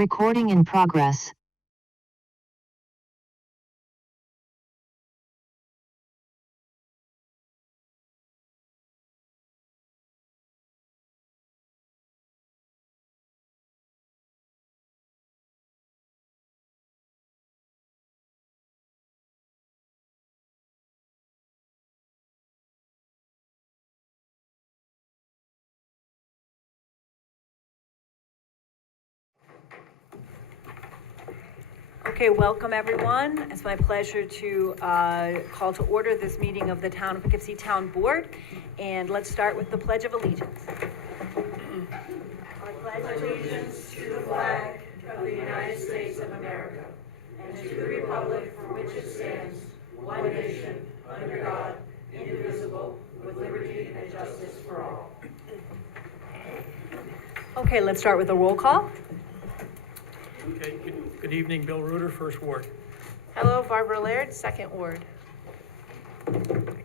Recording in progress. Okay, welcome everyone. It's my pleasure to call to order this meeting of the Town of Poughkeepsie Town Board. And let's start with the Pledge of Allegiance. I pledge allegiance to the flag of the United States of America and to the republic for which it stands, one nation, under God, indivisible, with liberty and justice for all. Okay, let's start with a roll call. Okay, good evening, Bill Reuter, First Ward. Hello, Barbara Laird, Second Ward.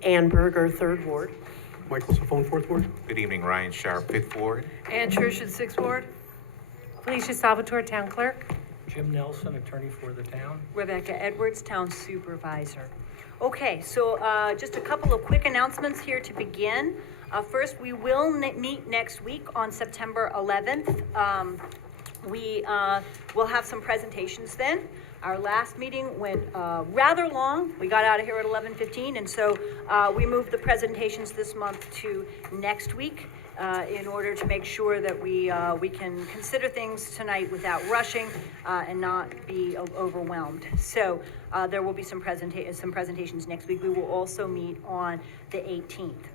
Ann Berger, Third Ward. Michael Safone, Fourth Ward. Good evening, Ryan Sharp, Fifth Ward. Ann Trucian, Sixth Ward. Felicia Salvatore, Town Clerk. Jim Nelson, attorney for the town. Rebecca Edwards, Town Supervisor. Okay, so just a couple of quick announcements here to begin. First, we will meet next week on September 11th. We will have some presentations then. Our last meeting went rather long. We got out of here at 11:15, and so we moved the presentations this month to next week in order to make sure that we can consider things tonight without rushing and not be overwhelmed. So there will be some presentations next week. We will also meet on the 18th.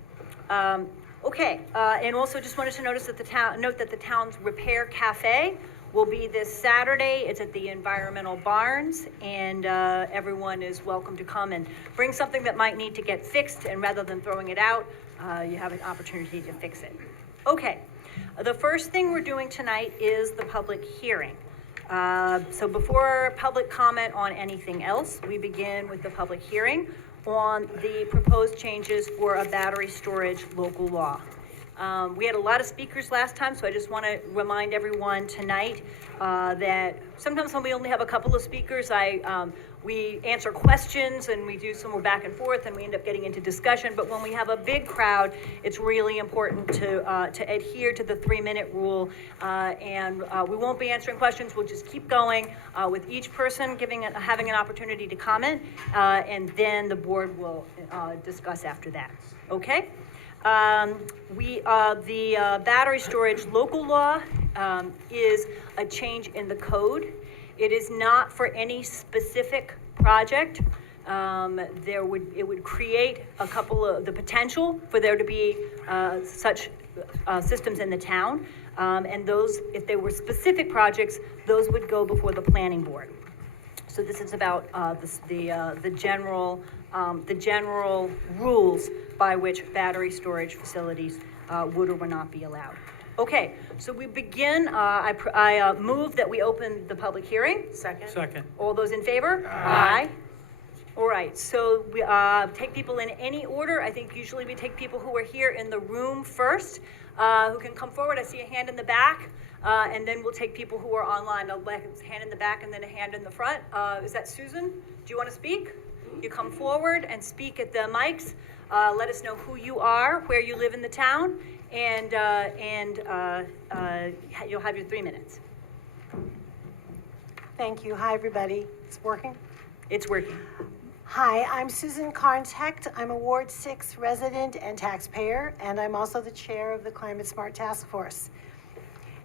Okay, and also just wanted to note that the town's Repair Cafe will be this Saturday. It's at the Environmental Barns, and everyone is welcome to come and bring something that might need to get fixed, and rather than throwing it out, you have an opportunity to fix it. Okay, the first thing we're doing tonight is the public hearing. So before public comment on anything else, we begin with the public hearing on the proposed changes for a battery storage local law. We had a lot of speakers last time, so I just want to remind everyone tonight that sometimes when we only have a couple of speakers, we answer questions and we do some more back and forth and we end up getting into discussion. But when we have a big crowd, it's really important to adhere to the 3-minute rule. And we won't be answering questions. We'll just keep going with each person having an opportunity to comment, and then the board will discuss after that. Okay? The battery storage local law is a change in the code. It is not for any specific project. It would create a couple of the potential for there to be such systems in the town, and those, if they were specific projects, those would go before the planning board. So this is about the general rules by which battery storage facilities would or would not be allowed. Okay, so we begin. I move that we open the public hearing. Second. All those in favor? Aye. All right, so we take people in any order. I think usually we take people who are here in the room first, who can come forward. I see a hand in the back, and then we'll take people who are online. A hand in the back and then a hand in the front. Is that Susan? Do you want to speak? You come forward and speak at the mics. Let us know who you are, where you live in the town, and you'll have your 3 minutes. Thank you. Hi, everybody. It's working? It's working. Hi, I'm Susan Carntecht. I'm a Ward 6 resident and taxpayer, and I'm also the chair of the Climate Smart Task Force.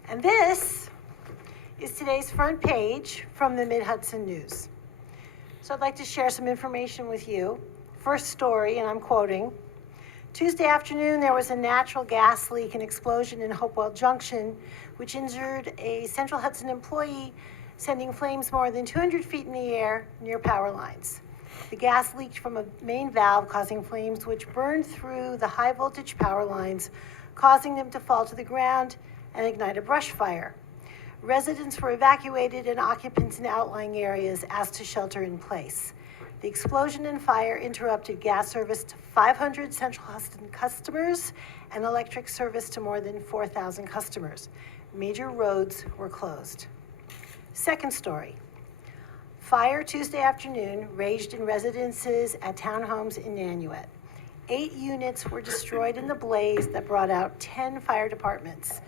And this is today's front page from the Mid-Hudson News. So I'd like to share some information with you. First story, and I'm quoting, Tuesday afternoon, there was a natural gas leak and explosion in Hopewell Junction, which injured a Central Hudson employee, sending flames more than 200 feet in the air near power lines. The gas leaked from a main valve, causing flames which burned through the high voltage power lines, causing them to fall to the ground and ignite a brush fire. Residents were evacuated and occupants in outlying areas asked to shelter in place. The explosion and fire interrupted gas service to 500 Central Hudson customers and electric service to more than 4,000 customers. Major roads were closed. Second story. Fire Tuesday afternoon raged in residences at townhomes in Nanuet. 8 units were destroyed in the blaze that brought out 10 fire departments.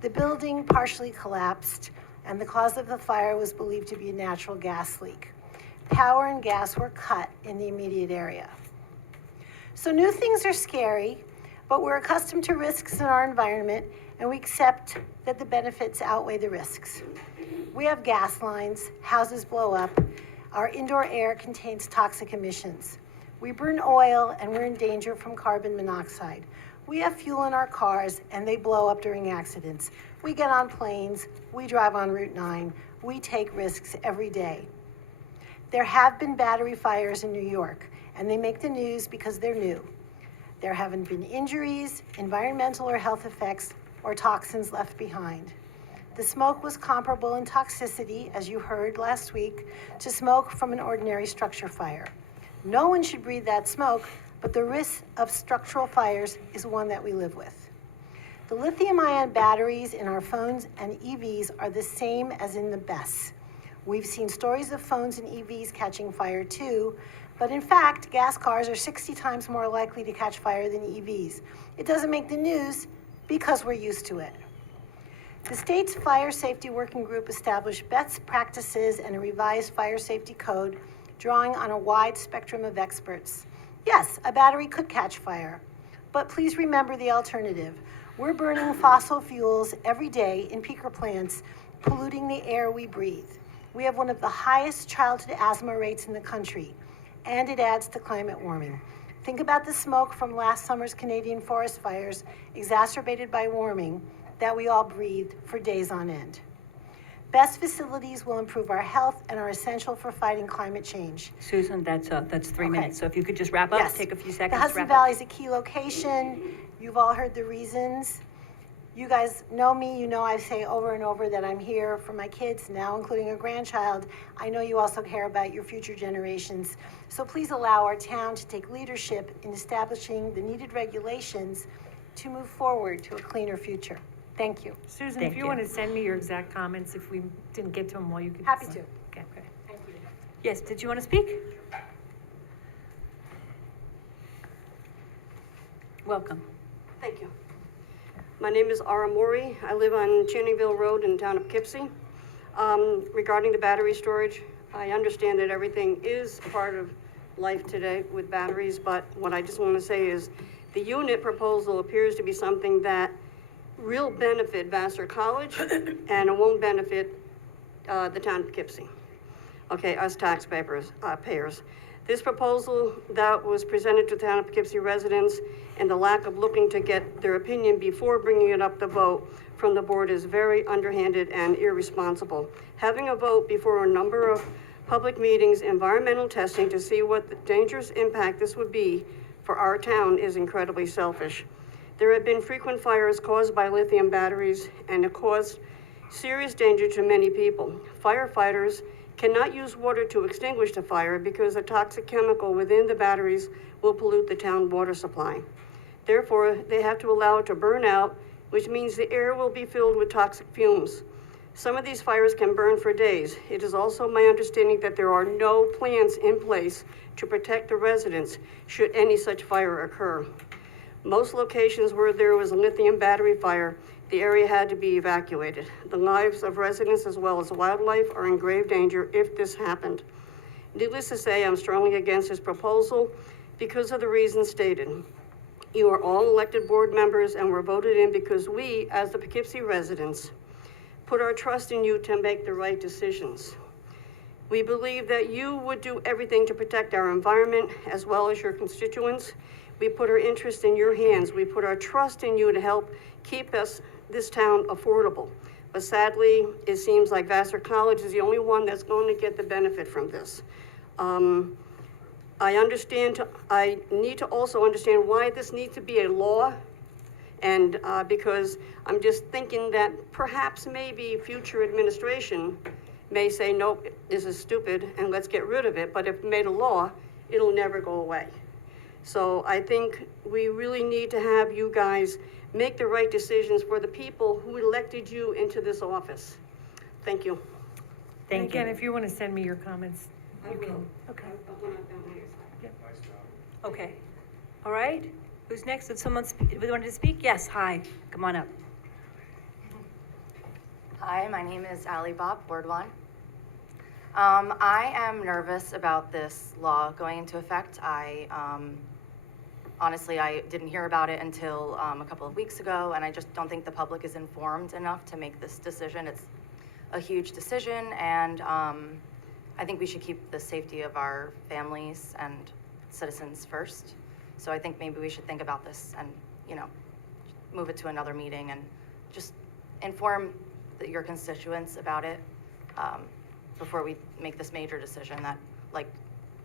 The building partially collapsed, and the cause of the fire was believed to be a natural gas leak. Power and gas were cut in the immediate area. So new things are scary, but we're accustomed to risks in our environment, and we accept that the benefits outweigh the risks. We have gas lines, houses blow up, our indoor air contains toxic emissions. We burn oil and we're in danger from carbon monoxide. We have fuel in our cars and they blow up during accidents. We get on planes, we drive on Route 9, we take risks every day. There have been battery fires in New York, and they make the news because they're new. There haven't been injuries, environmental or health effects, or toxins left behind. The smoke was comparable in toxicity, as you heard last week, to smoke from an ordinary structure fire. No one should breathe that smoke, but the risk of structural fires is one that we live with. The lithium-ion batteries in our phones and EVs are the same as in the BESS. We've seen stories of phones and EVs catching fire too, but in fact, gas cars are 60 times more likely to catch fire than EVs. It doesn't make the news because we're used to it. The state's Fire Safety Working Group established best practices and a revised fire safety code, drawing on a wide spectrum of experts. Yes, a battery could catch fire, but please remember the alternative. We're burning fossil fuels every day in peaker plants, polluting the air we breathe. We have one of the highest childhood asthma rates in the country, and it adds to climate warming. Think about the smoke from last summer's Canadian forest fires, exacerbated by warming, that we all breathed for days on end. Best facilities will improve our health and are essential for fighting climate change. Susan, that's 3 Okay. minutes, so if you could just wrap up, Yes. take a few The seconds to Hudson wrap Valley up. is a key location. You've all heard the reasons. You guys know me, you know I say over and over that I'm here for my kids now, including a grandchild. I know you also care about your future generations. So please allow our town to take leadership in establishing the needed regulations to move forward to a cleaner future. Thank you. Susan, Thank if you. you want to send me your exact comments, if we didn't get to them while you could. Happy to. Okay. Thank you. Yes, did you want to speak? Welcome. Thank you. My name is Ara Mori. I live on Channingville Road in the town of Poughkeepsie. Regarding the battery storage, I understand that everything is a part of life today with batteries, but what I just want to say is the unit proposal appears to be something that will benefit Vassar College and it won't benefit the town of Poughkeepsie. Okay, us taxpayers, payers. This proposal that was presented to town of Poughkeepsie residents and the lack of looking to get their opinion before bringing it up to vote from the board is very underhanded and irresponsible. Having a vote before a number of public meetings, environmental testing to see what the dangerous impact this would be for our town is incredibly selfish. There have been frequent fires caused by lithium batteries and it caused serious danger to many people. Firefighters cannot use water to extinguish the fire because a toxic chemical within the batteries will pollute the town water supply. Therefore, they have to allow it to burn out, which means the air will be filled with toxic fumes. Some of these fires can burn for days. It is also my understanding that there are no plans in place to protect the residents should any such fire occur. Most locations where there was a lithium battery fire, the area had to be evacuated. The lives of residents as well as wildlife are in grave danger if this happened. Needless to say, I'm strongly against this proposal because of the reasons stated. You are all elected board members and were voted in because we, as the Poughkeepsie residents, put our trust in you to make the right decisions. We believe that you would do everything to protect our environment as well as your constituents. We put our interest in your hands. We put our trust in you to help keep this town affordable. But sadly, it seems like Vassar College is the only one that's going to get the benefit from this. I need to also understand why this needs to be a law. And because I'm just thinking that perhaps maybe future administration may say, nope, this is stupid and let's get rid of it. But if made a law, it'll never go away. So I think we really need to have you guys make the right decisions for the people who elected you into this office. Thank you. Thank And again, you. if you want to send me your comments, I you can. will. Okay. When I'm here. Okay. All right. Who's next? Did someone wanted to speak? Yes, hi. Come on up. Hi, my name is Ali Bob, Ward 1. I am nervous about this law going into effect. Honestly, I didn't hear about it until a couple of weeks ago, and I just don't think the public is informed enough to make this decision. It's a huge decision, and I think we should keep the safety of our families and citizens first. So I think maybe we should think about this and, move it to another meeting and just inform your constituents about it before we make this major decision that, like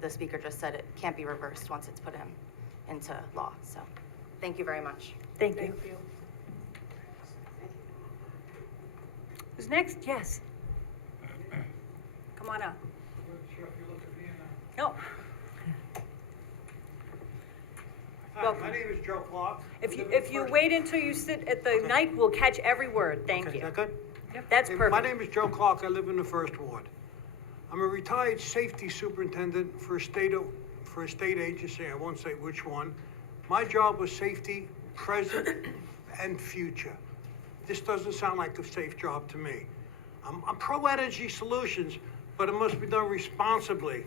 the speaker just said, it can't be reversed once it's put into law. So thank you very much. Thank you. Who's next? Yes. Come on up. No. Hi, Welcome. my name is Joe Clark. If you wait until you sit at the mic, we'll catch every word. Thank Okay, you. is that good? That's My perfect. name is Joe Clark. I live in the First Ward. I'm a retired safety superintendent for a state agency. I won't say which one. My job was safety, present and future. This doesn't sound like a safe job to me. I'm pro-energy solutions, but it must be done responsibly.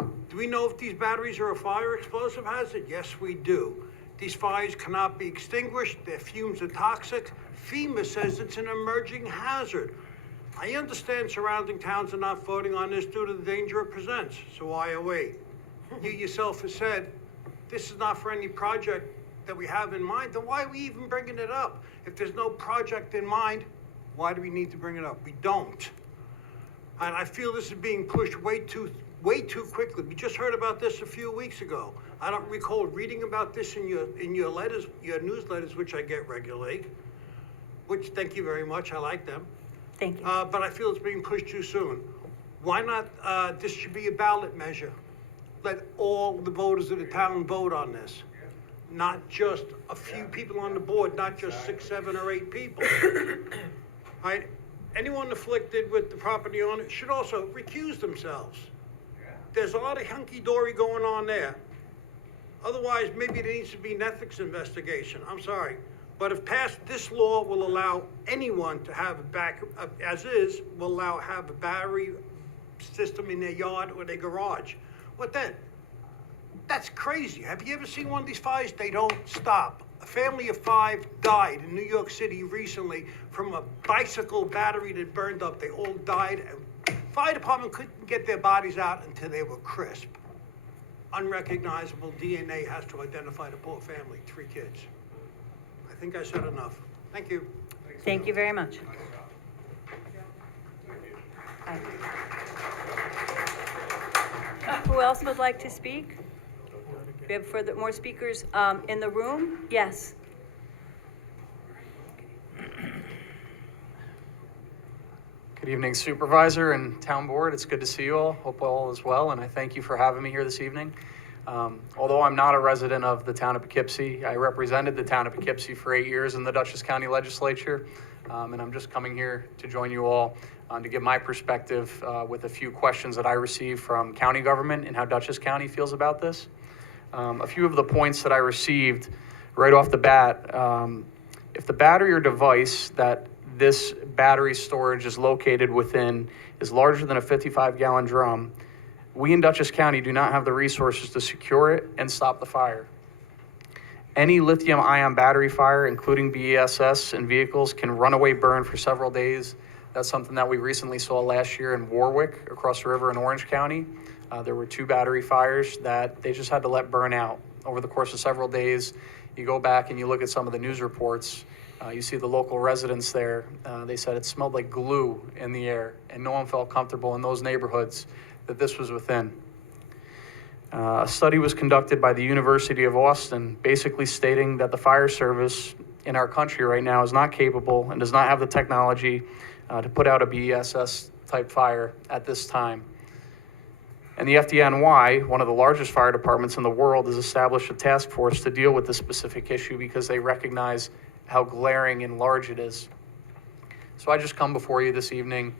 Do we know if these batteries are a fire explosive hazard? Yes, we do. These fires cannot be extinguished. Their fumes are toxic. FEMA says it's an emerging hazard. I understand surrounding towns are not voting on this due to the danger it presents, so why wait? You yourself have said, this is not for any project that we have in mind, then why are we even bringing it up? If there's no project in mind, why do we need to bring it up? We don't. And I feel this is being pushed way too quickly. We just heard about this a few weeks ago. I don't recall reading about this in your letters, your newsletters, which I get regularly, which, thank you very much, I like them. Thank you. But I feel it's being pushed too soon. Why not, this should be a ballot measure. Let all the voters of the town vote on this. Not just a few people on the board, not just 6, 7, or 8 people. Right? Anyone afflicted with the property owner should also recuse themselves. There's a lot of hunky-dory going on there. Otherwise, maybe there needs to be an ethics investigation. I'm sorry. But if passed, this law will allow anyone to have have a battery system in their yard or their garage. What then? That's crazy. Have you ever seen one of these fires? They don't stop. A family of 5 died in New York City recently from a bicycle battery that burned up. They all died. Fire department couldn't get their bodies out until they were crisp. Unrecognizable DNA has to identify the poor family, 3 kids. I think I said enough. Thank you. Thank you very much. Hi. Who else would like to speak? We have more speakers in the room? Yes. Good evening, Supervisor and Town Board. It's good to see you all. Hope all is well, and I thank you for having me here this evening. Although I'm not a resident of the town of Poughkeepsie, I represented the town of Poughkeepsie for 8 years in the Dutchess County Legislature, and I'm just coming here to join you all to give my perspective with a few questions that I received from county government and how Dutchess County feels about this. A few of the points that I received right off the bat, if the battery or device that this battery storage is located within is larger than a 55-gallon drum, we in Dutchess County do not have the resources to secure it and stop the fire. Any lithium-ion battery fire, including BESS and vehicles, can runaway burn for several days. That's something that we recently saw last year in Warwick, across the river in Orange County. There were 2 battery fires that they just had to let burn out over the course of several days. You go back and you look at some of the news reports, you see the local residents there. They said it smelled like glue in the air, and no one felt comfortable in those neighborhoods that this was within. A study was conducted by the University of Austin, basically stating that the fire service in our country right now is not capable and does not have the technology to put out a BESS type fire at this time. And the FDNY, one of the largest fire departments in the world, has established a task force to deal with this specific issue because they recognize how glaring and large it is. So I just come before you this evening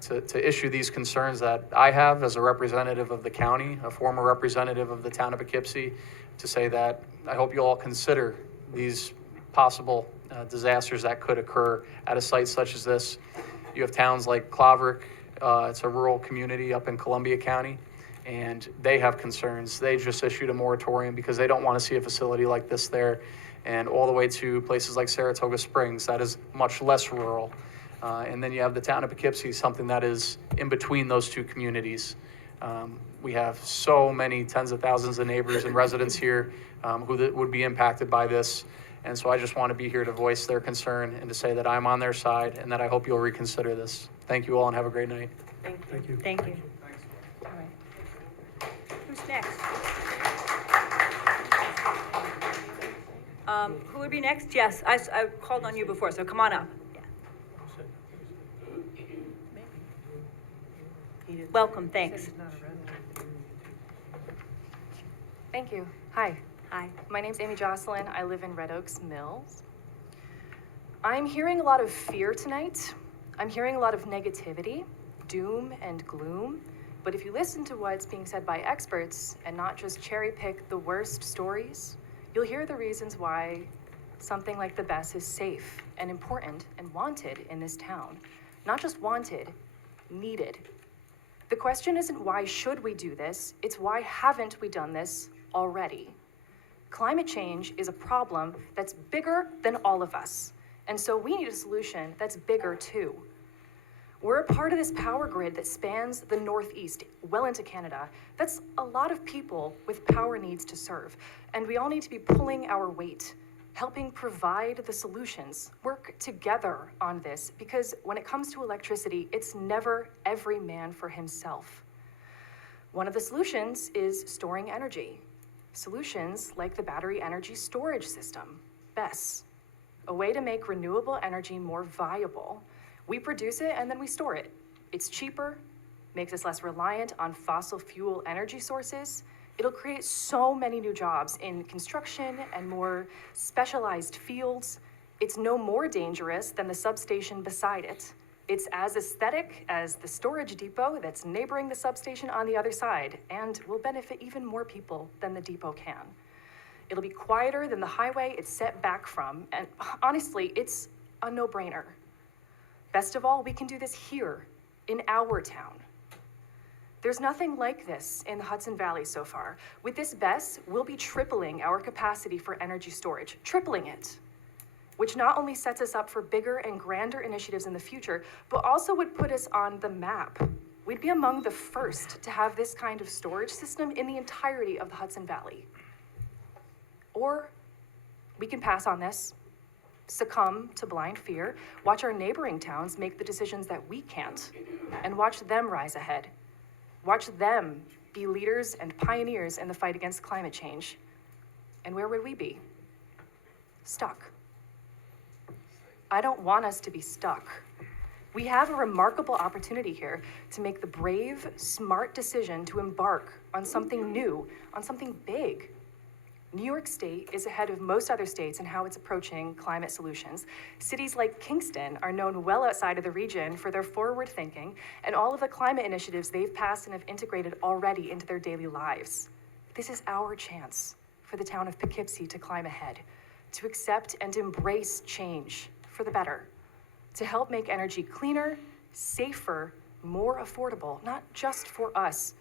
to issue these concerns that I have as a representative of the county, a former representative of the town of Poughkeepsie, to say that I hope you all consider these possible disasters that could occur at a site such as this. You have towns like Claverick, it's a rural community up in Columbia County, and they have concerns. They just issued a moratorium because they don't want to see a facility like this there, and all the way to places like Saratoga Springs, that is much less rural. And then you have the town of Poughkeepsie, something that is in between those two communities. We have so many tens of thousands of neighbors and residents here who would be impacted by this. And so I just want to be here to voice their concern and to say that I'm on their side and that I hope you'll reconsider this. Thank you all and have a great night. Thank you. Thank you. All right. Who's next? Who would be next? Yes, I called on you before, so come on up. Yeah. Welcome, thanks. Thank you. Hi, Hi. my name's Amy Jocelyn. I live in Red Oaks Mills. I'm hearing a lot of fear tonight. I'm hearing a lot of negativity, doom and gloom. But if you listen to what's being said by experts and not just cherry pick the worst stories, you'll hear the reasons why something like the BESS is safe and important and wanted in this town. Not just wanted, needed. The question isn't why should we do this, it's why haven't we done this already? Climate change is a problem that's bigger than all of us, and so we need a solution that's bigger too. We're a part of this power grid that spans the Northeast, well into Canada. That's a lot of people with power needs to serve, and we all need to be pulling our weight, helping provide the solutions, work together on this, because when it comes to electricity, it's never every man for himself. One of the solutions is storing energy. Solutions like the battery energy storage system, BESS, a way to make renewable energy more viable. We produce it and then we store it. It's cheaper, makes us less reliant on fossil fuel energy sources. It'll create so many new jobs in construction and more specialized fields. It's no more dangerous than the substation beside it. It's as aesthetic as the storage depot that's neighboring the substation on the other side, and will benefit even more people than the depot can. It'll be quieter than the highway it's set back from, and honestly, it's a no-brainer. Best of all, we can do this here, in our town. There's nothing like this in the Hudson Valley so far. With this BESS, we'll be tripling our capacity for energy storage, tripling it, which not only sets us up for bigger and grander initiatives in the future, but also would put us on the map. We'd be among the first to have this kind of storage system in the entirety of the Hudson Valley. Or we can pass on this, succumb to blind fear, watch our neighboring towns make the decisions that we can't, and watch them rise ahead. Watch them be leaders and pioneers in the fight against climate change. And where would we be? Stuck. I don't want us to be stuck. We have a remarkable opportunity here to make the brave, smart decision to embark on something new, on something big. New York State is ahead of most other states in how it's approaching climate solutions. Cities like Kingston are known well outside of the region for their forward thinking and all of the climate initiatives they've passed and have integrated already into their daily lives. This is our chance for the town of Poughkeepsie to climb ahead, to accept and embrace change for the better, to help make energy cleaner, safer, more affordable, not just for us,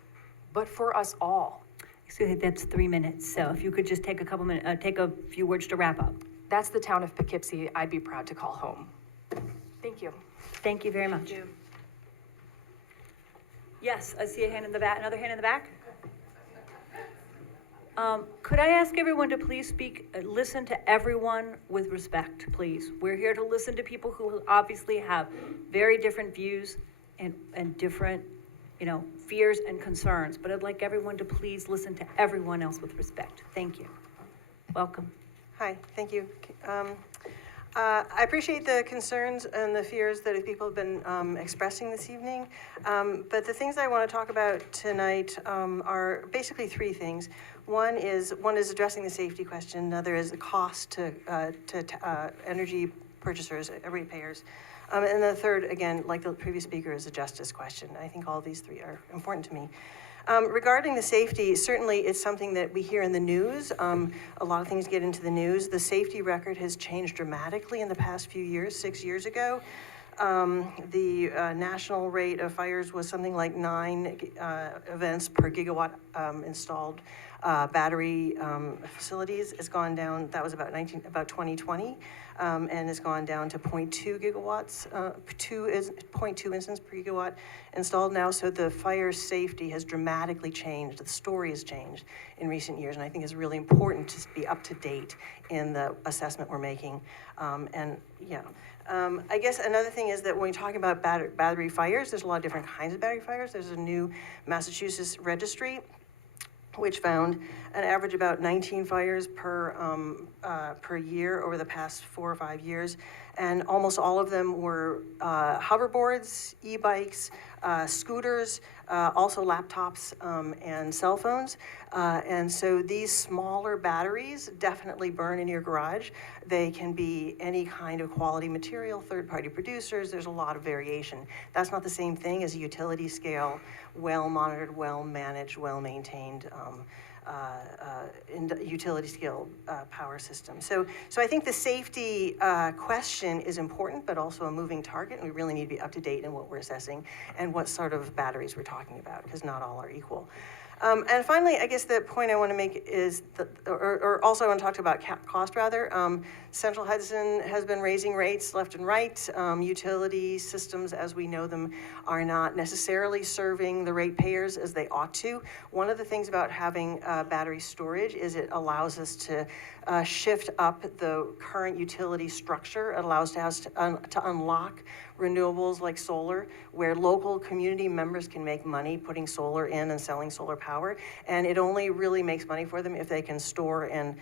but for us all. Excuse me, that's 3 minutes, so if you could just take a couple minutes, take a few words to wrap up. That's the town of Poughkeepsie I'd be proud to call home. Thank you. Thank you very much. Yes, I see a hand in the back, another hand in the back. Could I ask everyone to please speak, listen to everyone with respect, please? We're here to listen to people who obviously have very different views and different, fears and concerns, but I'd like everyone to please listen to everyone else with respect. Thank you. Welcome. Hi, thank you. I appreciate the concerns and the fears that people have been expressing this evening, but the things I want to talk about tonight are basically three things. One is addressing the safety question. Another is the cost to energy purchasers, ratepayers. And the third, again, like the previous speaker, is a justice question. I think all these three are important to me. Regarding the safety, certainly it's something that we hear in the news. A lot of things get into the news. The safety record has changed dramatically in the past few years. 6 years ago, the national rate of fires was something like 9 events per gigawatt installed battery facilities. It's gone down. That was about 2020, and it's gone down to 0.2 gigawatts. 0.2 incidents per gigawatt installed now. So the fire safety has dramatically changed. The story has changed in recent years, and I think it's really important to be up to date in the assessment we're making. I guess another thing is that when we talk about battery fires, there's a lot of different kinds of battery fires. There's a new Massachusetts registry which found an average about 19 fires per year over the past 4 or 5 years. And almost all of them were hoverboards, e-bikes, scooters, also laptops and cell phones. And so these smaller batteries definitely burn in your garage. They can be any kind of quality material, third-party producers. There's a lot of variation. That's not the same thing as a utility scale, well-monitored, well-managed, well-maintained utility scale power system. So I think the safety question is important, but also a moving target, and we really need to be up to date in what we're assessing and what sort of batteries we're talking about, because not all are equal. And finally, I guess the point I want to make is, or also I want to talk about cost rather. Central Hudson has been raising rates left and right. Utility systems, as we know them, are not necessarily serving the ratepayers as they ought to. One of the things about having battery storage is it allows us to shift up the current utility structure. It allows us to unlock renewables like solar, where local community members can make money putting solar in and selling solar power, and it only really makes money for them if they can store and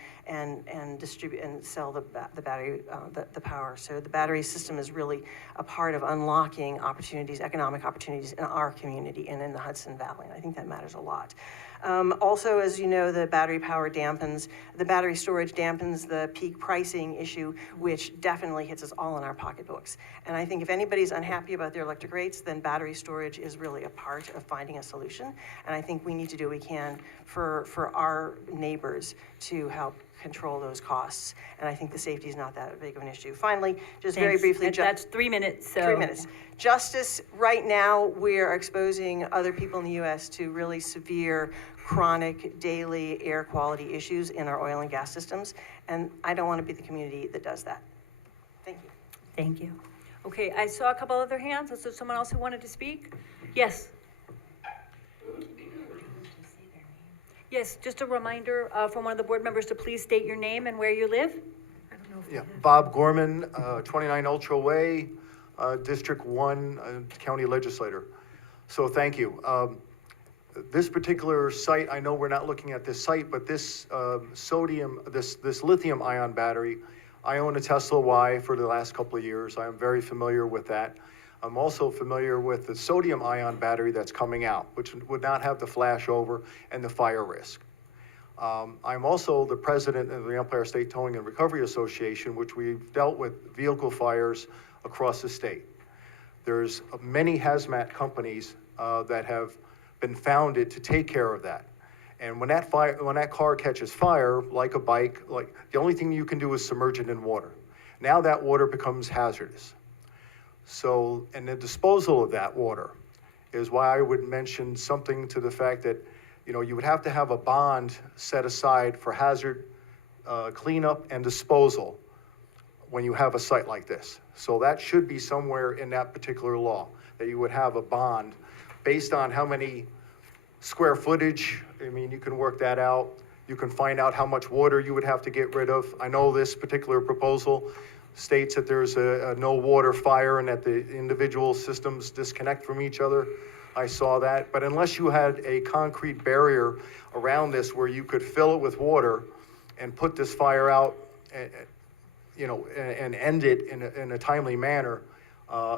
distribute and sell the battery the power. So the battery system is really a part of unlocking opportunities, economic opportunities in our community and in the Hudson Valley, and I think that matters a lot. Also, as you know, the battery storage dampens the peak pricing issue, which definitely hits us all in our pocketbooks. And I think if anybody's unhappy about their electric rates, then battery storage is really a part of finding a solution. And I think we need to do what we can for our neighbors to help control those costs. And I think the safety is not that big of an issue. Finally, just very briefly. That's 3 minutes. So. 3 minutes. Justice, right now, we are exposing other people in the U.S. to really severe, chronic, daily air quality issues in our oil and gas systems. And I don't want to be the community that does that. Thank you. Thank you. Okay, I saw a couple other hands. Was there someone else who wanted to speak? Yes. Yes, just a reminder from one of the board members to please state your name and where you live. Yeah, Bob Gorman, 29 Ultra Way, District 1, County Legislator. So thank you. This particular site, I know we're not looking at this site, but this this lithium ion battery, I own a Tesla Y for the last couple of years. I am very familiar with that. I'm also familiar with the sodium ion battery that's coming out, which would not have the flashover and the fire risk. I'm also the president of the Empire State Towing and Recovery Association, which we've dealt with vehicle fires across the state. There's many hazmat companies that have been founded to take care of that. And when that car catches fire, like a bike, the only thing you can do is submerge it in water. Now that water becomes hazardous. So, and the disposal of that water is why I would mention something to the fact that, you would have to have a bond set aside for hazard cleanup and disposal when you have a site like this. So that should be somewhere in that particular law, that you would have a bond based on how many square footage. I mean, you can work that out. You can find out how much water you would have to get rid of. I know this particular proposal states that there's a no water fire and that the individual systems disconnect from each other. I saw that, but unless you had a concrete barrier around this where you could fill it with water and put this fire out, and end it in a timely manner,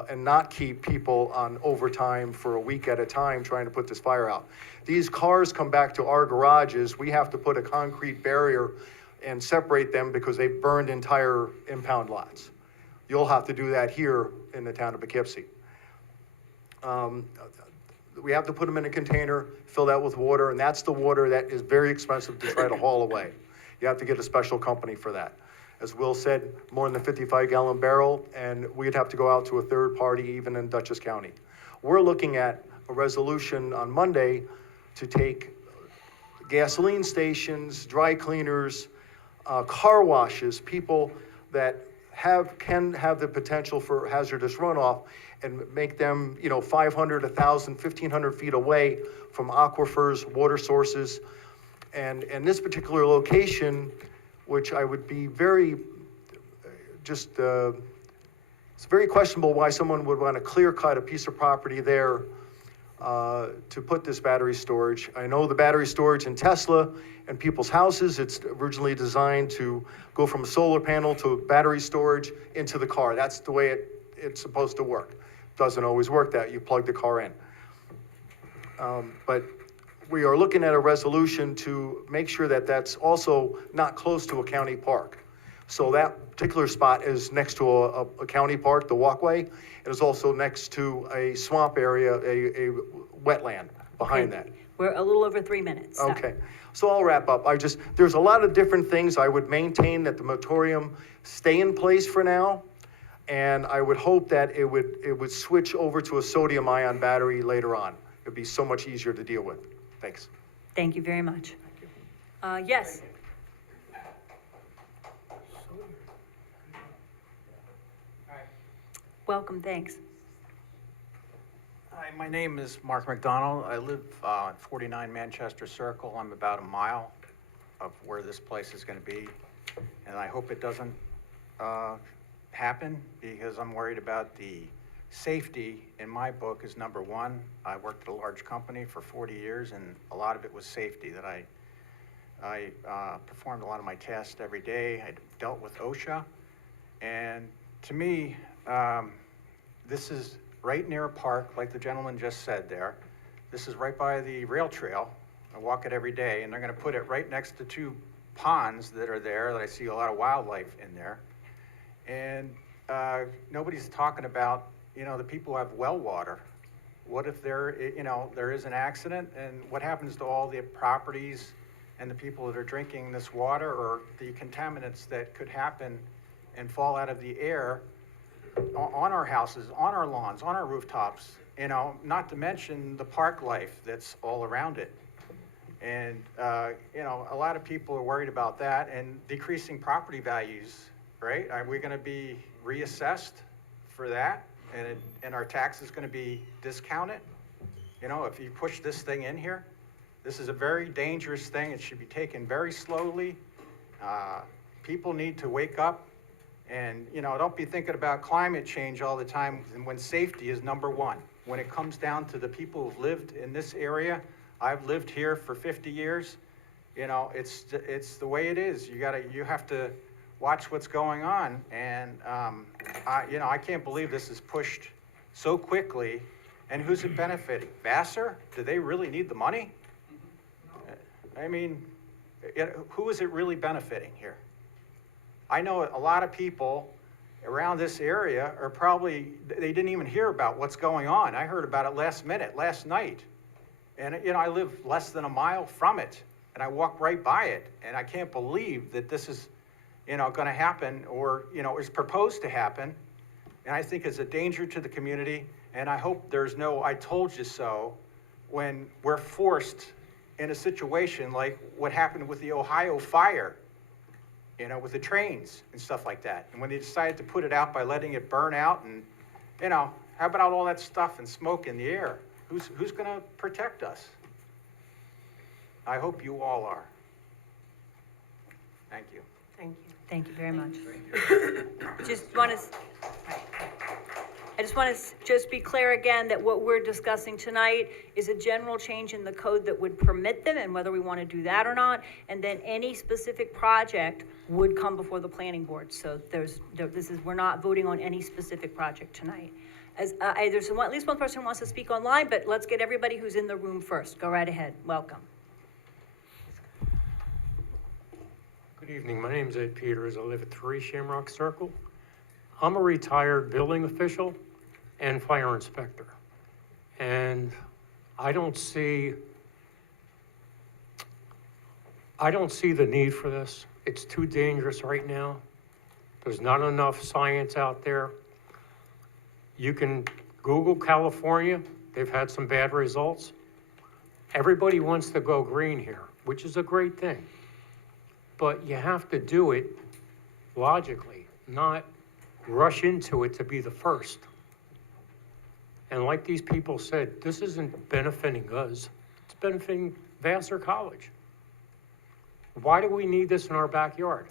and not keep people on overtime for a week at a time trying to put this fire out. These cars come back to our garages. We have to put a concrete barrier and separate them because they've burned entire impound lots. you'll have to do that here in the town of Poughkeepsie. We have to put them in a container, fill that with water, and that's the water that is very expensive to try to haul away. You have to get a special company for that. As Will said, more than a 55-gallon barrel, and we'd have to go out to a third party, even in Dutchess County. We're looking at a resolution on Monday to take gasoline stations, dry cleaners, car washes, people that can have the potential for hazardous runoff, and make them, 500, 1,000, 1,500 feet away from aquifers, water sources. And this particular location, which I would be it's very questionable why someone would want to clear cut a piece of property there to put this battery storage. I know the battery storage in Tesla and people's houses, it's originally designed to go from a solar panel to battery storage into the car. That's the way it's supposed to work. Doesn't always work that, you plug the car in. But we are looking at a resolution to make sure that that's also not close to a county park. So that particular spot is next to a county park, the walkway. It is also next to a swamp area, a wetland behind that. We're a little over 3 minutes. So. Okay, so I'll wrap up. There's a lot of different things I would maintain that the moratorium stay in place for now. And I would hope that it would switch over to a sodium ion battery later on. It'd be so much easier to deal with. Thanks. Thank you very much. Yes. Welcome, thanks. Hi, my name is Mark McDonald. I live at 49 Manchester Circle. I'm about a mile of where this place is going to be. And I hope it doesn't happen, because I'm worried about the safety. In my book is number one. I worked at a large company for 40 years, and a lot of it was safety. That I performed a lot of my tasks every day. I dealt with OSHA, and to me, this is right near a park, like the gentleman just said there. This is right by the rail trail. I walk it every day, and they're going to put it right next to two ponds that are there that I see a lot of wildlife in there. And nobody's talking about, the people who have well water. What if there is an accident, and what happens to all the properties and the people that are drinking this water, or the contaminants that could happen and fall out of the air on our houses, on our lawns, on our rooftops, not to mention the park life that's all around it. And, a lot of people are worried about that, and decreasing property values, right? Are we going to be reassessed for that? And our tax is going to be discounted? If you push this thing in here, this is a very dangerous thing. It should be taken very slowly. People need to wake up. And, don't be thinking about climate change all the time when safety is number one. When it comes down to the people who've lived in this area, I've lived here for 50 years. It's the way it is. You have to watch what's going on. And, I can't believe this is pushed so quickly. And who's it benefiting? Vassar? Do they really need the money? I mean, who is it really benefiting here? I know a lot of people around this area are they didn't even hear about what's going on. I heard about it last night. And, I live less than a mile from it, and I walk right by it. And I can't believe that this is, going to happen, or, is proposed to happen. And I think it's a danger to the community. And I hope there's no "I told you so" when we're forced in a situation like what happened with the Ohio fire. With the trains and stuff like that. And when they decided to put it out by letting it burn out, and, how about all that stuff and smoke in the air? Who's going to protect us? I hope you all are. Thank you. Thank you. Thank you very much. I just want to be clear again that what we're discussing tonight is a general change in the code that would permit them, and whether we want to do that or not. And then any specific project would come before the planning board. So we're not voting on any specific project tonight. There's at least one person who wants to speak online, but let's get everybody who's in the room first. Go right ahead. Welcome. Good evening. My name is Ed Peters. I live at 3 Shamrock Circle. I'm a retired building official and fire inspector. And I don't see the need for this. It's too dangerous right now. There's not enough science out there. You can Google California. They've had some bad results. Everybody wants to go green here, which is a great thing. But you have to do it logically, not rush into it to be the first. And like these people said, this isn't benefiting us. It's benefiting Vassar College. Why do we need this in our backyard?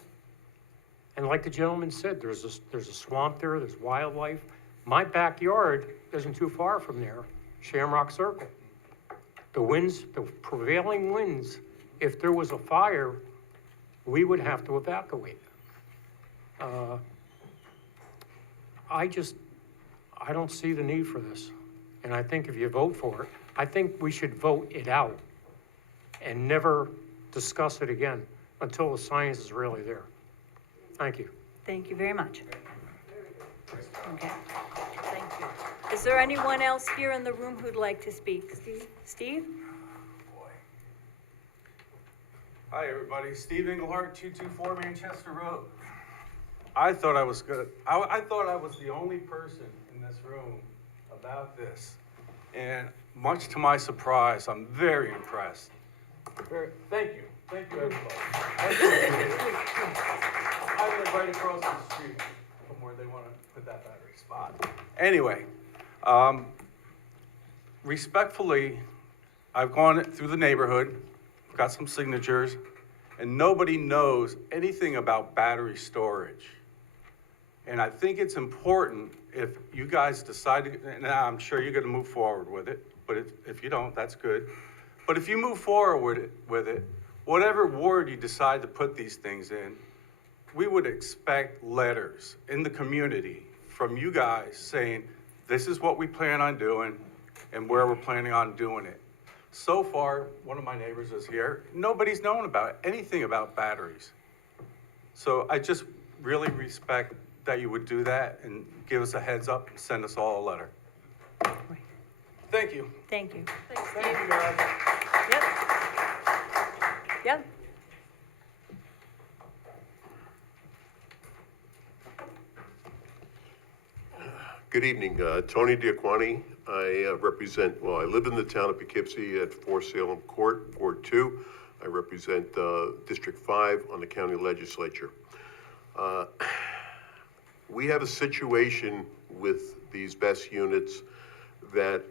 And like the gentleman said, there's a swamp there, there's wildlife. My backyard isn't too far from there, Shamrock Circle. The prevailing winds, if there was a fire, we would have to evacuate. I don't see the need for this. And I think if you vote for it, I think we should vote it out and never discuss it again until the science is really there. Thank you. Thank you very much. Okay, thank you. Is there anyone else here in the room who'd like to speak? Steve? Hi, everybody. Steve Englehart, 224 Manchester Road. I thought I was good. I thought I was the only person in this room about this. And much to my surprise, I'm very impressed. Thank you. Thank you, everybody. I live right across the street from where they want to put that battery spot. Anyway, respectfully, I've gone through the neighborhood, got some signatures, and nobody knows anything about battery storage. And I think it's important if you guys decide to, and I'm sure you're going to move forward with it, but if you don't, that's good. But if you move forward with it, whatever ward you decide to put these things in, we would expect letters in the community from you guys saying, this is what we plan on doing and where we're planning on doing it. So far, one of my neighbors is here. Nobody's known about anything about batteries. So I just really respect that you would do that and give us a heads up and send us all a letter. Thank you. Thank you. Thank you, guys. Yep. Yep. Good evening, Tony Diaquani. I I live in the town of Poughkeepsie at 4 Salem Court, Ward 2. I represent District 5 on the county legislature. We have a situation with these BESS units that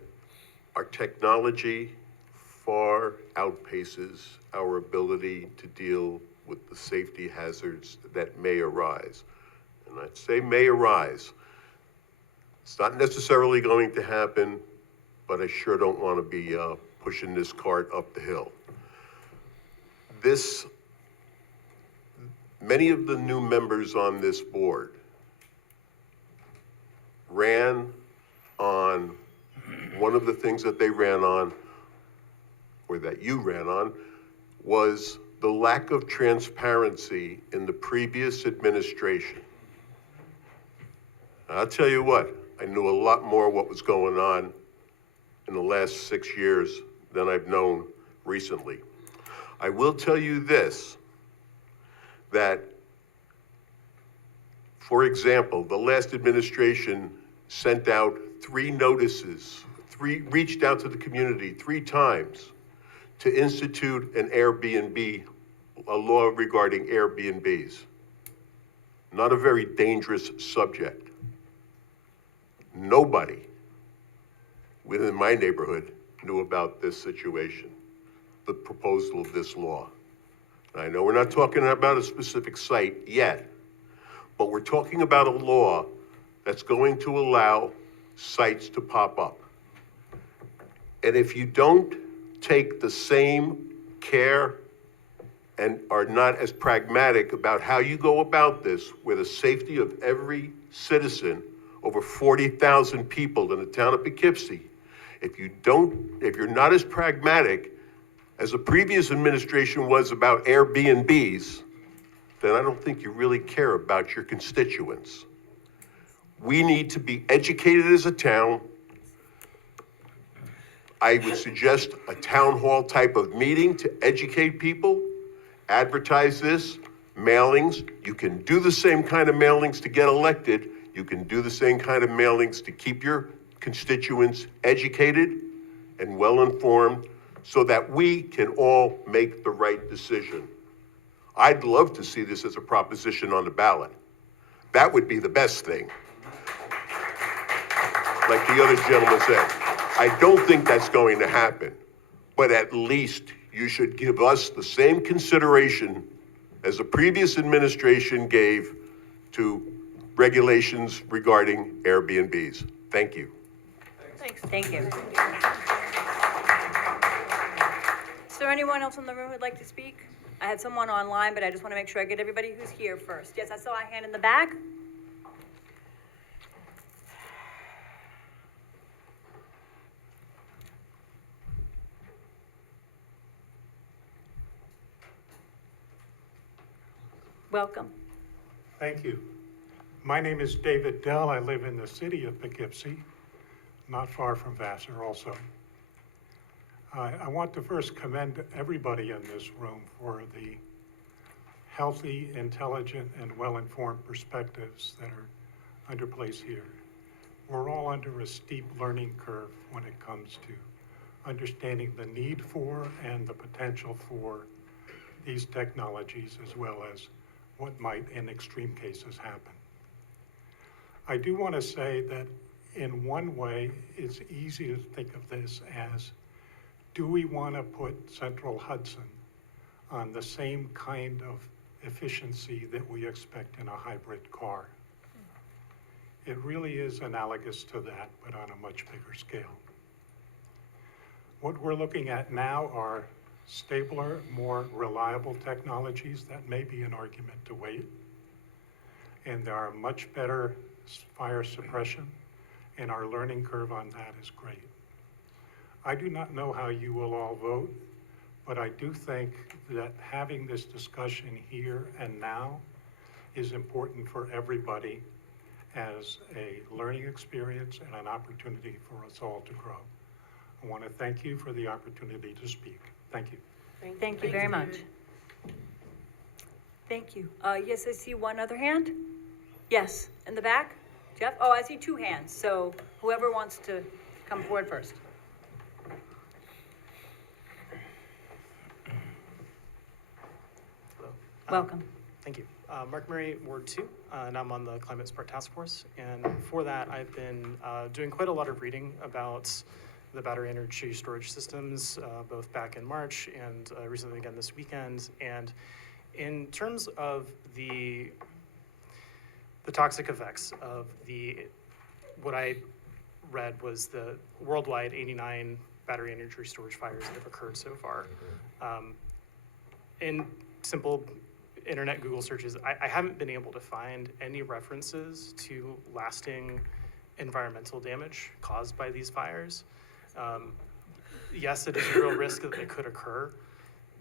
our technology far outpaces our ability to deal with the safety hazards that may arise. And I'd say may arise. It's not necessarily going to happen, but I sure don't want to be pushing this cart up the hill. Many of the new members on this board ran on, one of the things that they ran on, or that you ran on, was the lack of transparency in the previous administration. I'll tell you what, I knew a lot more what was going on in the last 6 years than I've known recently. I will tell you this, that, for example, the last administration sent out 3 notices, reached out to the community 3 times to institute an Airbnb, a law regarding Airbnbs. Not a very dangerous subject. Nobody within my neighborhood knew about this situation, the proposal of this law. I know we're not talking about a specific site yet, but we're talking about a law that's going to allow sites to pop up. And if you don't take the same care and are not as pragmatic about how you go about this, where the safety of every citizen, over 40,000 people in the town of Poughkeepsie, if you're not as pragmatic as the previous administration was about Airbnbs, then I don't think you really care about your constituents. We need to be educated as a town. I would suggest a town hall type of meeting to educate people, advertise this, mailings. You can do the same kind of mailings to get elected. You can do the same kind of mailings to keep your constituents educated and well-informed so that we can all make the right decision. I'd love to see this as a proposition on the ballot. That would be the best thing. Like the other gentleman said, I don't think that's going to happen, but at least you should give us the same consideration as the previous administration gave to regulations regarding Airbnbs. Thank you. Thank you. Is there anyone else in the room who'd like to speak? I had someone online, but I just want to make sure I get everybody who's here first. Yes, I saw a hand in the back. Welcome. Thank you. My name is David Dell. I live in the city of Poughkeepsie, not far from Vassar also. I want to first commend everybody in this room for the healthy, intelligent, and well-informed perspectives that are under place here. We're all under a steep learning curve when it comes to understanding the need for and the potential for these technologies, as well as what might, in extreme cases, happen. I do want to say that in one way, it's easy to think of this as, do we want to put Central Hudson on the same kind of efficiency that we expect in a hybrid car? It really is analogous to that, but on a much bigger scale. What we're looking at now are stabler, more reliable technologies. That may be an argument to wait. And there are much better fire suppression, and our learning curve on that is great. I do not know how you will all vote, but I do think that having this discussion here and now is important for everybody as a learning experience and an opportunity for us all to grow. I want to thank you for the opportunity to speak. Thank you. Thank you very much. Thank you. Yes, I see one other hand. Yes, in the back. Jeff? Oh, I see two hands, so whoever wants to come forward first. Hello. Welcome. Thank you. Mark Murray, Ward 2, and I'm on the Climate Smart Task Force. And for that, I've been doing quite a lot of reading about the battery energy storage systems, both back in March and recently again this weekend. And in terms of the toxic effects of what I read was the worldwide 89 battery energy storage fires that have occurred so far. In simple internet Google searches, I haven't been able to find any references to lasting environmental damage caused by these fires. Yes, it is a real risk that it could occur.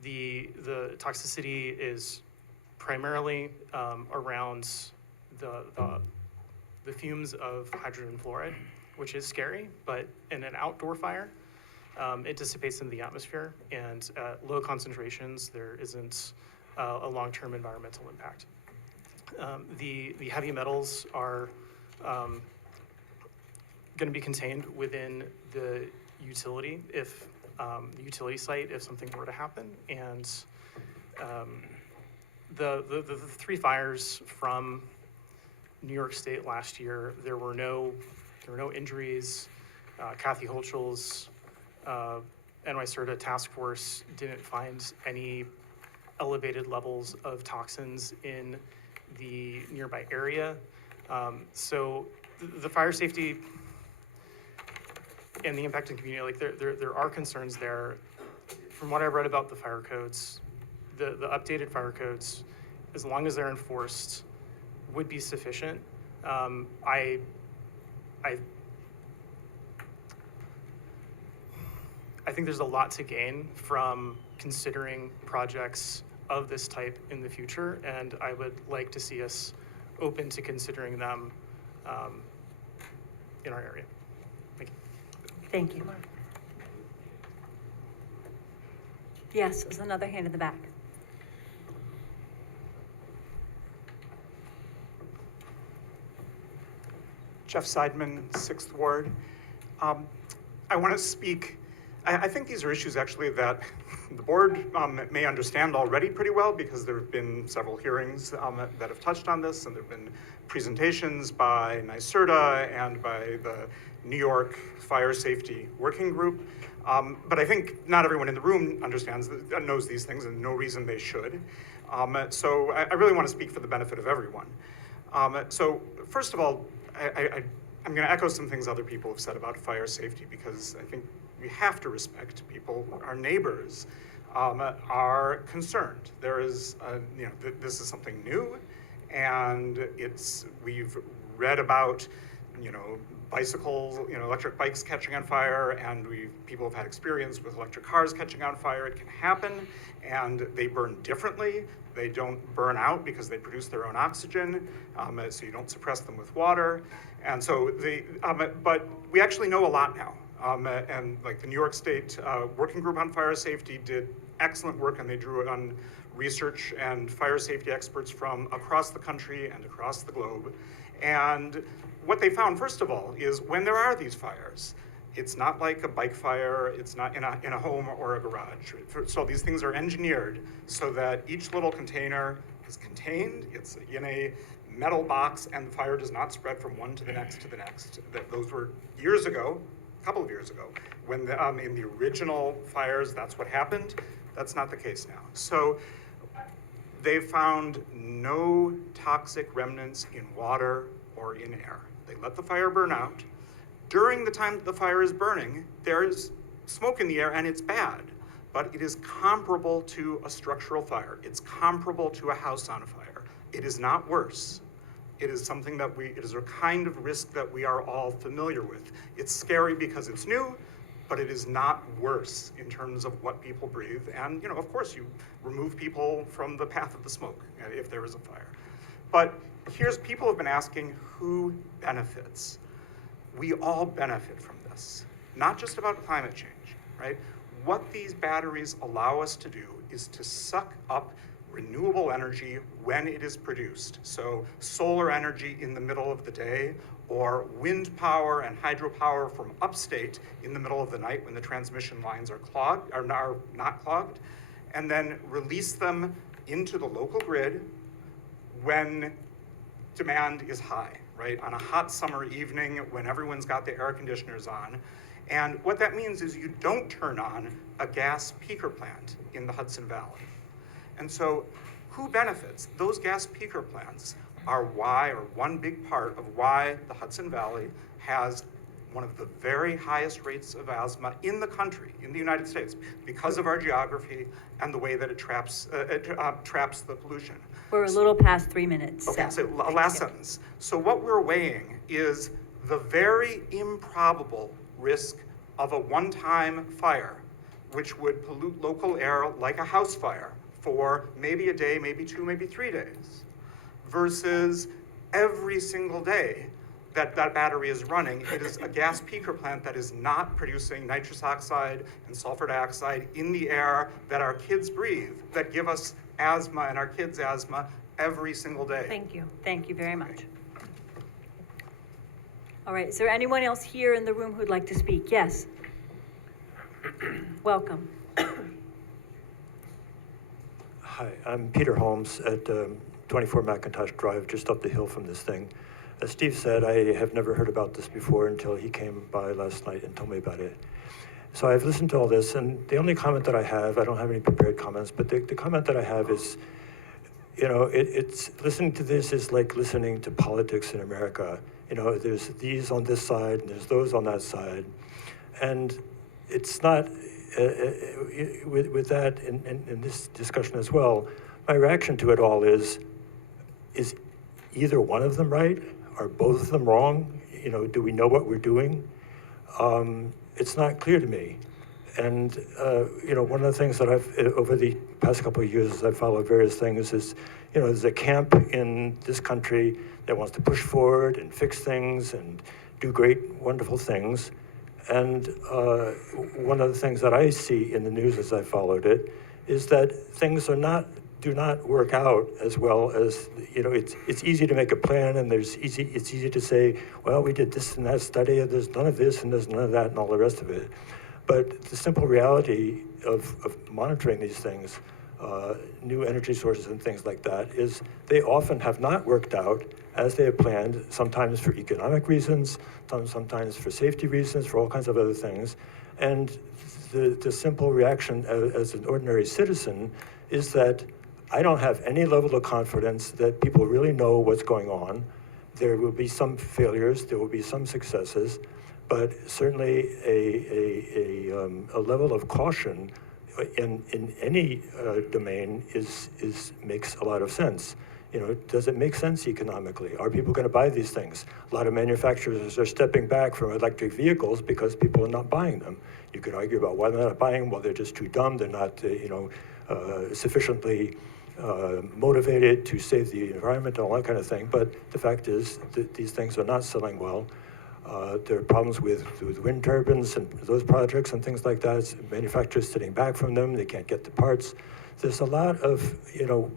The toxicity is primarily around the fumes of hydrogen fluoride, which is scary, but in an outdoor fire, it dissipates in the atmosphere, and at low concentrations, there isn't a long-term environmental impact. The heavy metals are going to be contained within the utility the utility site if something were to happen. And the three fires from New York State last year, there were no injuries. Kathy Holschel's NYSERDA task force didn't find any elevated levels of toxins in the nearby area. So the fire safety and the impact on the community, like there are concerns there. From what I've read about the fire codes, the updated fire codes, as long as they're enforced, would be sufficient. I think there's a lot to gain from considering projects of this type in the future, and I would like to see us open to considering them in our area. Thank you. Thank you. Yes, there's another hand in the back. Jeff Seidman, 6th Ward. I want to speak, I think these are issues actually that the board may understand already pretty well because there have been several hearings that have touched on this, and there have been presentations by NYSERDA and by the New York Fire Safety Working Group. But I think not everyone in the room knows these things, and no reason they should. So I really want to speak for the benefit of everyone. So first of all, I'm going to echo some things other people have said about fire safety, because I think we have to respect people. Our neighbors are concerned. There is, this is something new, and we've read about, bicycles, electric bikes catching on fire, and people have had experience with electric cars catching on fire. It can happen, and they burn differently. They don't burn out because they produce their own oxygen, so you don't suppress them with water. And so but we actually know a lot now. And like the New York State Working Group on Fire Safety did excellent work, and they drew on research and fire safety experts from across the country and across the globe. And what they found, first of all, is when there are these fires, it's not like a bike fire, it's not in a home or a garage. So these things are engineered so that each little container is contained, it's in a metal box, and the fire does not spread from one to the next to the next. Those were years ago, a couple of years ago, when in the original fires, that's what happened. That's not the case now. So they found no toxic remnants in water or in air. They let the fire burn out. During the time that the fire is burning, there is smoke in the air, and it's bad, but it is comparable to a structural fire. It's comparable to a house on fire. It is not worse. It is something that it is a kind of risk that we are all familiar with. It's scary because it's new, but it is not worse in terms of what people breathe. And, of course, you remove people from the path of the smoke if there is a fire. But people have been asking who benefits. We all benefit from this, not just about climate change, right? What these batteries allow us to do is to suck up renewable energy when it is produced. So solar energy in the middle of the day, or wind power and hydropower from upstate in the middle of the night when the transmission lines are not clogged, and then release them into the local grid when demand is high, right? On a hot summer evening when everyone's got the air conditioners on. And what that means is you don't turn on a gas peaker plant in the Hudson Valley. And so who benefits? Those gas peaker plants are one big part of why the Hudson Valley has one of the very highest rates of asthma in the country, in the United States, because of our geography and the way that it traps the pollution. We're a little past 3 minutes. Okay, so last sentence. So what we're weighing is the very improbable risk of a one-time fire, which would pollute local air like a house fire for maybe a day, maybe 2, maybe 3 days, versus every single day that battery is running, it is a gas peaker plant that is not producing nitrous oxide and sulfur dioxide in the air that our kids breathe, that give us asthma and our kids asthma every single day. Thank you. Thank you very much. All right, is there anyone else here in the room who'd like to speak? Yes. Welcome. Hi, I'm Peter Holmes at 24 McIntosh Drive, just up the hill from this thing. As Steve said, I have never heard about this before until he came by last night and told me about it. So I've listened to all this, and the only comment that I have, I don't have any prepared comments, but the comment that I have is, it's listening to this is like listening to politics in America. There's these on this side, and there's those on that side. And it's not, with that in this discussion as well, my reaction to it all is either one of them right? Are both of them wrong? Do we know what we're doing? It's not clear to me. And, one of the things that over the past couple of years, as I've followed various things, is you know, there's a camp in this country that wants to push forward and fix things and do great, wonderful things. And one of the things that I see in the news as I followed it is that things do not work out as well as, you know, it's easy to make a plan, and it's easy to say, well, we did this and that study, and there's none of this and there's none of that and all the rest of it. But the simple reality of monitoring these things, new energy sources and things like that, is they often have not worked out as they have planned, sometimes for economic reasons, sometimes for safety reasons, for all kinds of other things. And the simple reaction as an ordinary citizen is that I don't have any level of confidence that people really know what's going on. There will be some failures, there will be some successes, but certainly a level of caution in any domain makes a lot of sense. You know, does it make sense economically? Are people going to buy these things? A lot of manufacturers are stepping back from electric vehicles because people are not buying them. You could argue about why they're not buying them. Well, they're just too dumb. They're not, sufficiently motivated to save the environment and all that kind of thing. But the fact is that these things are not selling well. There are problems with wind turbines and those projects and things like that. Manufacturers sitting back from them. They can't get the parts. There's a lot of,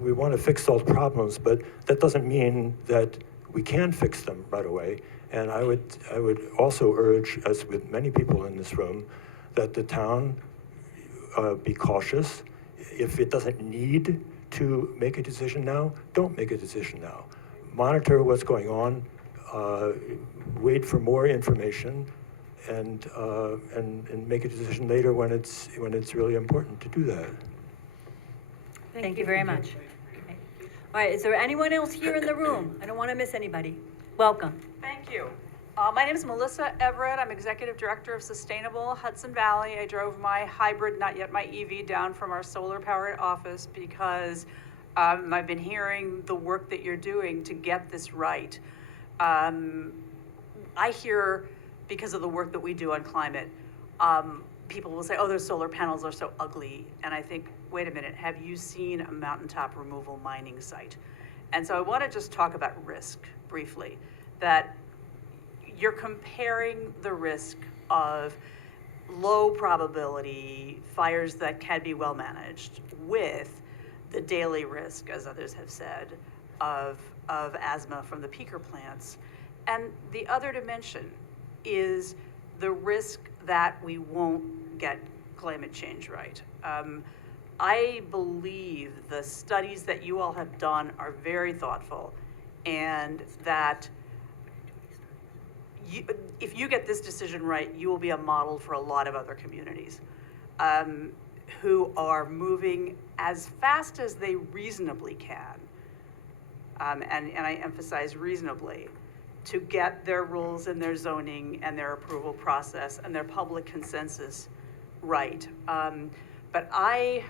we want to fix those problems, but that doesn't mean that we can fix them right away. And I would also urge, as with many people in this room, that the town be cautious. If it doesn't need to make a decision now, don't make a decision now. Monitor what's going on, wait for more information, and make a decision later when it's really important to do that. Thank you very much. Okay. All right, is there anyone else here in the room? I don't want to miss anybody. Welcome. Thank you. My name is Melissa Everett. I'm Executive Director of Sustainable Hudson Valley. I drove my hybrid, not yet my EV, down from our solar-powered office because I've been hearing the work that you're doing to get this right. I hear, because of the work that we do on climate, people will say, oh, those solar panels are so ugly. And I think, wait a minute, have you seen a mountaintop removal mining site? And so I want to just talk about risk briefly, that you're comparing the risk of low probability fires that can be well managed with the daily risk, as others have said, of asthma from the peaker plants. And the other dimension is the risk that we won't get climate change right. I believe the studies that you all have done are very thoughtful, and that if you get this decision right, you will be a model for a lot of other communities who are moving as fast as they reasonably can, and I emphasize reasonably, to get their rules and their zoning and their approval process and their public consensus right. But I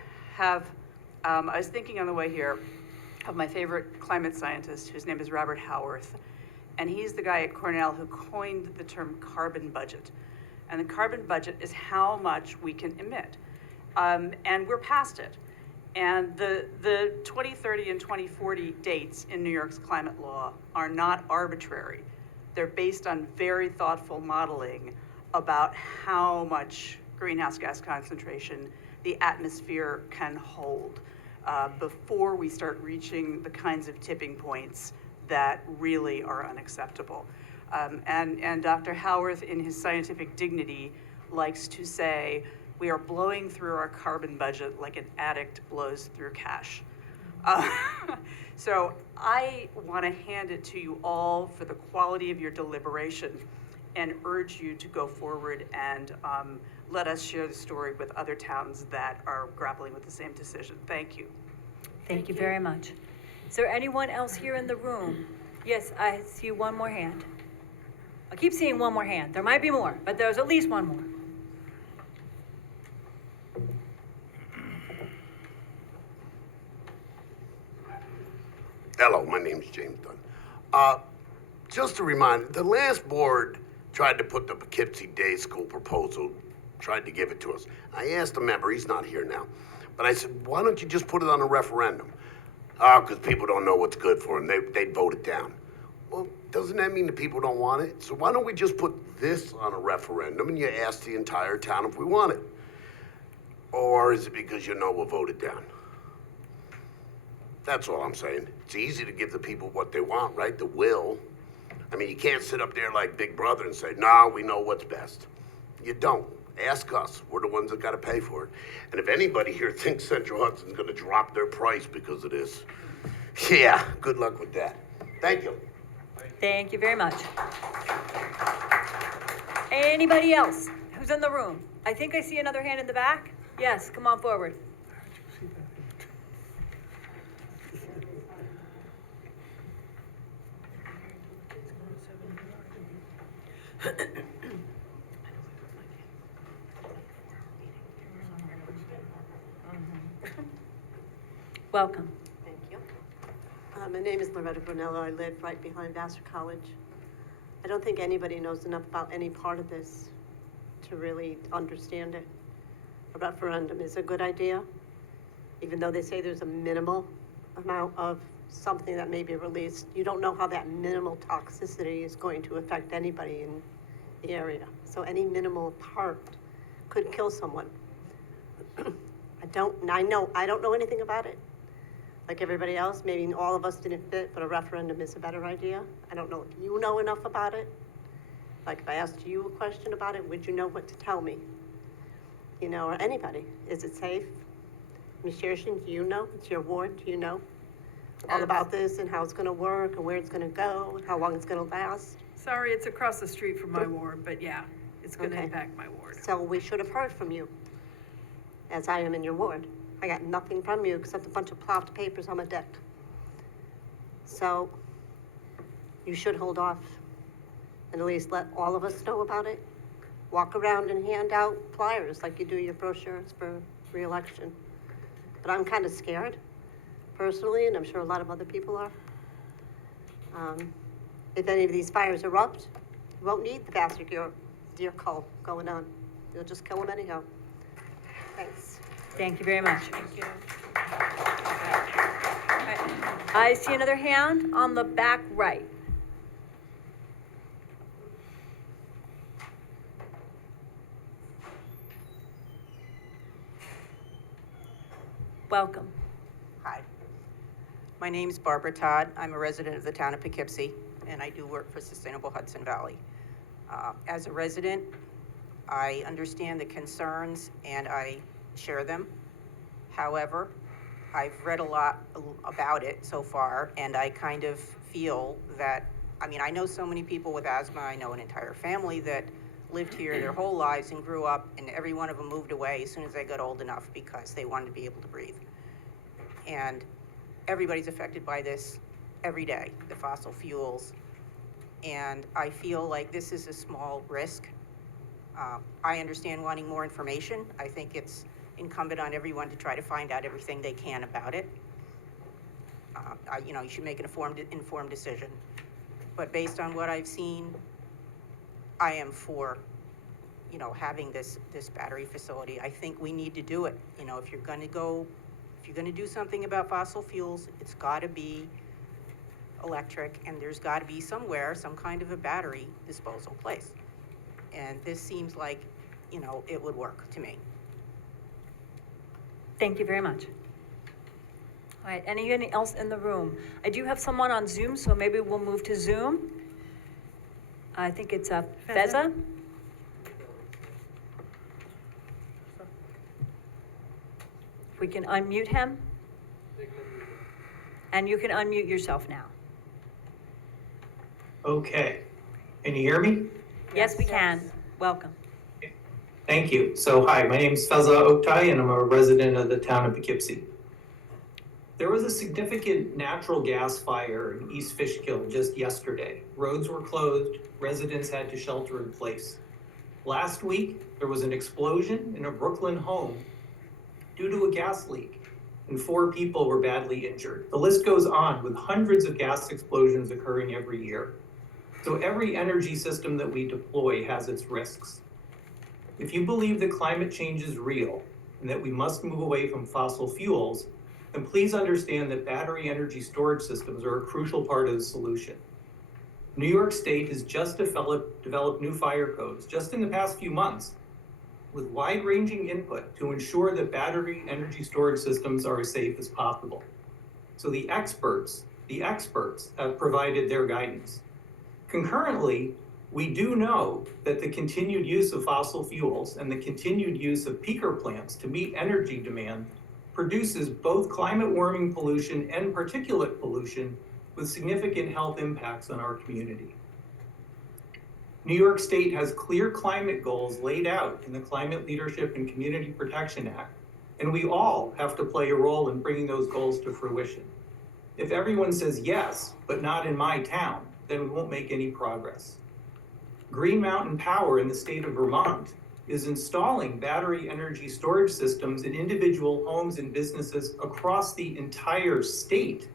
was thinking on the way here of my favorite climate scientist, whose name is Robert Howarth. And he's the guy at Cornell who coined the term carbon budget. And the carbon budget is how much we can emit. And we're past it. And the 2030 and 2040 dates in New York's climate law are not arbitrary. They're based on very thoughtful modeling about how much greenhouse gas concentration the atmosphere can hold before we start reaching the kinds of tipping points that really are unacceptable. And Dr. Howarth, in his scientific dignity, likes to say, we are blowing through our carbon budget like an addict blows through cash. So I want to hand it to you all for the quality of your deliberation and urge you to go forward and let us share the story with other towns that are grappling with the same decision. Thank you. Thank you very much. Is there anyone else here in the room? Yes, I see one more hand. I keep seeing one more hand. There might be more, but there's at least one more. Hello, my name's James Dunn. Just a reminder, the last board tried to put the Poughkeepsie Day School proposal, tried to give it to us. I asked a member, he's not here now, but I said, why don't you just put it on a referendum? Oh, because people don't know what's good for them. They'd vote it down. Well, doesn't that mean the people don't want it? So why don't we just put this on a referendum and you ask the entire town if we want it? Or is it because you know we'll vote it down? That's all I'm saying. It's easy to give the people what they want, right? The will. I mean, you can't sit up there like Big Brother and say, no, we know what's best. You don't. Ask us. We're the ones that got to pay for it. And if anybody here thinks Central Hudson's going to drop their price because of this, yeah, good luck with that. Thank you. Thank you very much. Anybody else who's in the room? I think I see another hand in the back. Yes, come on forward. Welcome. Thank you. My name is Loretta Brunello. I live right behind Vassar College. I don't think anybody knows enough about any part of this to really understand it. A referendum is a good idea, even though they say there's a minimal amount of something that may be released. You don't know how that minimal toxicity is going to affect anybody in the area. So any minimal part could kill someone. I don't know anything about it. Like everybody else, maybe all of us didn't fit, but a referendum is a better idea. I don't know if you know enough about it. Like if I asked you a question about it, would you know what to tell me? You know, or anybody. Is it safe? Ms. Shershin, do you know? It's your ward, do you know all about this and how it's gonna work and where it's gonna go and how long it's gonna last? Sorry, it's across the street from my ward, but yeah, it's gonna impact my ward. So we should have heard from you, as I am in your ward. I got nothing from you except a bunch of plopped papers on my deck. So you should hold off and at least let all of us know about it. Walk around and hand out flyers like you do your brochures for re-election. But I'm kind of scared, personally, and I'm sure a lot of other people are. If any of these fires erupt, you won't need the Vassar deer cull going on. You'll just kill them anyhow. Thanks. Thank you very much. Thank you. I see another hand on the back right. Welcome. Hi. My name's Barbara Todd. I'm a resident of the town of Poughkeepsie, and I do work for Sustainable Hudson Valley. As a resident, I understand the concerns and I share them. However, I've read a lot about it so far, and I kind of feel that, I know so many people with asthma. I know an entire family that lived here their whole lives and grew up, and every one of them moved away as soon as they got old enough because they wanted to be able to breathe. And everybody's affected by this every day, the fossil fuels. And I feel like this is a small risk. I understand wanting more information. I think it's incumbent on everyone to try to find out everything they can about it. You should make an informed decision. But based on what I've seen, I am for, having this battery facility. I think we need to do it. If you're going to do something about fossil fuels, it's got to be electric, and there's got to be somewhere some kind of a battery disposal place. And this seems like, it would work to me. Thank you very much. All right, anyone else in the room? I do have someone on Zoom, so maybe we'll move to Zoom. I think it's Feza. If we can unmute him. And you can unmute yourself now. Okay. Can you hear me? Yes, we can. Welcome. Thank you. So, hi, my name is Feza Oktay, and I'm a resident of the town of Poughkeepsie. There was a significant natural gas fire in East Fishkill just yesterday. Roads were closed, residents had to shelter in place. Last week, there was an explosion in a Brooklyn home due to a gas leak, and 4 people were badly injured. The list goes on, with hundreds of gas explosions occurring every year. So every energy system that we deploy has its risks. If you believe that climate change is real and that we must move away from fossil fuels, then please understand that battery energy storage systems are a crucial part of the solution. New York State has just developed new fire codes just in the past few months with wide-ranging input to ensure that battery energy storage systems are as safe as possible. So the experts have provided their guidance. Concurrently, we do know that the continued use of fossil fuels and the continued use of peaker plants to meet energy demand produces both climate warming pollution and particulate pollution with significant health impacts on our community. New York State has clear climate goals laid out in the Climate Leadership and Community Protection Act, and we all have to play a role in bringing those goals to fruition. If everyone says yes, but not in my town, then we won't make any progress. Green Mountain Power in the state of Vermont is installing battery energy storage systems in individual homes and businesses across the entire state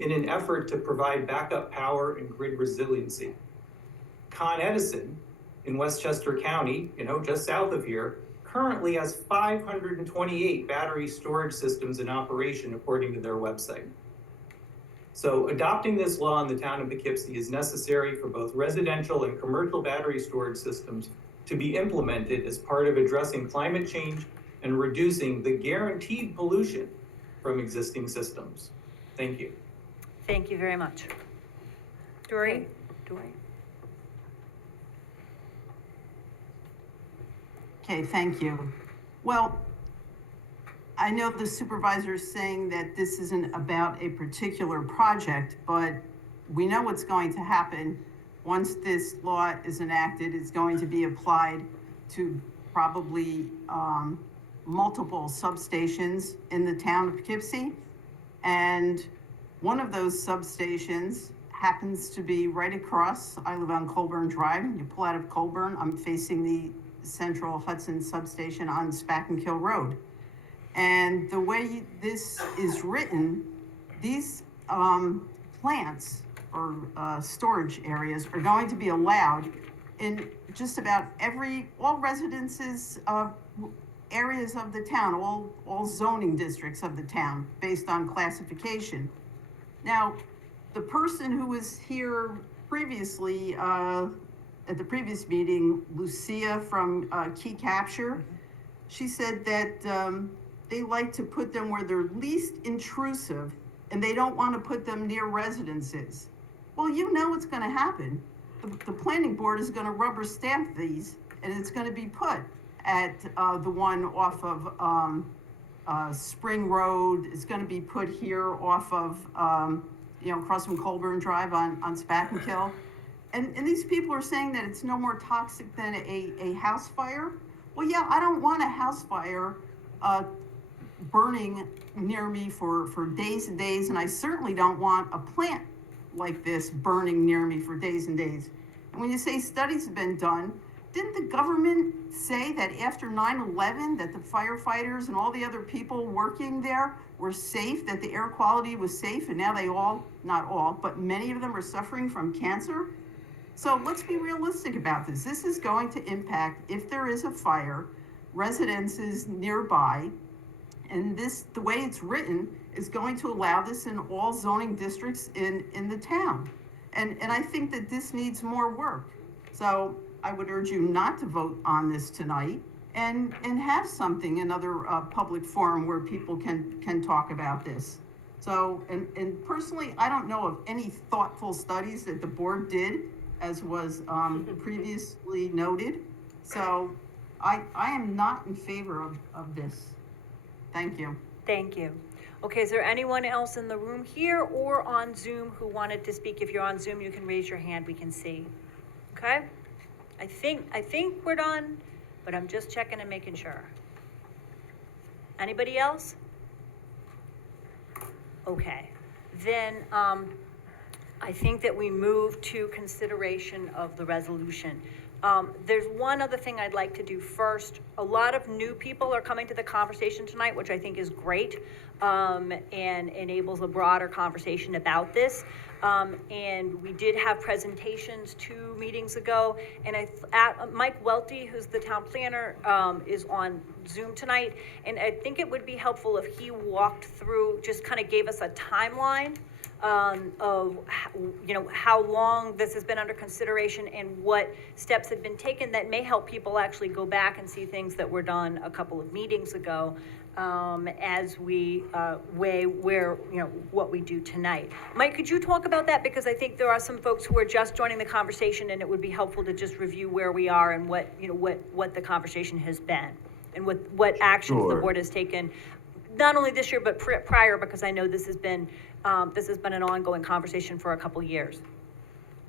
in an effort to provide backup power and grid resiliency. Con Edison in Westchester County, just south of here, currently has 528 battery storage systems in operation according to their website. So adopting this law in the town of Poughkeepsie is necessary for both residential and commercial battery storage systems to be implemented as part of addressing climate change and reducing the guaranteed pollution from existing systems. Thank you. Thank you very much. Dory? Okay, thank you. Well, I know the supervisor is saying that this isn't about a particular project, but we know what's going to happen. Once this law is enacted, it's going to be applied to probably multiple substations in the town of Poughkeepsie. And one of those substations happens to be right across. I live on Colburn Drive. You pull out of Colburn, I'm facing the Central Hudson substation on Spackenkill Road. And the way this is written, these plants or storage areas are going to be allowed in just about all residences areas of the town, all zoning districts of the town based on classification. Now, the person who was here previously at the previous meeting, Lucia from Key Capture, she said that they like to put them where they're least intrusive and they don't want to put them near residences. Well, you know what's going to happen. The planning board is going to rubber stamp these and it's going to be put at the one off of Spring Road. It's going to be put here off of, across from Colburn Drive on Spackenkill. And these people are saying that it's no more toxic than a house fire. Well, yeah, I don't want a house fire burning near me for days and days, and I certainly don't want a plant like this burning near me for days and days. And when you say studies have been done, didn't the government say that after 9/11 that the firefighters and all the other people working there were safe, that the air quality was safe, and now they all, not all, but many of them are suffering from cancer? So let's be realistic about this. This is going to impact, if there is a fire, residences nearby. And this, the way it's written, is going to allow this in all zoning districts in the town. And I think that this needs more work. So I would urge you not to vote on this tonight and have something, another public forum where people can talk about this. So, and personally, I don't know of any thoughtful studies that the board did, as was previously noted. So I am not in favor of this. Thank you. Thank you. Okay, is there anyone else in the room here or on Zoom who wanted to speak? If you're on Zoom, you can raise your hand, we can see. Okay? I think we're done, but I'm just checking and making sure. Anybody else? Okay, then I think that we move to consideration of the resolution. There's one other thing I'd like to do first. A lot of new people are coming to the conversation tonight, which I think is great, and enables a broader conversation about this. And we did have presentations 2 meetings ago. And Mike Welty, who's the town planner, is on Zoom tonight. And I think it would be helpful if he walked through, just kind of gave us a timeline of, how long this has been under consideration and what steps have been taken that may help people actually go back and see things that were done a couple of meetings ago, as we weigh what we do tonight. Mike, could you talk about that? Because I think there are some folks who are just joining the conversation, and it would be helpful to just review where we are and what the conversation has been and what actions the board has taken, not only this year but prior, because I know this has been an ongoing conversation for a couple years.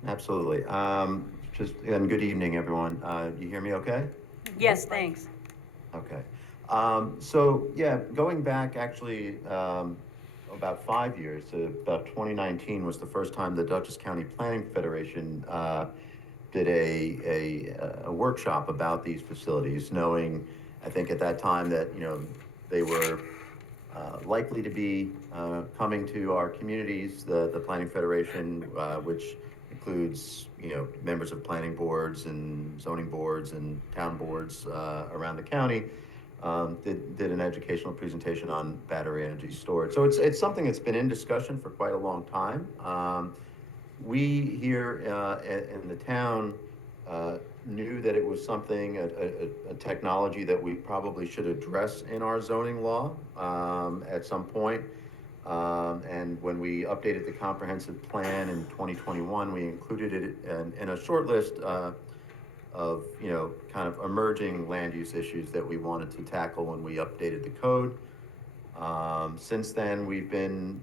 Absolutely. And good evening, everyone. You hear me okay? Yes, thanks. Okay. So yeah, going back actually about 5 years to about 2019 was the first time the Dutchess County Planning Federation did a workshop about these facilities, knowing, I think at that time that, they were likely to be coming to our communities, the Planning Federation, which includes, members of planning boards and zoning boards and town boards around the county, did an educational presentation on battery energy storage. So it's something that's been in discussion for quite a long time. We here in the town knew that it was something, a technology that we probably should address in our zoning law at some point. And when we updated the comprehensive plan in 2021, we included it in a short list of, kind of emerging land use issues that we wanted to tackle when we updated the code. Since then, we've been,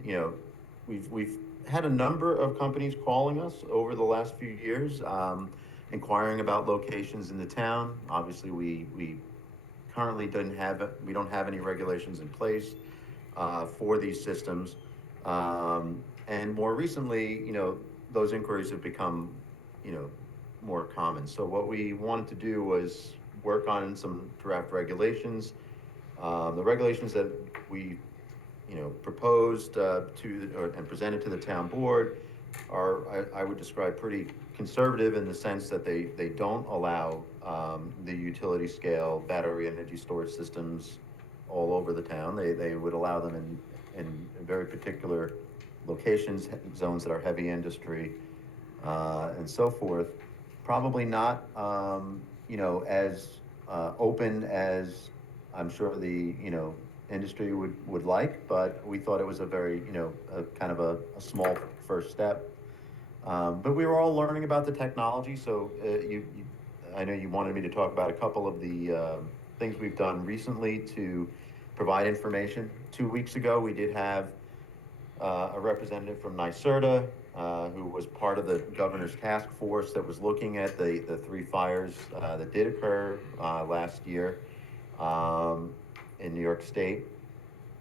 we've had a number of companies calling us over the last few years, inquiring about locations in the town. Obviously, we currently don't have any regulations in place for these systems. And more recently, those inquiries have become, more common. So what we wanted to do was work on some draft regulations. The regulations that we, proposed and presented to the town board are, I would describe, pretty conservative in the sense that they don't allow the utility scale battery energy storage systems all over the town. They would allow them in very particular locations, zones that are heavy industry, and so forth. Probably not, as open as I'm sure the, industry would like, but we thought it was a very, kind of a small first step. But we were all learning about the technology, so I know you wanted me to talk about a couple of the things we've done recently to provide information. 2 weeks ago, we did have a representative from NYSERDA, who was part of the governor's task force that was looking at the 3 fires that did occur last year in New York State.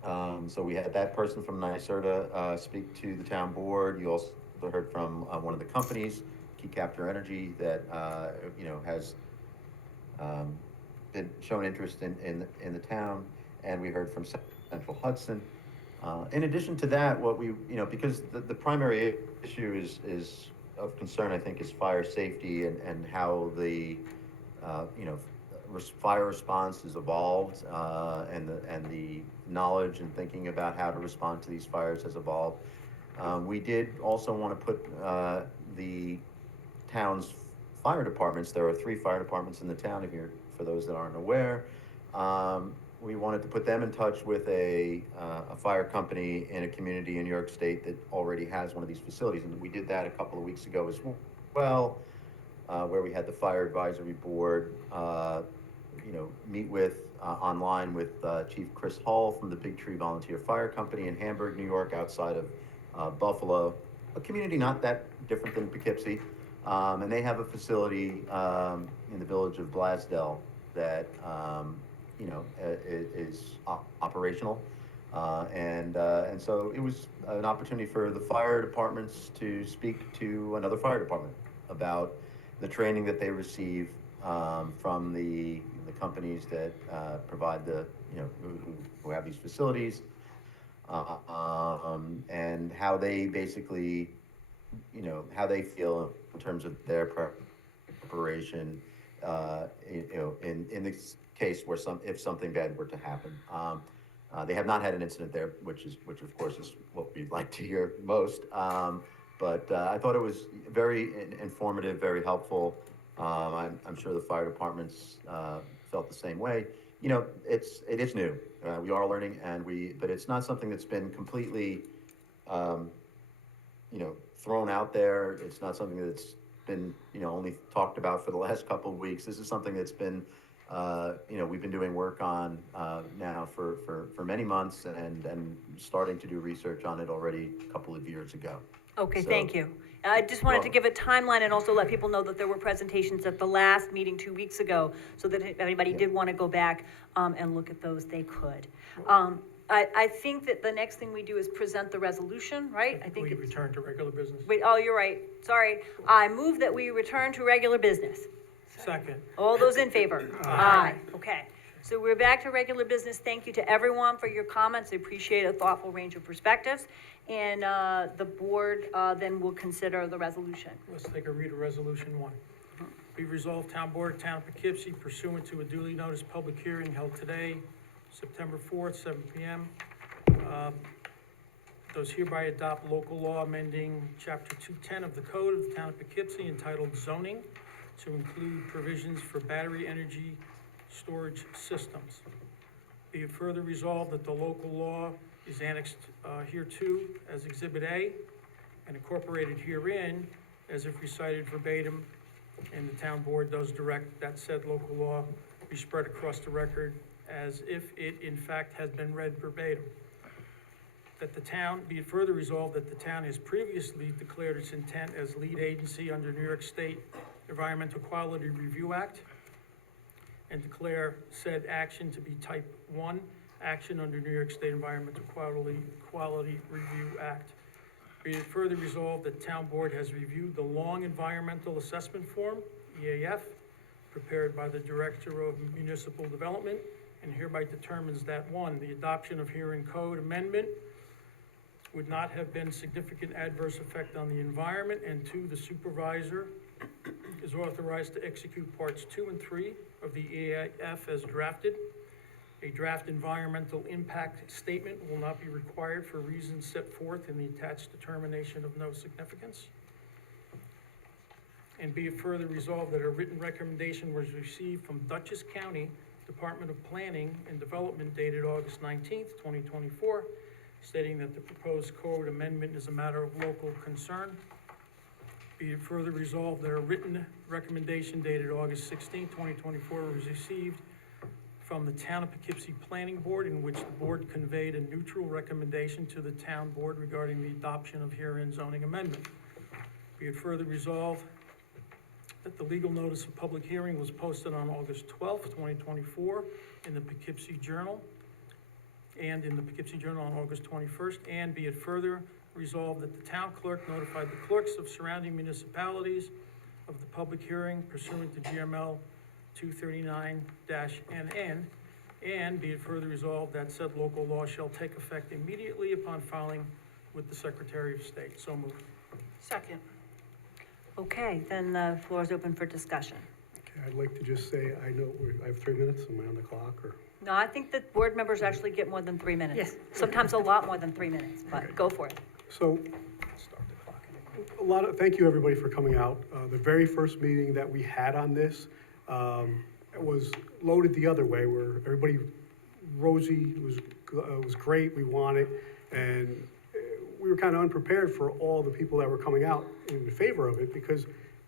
So we had that person from NYSERDA speak to the town board. You also heard from one of the companies, Key Capture Energy, that has been shown interest in the town, and we heard from Central Hudson. In addition to that, what we, because the primary issue is of concern, I think, is fire safety and how the, fire response has evolved, and the knowledge and thinking about how to respond to these fires has evolved. We did also want to put the town's fire departments. There are 3 fire departments in the town, for those that aren't aware. We wanted to put them in touch with a fire company in a community in New York State that already has one of these facilities. And we did that a couple of weeks ago as well, where we had the fire advisory board, meet with, online with Chief Chris Hall from the Big Tree Volunteer Fire Company in Hamburg, New York, outside of Buffalo, a community not that different than Poughkeepsie. And they have a facility in the village of Blasdell that is operational, and so it was an opportunity for the fire departments to speak to another fire department about the training that they receive from the companies that provide who have these facilities, and how they basically you know, how they feel in terms of their preparation, you know, in this case where if something bad were to happen. They have not had an incident there, which of course is what we'd like to hear most. But I thought it was very informative, very helpful. I'm sure the fire departments felt the same way. You know, it is new. We are learning, but it's not something that's been completely, you know, thrown out there. It's not something that's been, you know, only talked about for the last couple of weeks. This is something that's been, you know, we've been doing work on now for many months and starting to do research on it already a couple of years ago. Okay, So- thank you. I just wanted to give a timeline and also let people know that there were presentations at the last meeting 2 weeks ago, so that if anybody did want to go back and look at those, they could. I think that the next thing we do is present the resolution, right? I think We it's, return to regular business. wait, oh, you're right, sorry. I move that we return to regular business. Second. All those in favor? Aye. Okay. So we're back to regular business. Thank you to everyone for your comments. I appreciate a thoughtful range of perspectives. And the board then will consider the resolution. Let's take a read of resolution 1. Be resolved, Town Board, Town of Poughkeepsie, pursuant to a duly noticed public hearing held today, September 4th, 7 p.m. Does hereby adopt local law amending Chapter 210 of the Code of the Town of Poughkeepsie entitled Zoning to include provisions for battery energy storage systems. Be it further resolved that the local law is annexed hereto as Exhibit A and incorporated herein as if recited verbatim, and the town board does direct that said local law be spread across the record as if it in fact has been read verbatim. That the town, be it further resolved that the town has previously declared its intent as lead agency under New York State Environmental Quality Review Act and declare said action to be type 1 action under New York State Environmental Quality Review Act. Be it further resolved that town board has reviewed the long environmental assessment form, EAF, prepared by the Director of Municipal Development, and hereby determines that 1, the adoption of herein code amendment would not have been significant adverse effect on the environment, and 2, the supervisor is authorized to execute parts 2 and 3 of the EAF as drafted. A draft environmental impact statement will not be required for reasons set forth in the attached determination of no significance. And be it further resolved that a written recommendation was received from Dutchess County Department of Planning and Development dated August 19th, 2024, stating that the proposed code amendment is a matter of local concern. Be it further resolved that a written recommendation dated August 16th, 2024 was received from the Town of Poughkeepsie Planning Board, in which the board conveyed a neutral recommendation to the town board regarding the adoption of herein zoning amendment. Be it further resolved that the legal notice of public hearing was posted on August 12th, 2024 in the Poughkeepsie Journal and in the Poughkeepsie Journal on August 21st, and be it further resolved that the town clerk notified the clerks of surrounding municipalities of the public hearing pursuant to GML 239-NN, and be it further resolved that said local law shall take effect immediately upon filing with the Secretary of State. So moved. Second. Okay, then the floor is open for discussion. Okay, I'd like to just say, I know I have 3 minutes, am I on the clock, or? No, I think that board members actually get more than 3 minutes. Yes. Sometimes a lot more than 3 minutes, but go for it. So, thank you everybody for coming out. The very first meeting that we had on this was loaded the other way, where everybody, Rosie was great, we won it, and we were kind of unprepared for all the people that were coming out in favor of it, because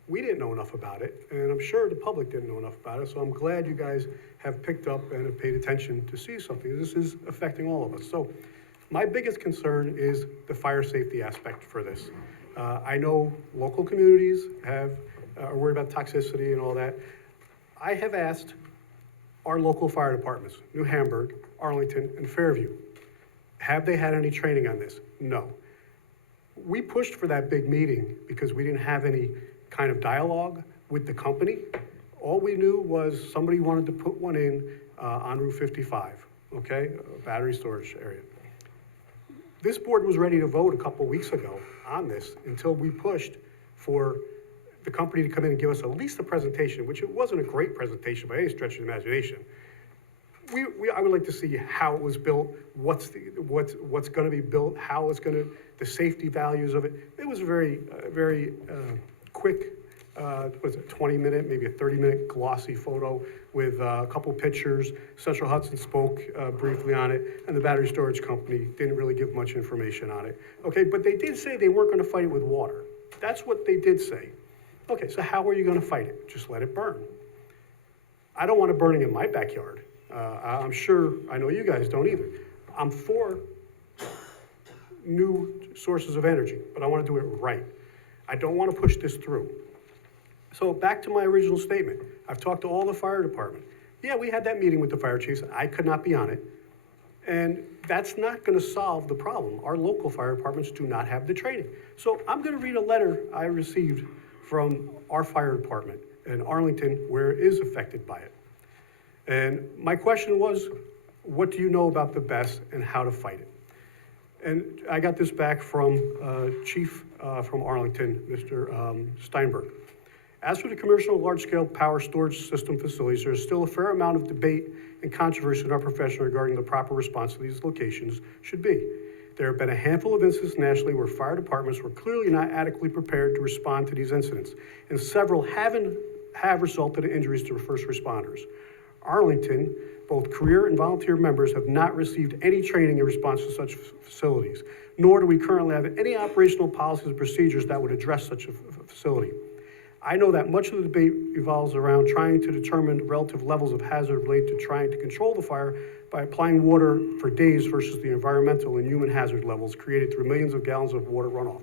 we didn't know enough about it, and I'm sure the public didn't know enough about it, so I'm glad you guys have picked up and have paid attention to see something. This is affecting all of us. So my biggest concern is the fire safety aspect for this. I know local communities are worried about toxicity and all that. I have asked our local fire departments, New Hamburg, Arlington, and Fairview, have they had any training on this? No. We pushed for that big meeting because we didn't have any kind of dialogue with the company. All we knew was somebody wanted to put one in on Route 55, okay, a battery storage area. This board was ready to vote a couple weeks ago on this until we pushed for the company to come in and give us at least a presentation, which it wasn't a great presentation by any stretch of the imagination. I would like to see how it was built, what's gonna be built, how it's gonna, the safety values of it. It was a very quick, what is it, 20-minute, maybe a 30-minute glossy photo with a couple pictures. Central Hudson spoke briefly on it, and the battery storage company didn't really give much information on it. Okay, but they did say they weren't gonna fight it with water. That's what they did say. Okay, so how are you gonna fight it? Just let it burn. I don't want it burning in my backyard. I'm sure, I know you guys don't either. I'm for new sources of energy, but I want to do it right. I don't want to push this through. So back to my original statement. I've talked to all the fire department. Yeah, we had that meeting with the fire chiefs. I could not be on it. And that's not going to solve the problem. Our local fire departments do not have the training. So I'm going to read a letter I received from our fire department in Arlington where it is affected by it. And my question was, what do you know about the BESS and how to fight it? And I got this back from Chief from Arlington, Mr. Steinberg. As for the commercial large-scale power storage system facilities, there is still a fair amount of debate and controversy in our profession regarding the proper response to these locations should be. There have been a handful of incidents nationally where fire departments were clearly not adequately prepared to respond to these incidents, and several have resulted in injuries to first responders. Arlington, both career and volunteer members have not received any training in response to such facilities, nor do we currently have any operational policies and procedures that would address such a facility. I know that much of the debate revolves around trying to determine relative levels of hazard related to trying to control the fire by applying water for days versus the environmental and human hazard levels created through millions of gallons of water runoff.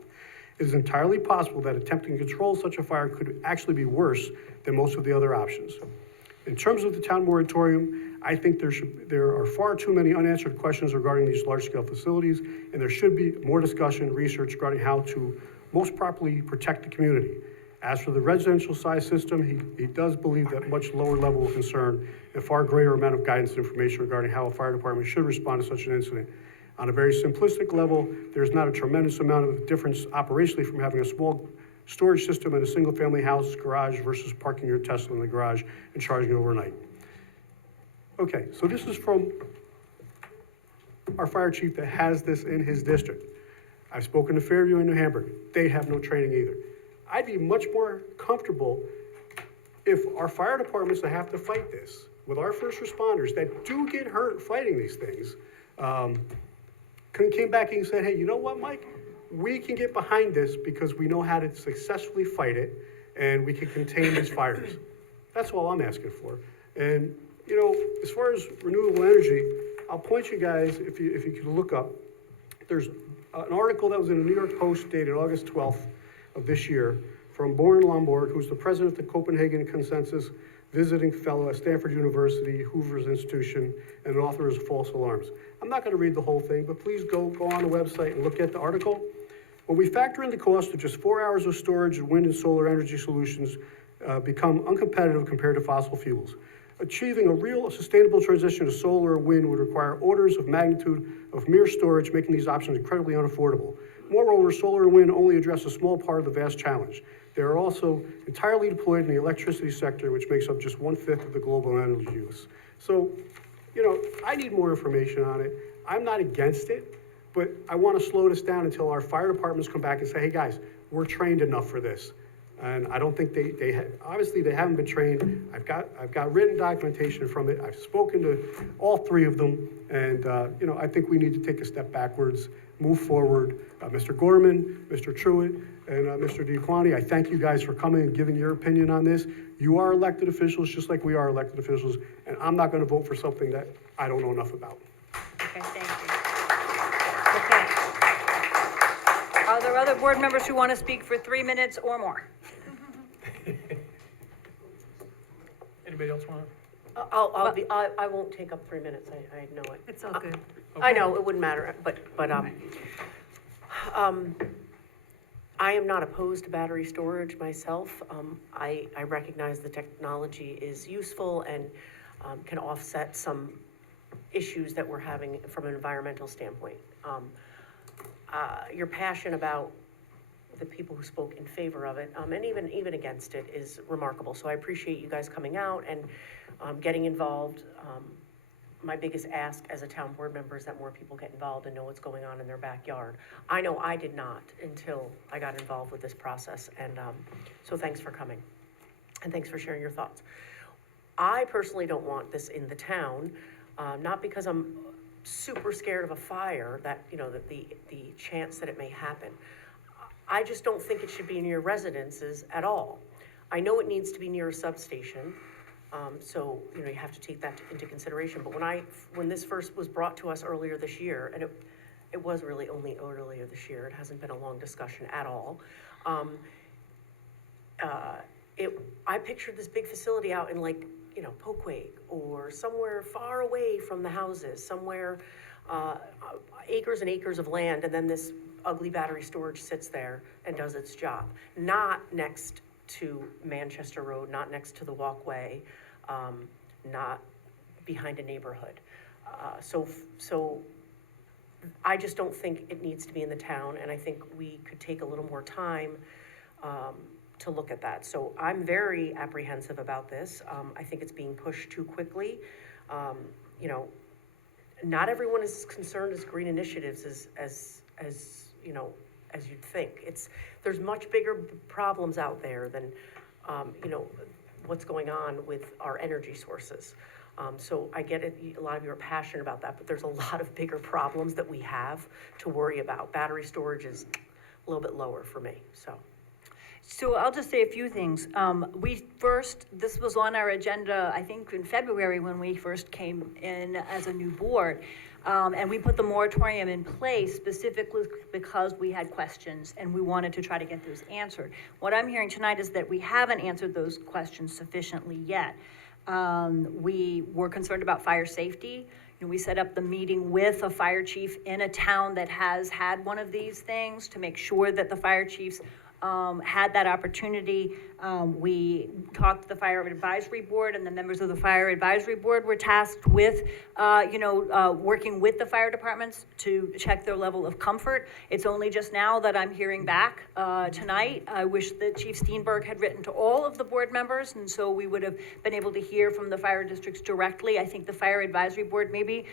It is entirely possible that attempting to control such a fire could actually be worse than most of the other options. In terms of the town moratorium, I think there are far too many unanswered questions regarding these large-scale facilities, and there should be more discussion and research regarding how to most properly protect the community. As for the residential size system, he does believe that much lower level of concern and far greater amount of guidance and information regarding how a fire department should respond to such an incident. On a very simplistic level, there's not a tremendous amount of difference operationally from having a small storage system in a single-family house garage versus parking your Tesla in the garage and charging overnight. Okay, so this is from our fire chief that has this in his district. I've spoken to Fairview and New Hamburg. They have no training either. I'd be much more comfortable if our fire departments that have to fight this, with our first responders that do get hurt fighting these things, came back and said, hey, you know what, Mike? We can get behind this because we know how to successfully fight it and we can contain these fires. That's all I'm asking for. And, you know, as far as renewable energy, I'll point you guys, if you could look up, there's an article that was in the New York Post dated August 12th of this year from Boren Lomborg, who's the president of the Copenhagen Consensus, visiting fellow at Stanford University, Hoover's Institution, and an author of False Alarms. I'm not going to read the whole thing, but please go on the website and look at the article. When we factor in the cost of just 4 hours of storage and wind and solar energy solutions become uncompetitive compared to fossil fuels. Achieving a real sustainable transition to solar or wind would require orders of magnitude of mere storage, making these options incredibly unaffordable. Moreover, solar and wind only address a small part of the vast challenge. They are also entirely deployed in the electricity sector, which makes up just 1/5 of the global energy use. So, you know, I need more information on it. I'm not against it, but I want to slow this down until our fire departments come back and say, hey guys, we're trained enough for this. And I don't think obviously they haven't been trained. I've got written documentation from it. I've spoken to all three of them. And, you know, I think we need to take a step backwards, move forward. Mr. Gorman, Mr. Truitt, and Mr. DiQuani, I thank you guys for coming and giving your opinion on this. You are elected officials, just like we are elected officials, and I'm not going to vote for something that I don't know enough about. Okay, thank you. Okay. Are there other board members who want to speak for 3 minutes or more? Anybody else want to? I won't take up 3 minutes, I know it. It's all good. I know, it wouldn't matter, but I am not opposed to battery storage myself. I recognize the technology is useful and can offset some issues that we're having from an environmental standpoint. your passion about the people who spoke in favor of it, and even against it is remarkable. So I appreciate you guys coming out and getting involved. My biggest ask as a town board member is that more people get involved and know what's going on in their backyard. I know I did not until I got involved with this process, and so thanks for coming, and thanks for sharing your thoughts. I personally don't want this in the town, not because I'm super scared of a fire, that, you know, that the chance that it may happen. I just don't think it should be near residences at all. I know it needs to be near a substation, so, you know, you have to take that into consideration. But when this first was brought to us earlier this year, and it was really only earlier this year, it hasn't been a long discussion at all. I pictured this big facility out in, like, you know, Poughkeepsie or somewhere far away from the houses, somewhere acres and acres of land, and then this ugly battery storage sits there and does its job. Not next to Manchester Road, not next to the walkway, not behind a neighborhood. So I just don't think it needs to be in the town, and I think we could take a little more time to look at that. So I'm very apprehensive about this. I think it's being pushed too quickly. You know, not everyone is as concerned as green initiatives as you know, as you'd think. There's much bigger problems out there than, you know, what's going on with our energy sources. So I get it, a lot of you are passionate about that, but there's a lot of bigger problems that we have to worry about. Battery storage is a little bit lower for me, so. So I'll just say a few things. This was on our agenda, I think in February when we first came in as a new board. And we put the moratorium in place specifically because we had questions and we wanted to try to get those answered. What I'm hearing tonight is that we haven't answered those questions sufficiently yet. We were concerned about fire safety. You know, we set up the meeting with a fire chief in a town that has had one of these things to make sure that the fire chiefs had that opportunity. We talked to the Fire Advisory Board, and the members of the Fire Advisory Board were tasked with, working with the fire departments to check their level of comfort. It's only just now that I'm hearing back tonight. I wish that Chief Steenberg had written to all of the board members, and so we would have been able to hear from the fire districts directly. I think the Fire Advisory Board maybe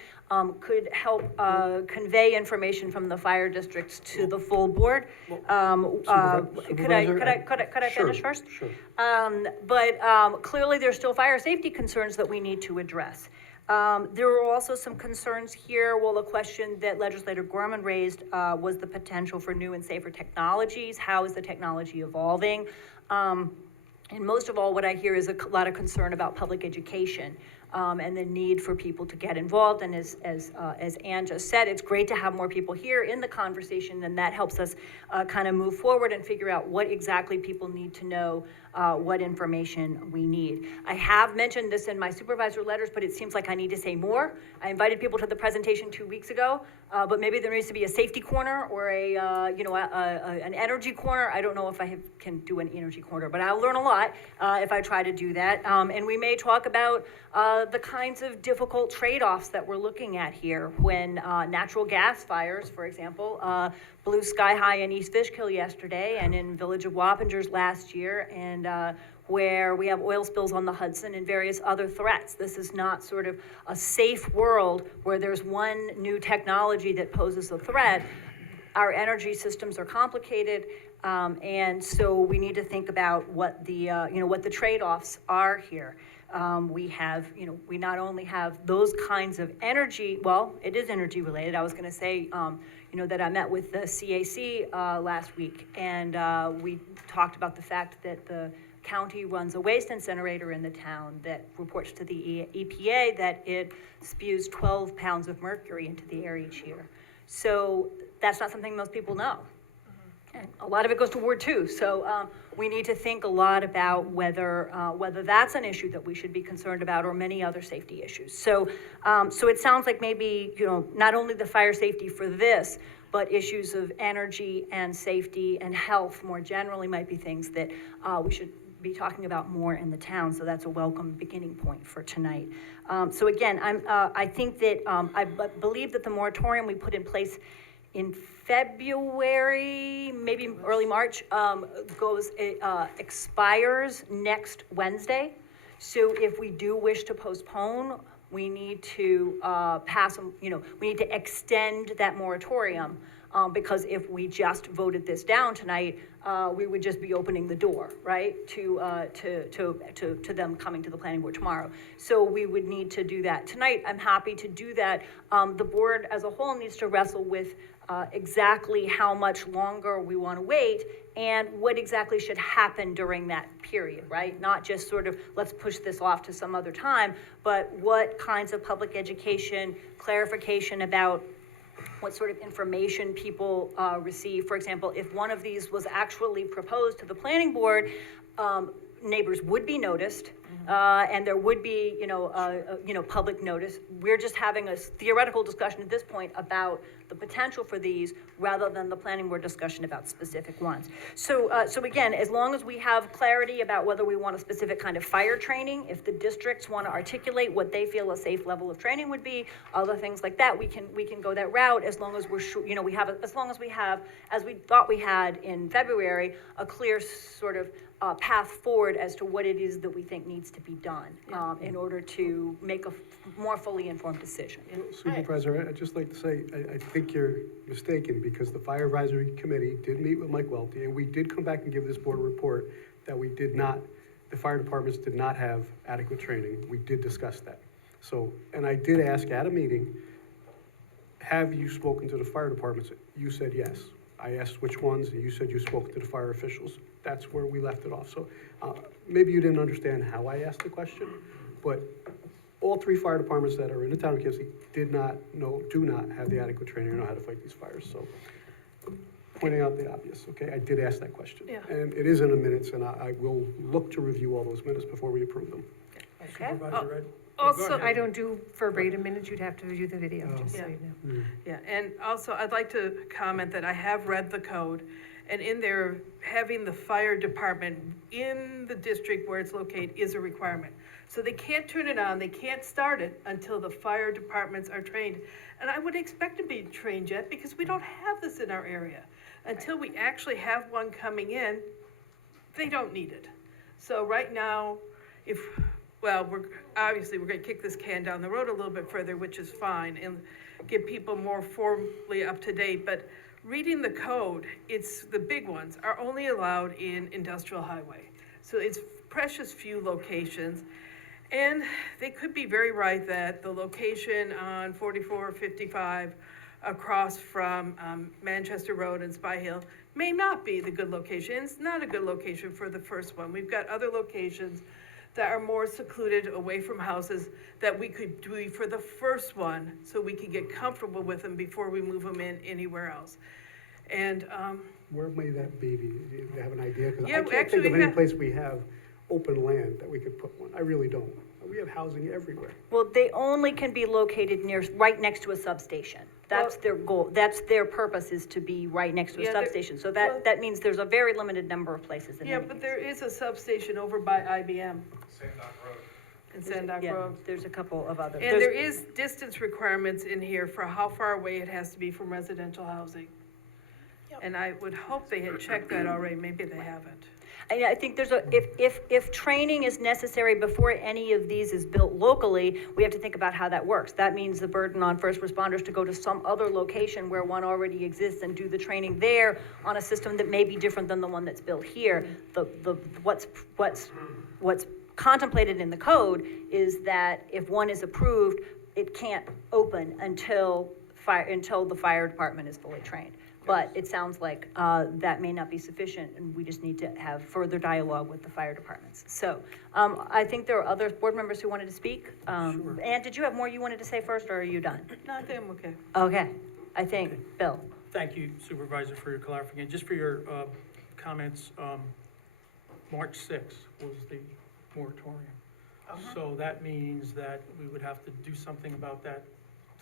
could help convey information from the fire districts to the full board. Could I finish first? Sure. But clearly there's still fire safety concerns that we need to address. There were also some concerns here. Well, the question that Legislator Gorman raised was the potential for new and safer technologies. How is the technology evolving? And most of all, what I hear is a lot of concern about public education. And the need for people to get involved. And as Ann just said, it's great to have more people here in the conversation, and that helps us kind of move forward and figure out what exactly people need to know, what information we need. I have mentioned this in my supervisor letters, but it seems like I need to say more. I invited people to the presentation 2 weeks ago, but maybe there needs to be a safety corner or an energy corner. I don't know if can do an energy corner, but I'll learn a lot if I try to do that. And we may talk about the kinds of difficult trade-offs that we're looking at here when natural gas fires, for example, blew sky high in East Fishkill yesterday and in Village of Wappingers last year, and where we have oil spills on the Hudson and various other threats. This is not sort of a safe world where there's one new technology that poses a threat. Our energy systems are complicated, and so we need to think about what the trade-offs are here. We not only have those kinds of energy, well, it is energy related. I was going to say, that I met with the CAC last week, and we talked about the fact that the county runs a waste incinerator in the town that reports to the EPA that it spews 12 pounds of mercury into the air each year. So that's not something most people know. And a lot of it goes to Ward 2. So we need to think a lot about whether that's an issue that we should be concerned about, or many other safety issues. So it sounds like maybe, not only the fire safety for this, but issues of energy and safety and health more generally might be things that we should be talking about more in the town. So that's a welcome beginning point for tonight. So again, I think that I believe that the moratorium we put in place in February, maybe early March, expires next Wednesday. So if we do wish to postpone, we need to we need to extend that moratorium. Because if we just voted this down tonight, we would just be opening the door, right, to them coming to the planning board tomorrow. So we would need to do that tonight. I'm happy to do that. The board as a whole needs to wrestle with exactly how much longer we want to wait and what exactly should happen during that period, right? Not just sort of, let's push this off to some other time, but what kinds of public education, clarification about what sort of information people receive. For example, if one of these was actually proposed to the planning board, neighbors would be noticed, and there would be, public notice. We're just having a theoretical discussion at this point about the potential for these rather than the planning board discussion about specific ones. So again, as long as we have clarity about whether we want a specific kind of fire training, if the districts want to articulate what they feel a safe level of training would be, other things like that, we can go that route as long as we're sure, as long as we have, as we thought we had in February, a clear sort of path forward as to what it is that we think needs to be done in order to make a more fully informed decision. Supervisor, I'd just like to say, I think you're mistaken because the Fire Advisory Committee did meet with Mike Welty and we did come back and give this board a report that the fire departments did not have adequate training. We did discuss that. So, and I did ask at a meeting, have you spoken to the fire departments? You said yes. I asked which ones, and you said you spoke to the fire officials. That's where we left it off. So maybe you didn't understand how I asked the question, but all three fire departments that are in the town of Poughkeepsie do not have the adequate training or know how to fight these fires. So pointing out the obvious, okay? I did ask that question. Yeah. And it is in the minutes, and I will look to review all those minutes before we approve them. Okay. Supervisor Red? Also, I don't do verbatim minutes, you'd have to view the video, just so you know. Mm. Yeah, and also, I'd like to comment that I have read the code, and in there, having the fire department in the district where it's located is a requirement. So they can't turn it on, they can't start it until the fire departments are trained. And I would expect to be trained yet, because we don't have this in our area. Until we actually have one coming in, they don't need it. So right now, we're gonna kick this can down the road a little bit further, which is fine, and get people more formally up to date, but reading the code, the big ones are only allowed in industrial highway. So it's precious few locations, and they could be very right that the location on 4455 across from Manchester Road and Spy Hill may not be the good location. It's not a good location for the first one. We've got other locations that are more secluded away from houses that we could do for the first one so we could get comfortable with them before we move them in anywhere else. And Where may that be? Do you have an idea? Because Yeah, I can't actually, think of we any have- place we have open land that we could put one. I really don't. We have housing everywhere. Well, they only can be located right next to a substation. That's their goal. That's their purpose, is to be right next to a Yeah, there- substation. So that means there's a very limited number of places in yeah, any but case. there is a substation over by IBM. In Sandock Yeah, Road. there's a couple of others. And there is distance requirements in here for how far away it has to be from residential housing. And I would hope they had checked that already, maybe they haven't. I think if training is necessary before any of these is built locally, we have to think about how that works. That means the burden on first responders to go to some other location where one already exists and do the training there on a system that may be different than the one that's built here. What's contemplated in the code is that if one is approved, it can't open until the fire department is fully trained. But it sounds like that may not be sufficient, and we just need to have further dialogue with the fire departments. So I think there are other board members who wanted to speak. Sure. Ann, did you have more you wanted to say first, or are you done? No, I think I'm okay. Okay, I think, Bill. Thank you, Supervisor, for your clarification. Just for your comments, March 6th was the moratorium. So that means that we would have to do something about that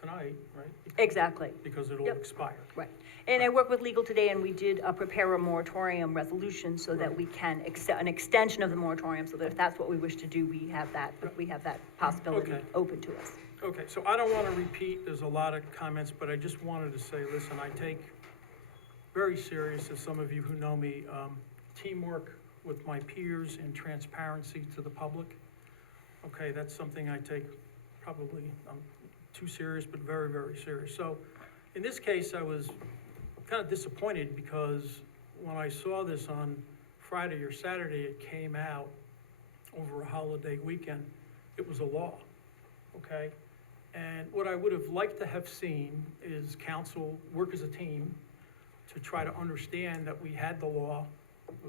tonight, right? Exactly. Because it'll Yep. expire. Right. And I worked with legal today, and we did prepare a moratorium resolution so that we can an extension of the moratorium, so that if that's what we wish to do, we have that possibility Okay. open to us. Okay, so I don't want to repeat, there's a lot of comments, but I just wanted to say, listen, I take very serious, as some of you who know me, teamwork with my peers and transparency to the public. Okay, that's something I take probably too serious, but very, very serious. So in this case, I was kind of disappointed because when I saw this on Friday or Saturday, it came out over a holiday weekend. It was a law, okay? And what I would have liked to have seen is council work as a team to try to understand that we had the law,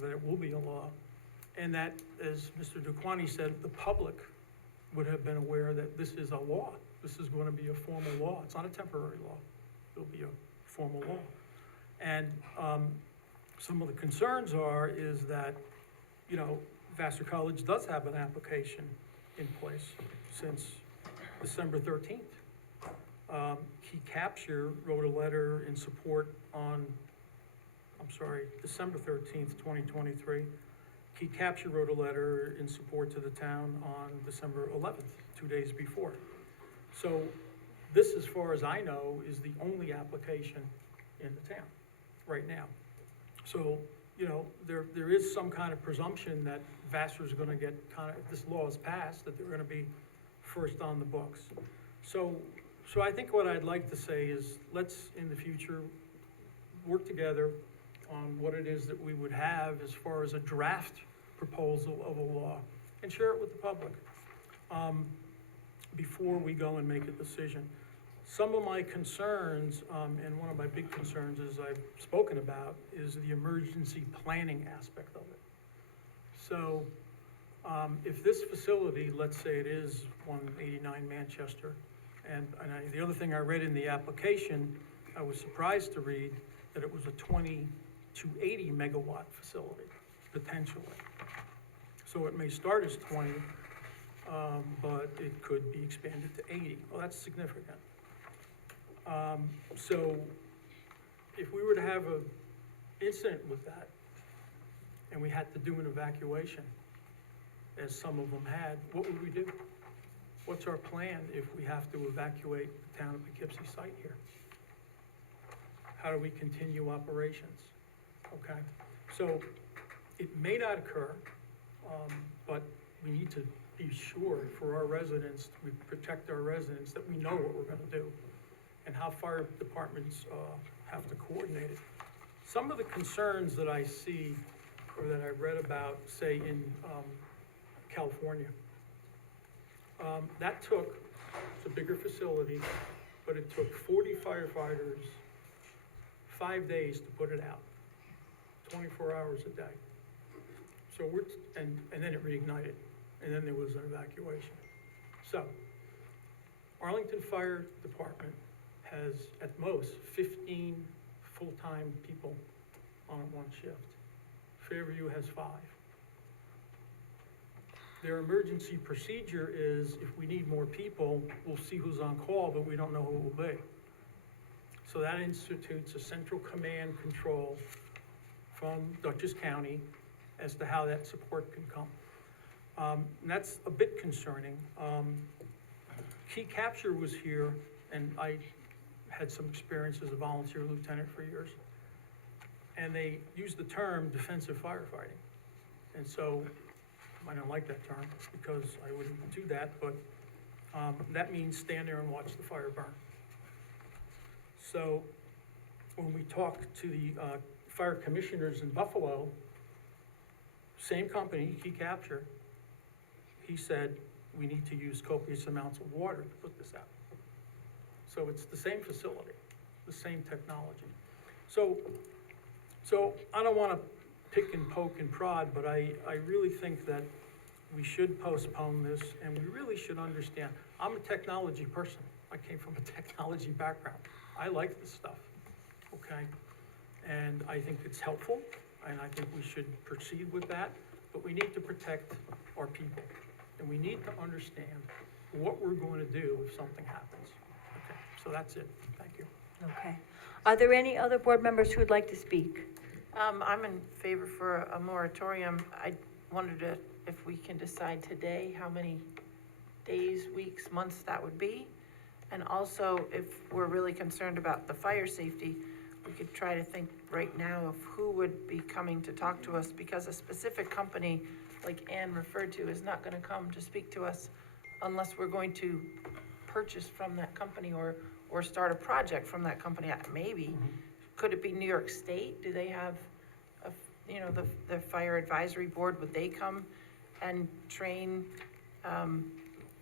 that it will be a law, and that, as Mr. Duquani said, the public would have been aware that this is a law. This is going to be a formal law. It's not a temporary law. It'll be a formal law. And some of the concerns is that, you know, Vassar College does have an application in place since December 13th. Key Capture wrote a letter in support on, December 13th, 2023. Key Capture wrote a letter in support to the town on December 11th, 2 days before. So this, as far as I know, is the only application in the town right now. So, you know, there is some kind of presumption that Vassar's gonna get if this law is passed, that they're gonna be first on the books. So I think what I'd like to say is, let's, in the future, work together on what it is that we would have as far as a draft proposal of a law, and share it with the public, before we go and make a decision. Some of my concerns, and one of my big concerns, as I've spoken about, is the emergency planning aspect of it. So, if this facility, let's say it is 189 Manchester, the other thing I read in the application, I was surprised to read that it was a 20 to 80 megawatt facility, potentially. So it may start as 20, but it could be expanded to 80. Well, that's significant. So if we were to have an incident with that, and we had to do an evacuation, as some of them had, what would we do? What's our plan if we have to evacuate the town of Poughkeepsie site here? How do we continue operations? Okay, so it may not occur, but we need to be sure for our residents, we protect our residents, that we know what we're gonna do and how fire departments have to coordinate it. Some of the concerns that I see or that I read about, say in California, it's a bigger facility, but it took 40 firefighters 5 days to put it out, 24 hours a day. So and then it reignited, and then there was an evacuation. So, Arlington Fire Department has at most 15 full-time people on one shift. Fairview has 5. Their emergency procedure is, if we need more people, we'll see who's on call, but we don't know who it will be. So that institutes a central command control from Dutchess County as to how that support can come. And that's a bit concerning. Key Capture was here, and I had some experience as a volunteer lieutenant for years. And they used the term defensive firefighting. And so, I don't like that term because I wouldn't do that, but that means stand there and watch the fire burn. So when we talked to the fire commissioners in Buffalo, same company, Key Capture, he said, we need to use copious amounts of water to put this out. So it's the same facility, the same technology. So I don't want to pick and poke and prod, but I really think that we should postpone this, and we really should understand. I'm a technology person. I came from a technology background. I like this stuff, okay? And I think it's helpful, and I think we should proceed with that, but we need to protect our people, and we need to understand what we're going to do if something happens. Okay, so that's it. Thank you. Okay. Are there any other board members who would like to speak? I'm in favor for a moratorium. I wondered if we can decide today how many days, weeks, months that would be. And also, if we're really concerned about the fire safety, we could try to think right now of who would be coming to talk to us, because a specific company, like Ann referred to, is not gonna come to speak to us unless we're going to purchase from that company or start a project from that company, maybe. Could it be New York State? Do they have, the fire advisory board, would they come and train,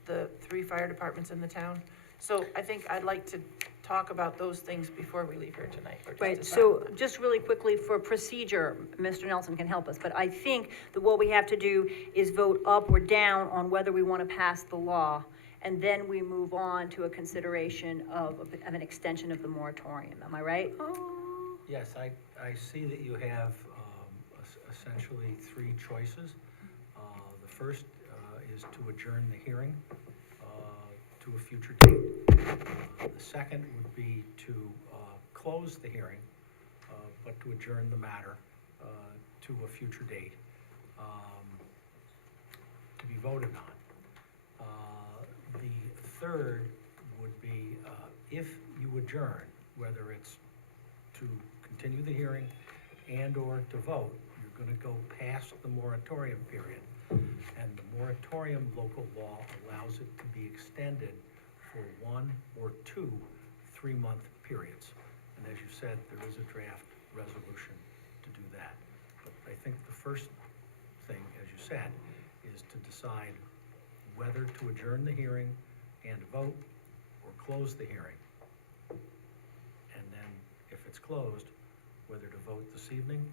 the 3 fire departments in the town? So I think I'd like to talk about those things before we leave here tonight. Or just Right, decide so on them. just really quickly for procedure, Mr. Nelson can help us, but I think that what we have to do is vote up or down on whether we want to pass the law, and then we move on to a consideration of an extension of the moratorium. Am I right? Yes, I see that you have essentially 3 choices. The first is to adjourn the hearing to a future date. The second would be to close the hearing, but to adjourn the matter to a future date to be voted on. The third would be if you adjourn, whether it's to continue the hearing and/or to vote, you're going to go past the moratorium period. And the moratorium local law allows it to be extended for 1 or 2 3-month periods. And as you said, there is a draft resolution to do that. But I think the first thing, as you said, is to decide whether to adjourn the hearing and vote or close the hearing. And then, if it's closed, whether to vote this evening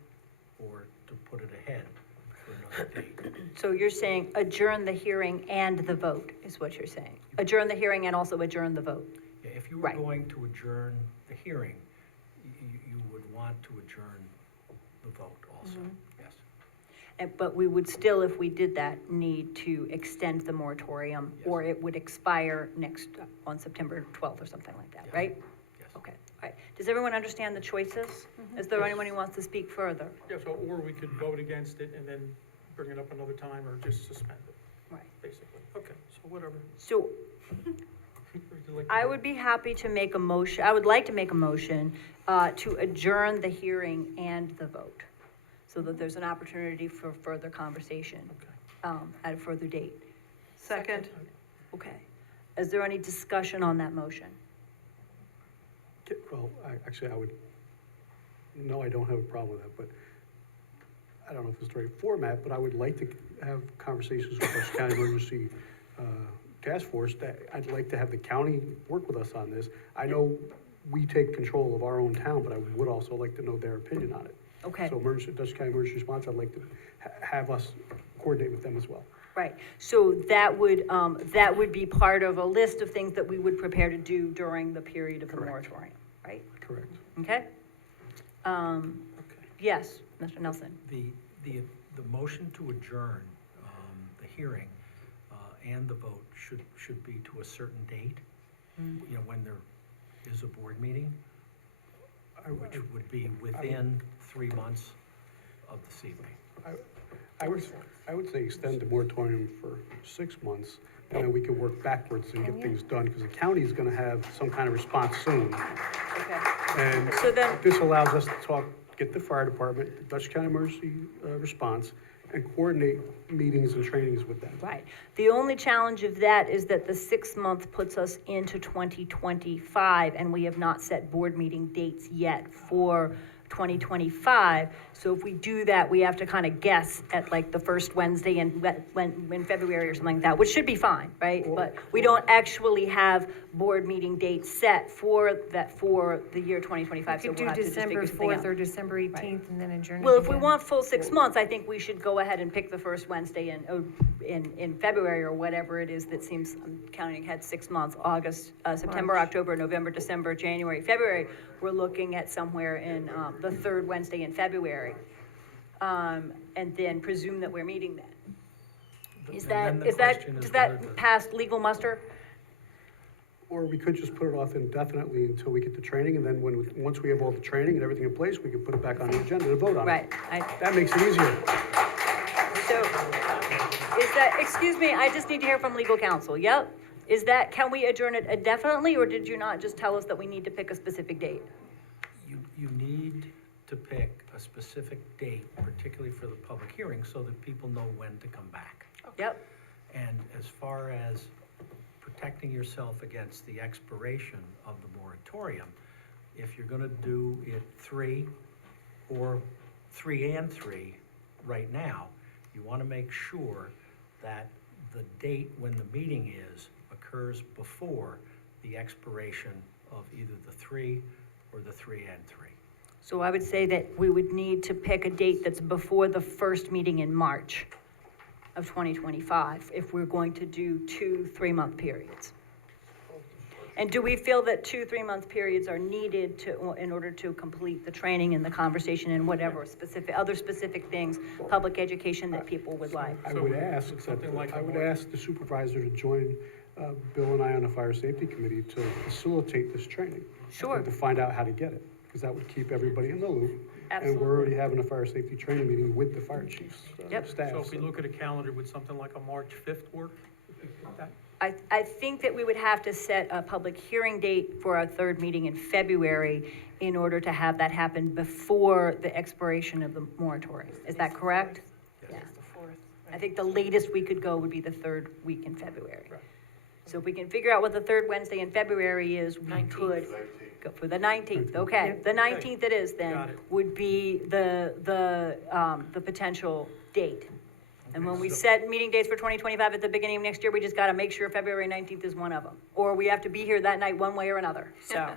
or to put it ahead for another date. So you're saying adjourn the hearing and the vote, is what you're saying? Adjourn the hearing and also adjourn the vote? Yeah, if you were Right. going to adjourn the hearing, you would want to adjourn the vote also, yes. But we would still, if we did that, need to extend the moratorium, or it would expire on September 12th or something like that, right? Yes. Okay, all right. Does everyone understand the choices? Is there anyone who wants to speak further? Yeah, so, or we could vote against it and then bring it up another time, or just suspend it, Right. basically. Okay, so whatever. So Would you like to I vote? would be happy to make a motion, I would like to make a motion to adjourn the hearing and the vote, so that there's an opportunity for further conversation at a further date. Second. Okay. Is there any discussion on that motion? Well, actually, no, I don't have a problem with that, but I don't know if it's the right format, but I would like to have conversations with our county emergency task force. That I'd like to have the county work with us on this. I know we take control of our own town, but I would also like to know their opinion on it. Okay. So Dutchess County Emergency Response, I'd like to have us coordinate with them as well. Right, so that would be part of a list of things that we would prepare to do during the period of the moratorium, right? Correct. Okay? Yes, Mr. Nelson? The motion to adjourn the hearing and the vote should be to a certain date, when there is a board meeting, which would be within 3 months of this evening. I would say extend the moratorium for 6 months, and then we can work backwards and get things done, because the county is gonna have some kind of response soon. Okay. And So then- this allows us to get the fire department, the Dutchess County Emergency Response, and coordinate meetings and trainings with them. Right. The only challenge of that is that the 6-month puts us into 2025, and we have not set board meeting dates yet for 2025. So if we do that, we have to kind of guess at like the first Wednesday in February or something like that, which should be fine, right? But we don't actually have board meeting dates set for the year 2025, so Could we'll do have to just December figure something 4th out. or December 18th and then adjourn. Well, it if we again. want full 6 months, I think we should go ahead and pick the first Wednesday in February or whatever it is that seems, I'm counting ahead 6 months, August, September, March. October, November, December, January, February. We're looking at somewhere in the third Wednesday in February. And then presume that we're meeting then. Does that pass legal muster? Or we could just put it off indefinitely until we get the training, and then once we have all the training and everything in place, we can put it back on the agenda to vote on it. Right. That makes it easier. So, excuse me, I just need to hear from legal counsel, yep? Is that, can we adjourn it indefinitely, or did you not just tell us that we need to pick a specific date? You need to pick a specific date, particularly for the public hearing, so that people know when to come back. Yep, And as far as protecting yourself against the expiration of the moratorium, if you're gonna do it 3 or 3 and 3 right now, you wanna make sure that the date when the meeting is occurs before the expiration of either the 3 or the 3 and 3. so I would say that we would need to pick a date that's before the first meeting in March of 2025, if we're going to do 2 3-month periods. And do we feel that 2 3-month periods are needed in order to complete the training and the conversation and whatever other specific things, public education that people would like? I would ask, the supervisor to join Bill and I on the fire safety committee to facilitate this training. Sure. And to find out how to get it, because that would keep everybody in the loop. And Absolutely. we're already having a fire safety training meeting with the fire chiefs, staff. So if we look at a calendar, would something like a March 5th work? If we pick that? I think that we would have to set a public hearing date for our 3rd meeting in February in order to have that happen before the expiration of the moratorium. Is that correct? Yeah. I think the latest we could go would be the 3rd week in February. So if we can figure out what the 3rd Wednesday in February is, we could go for the 19th. Okay, the 19th it is then, would be the potential date. And when we set meeting dates for 2025 at the beginning of next year, we just gotta make sure February 19th is one of them. Or we have to be here that night one way or another, so.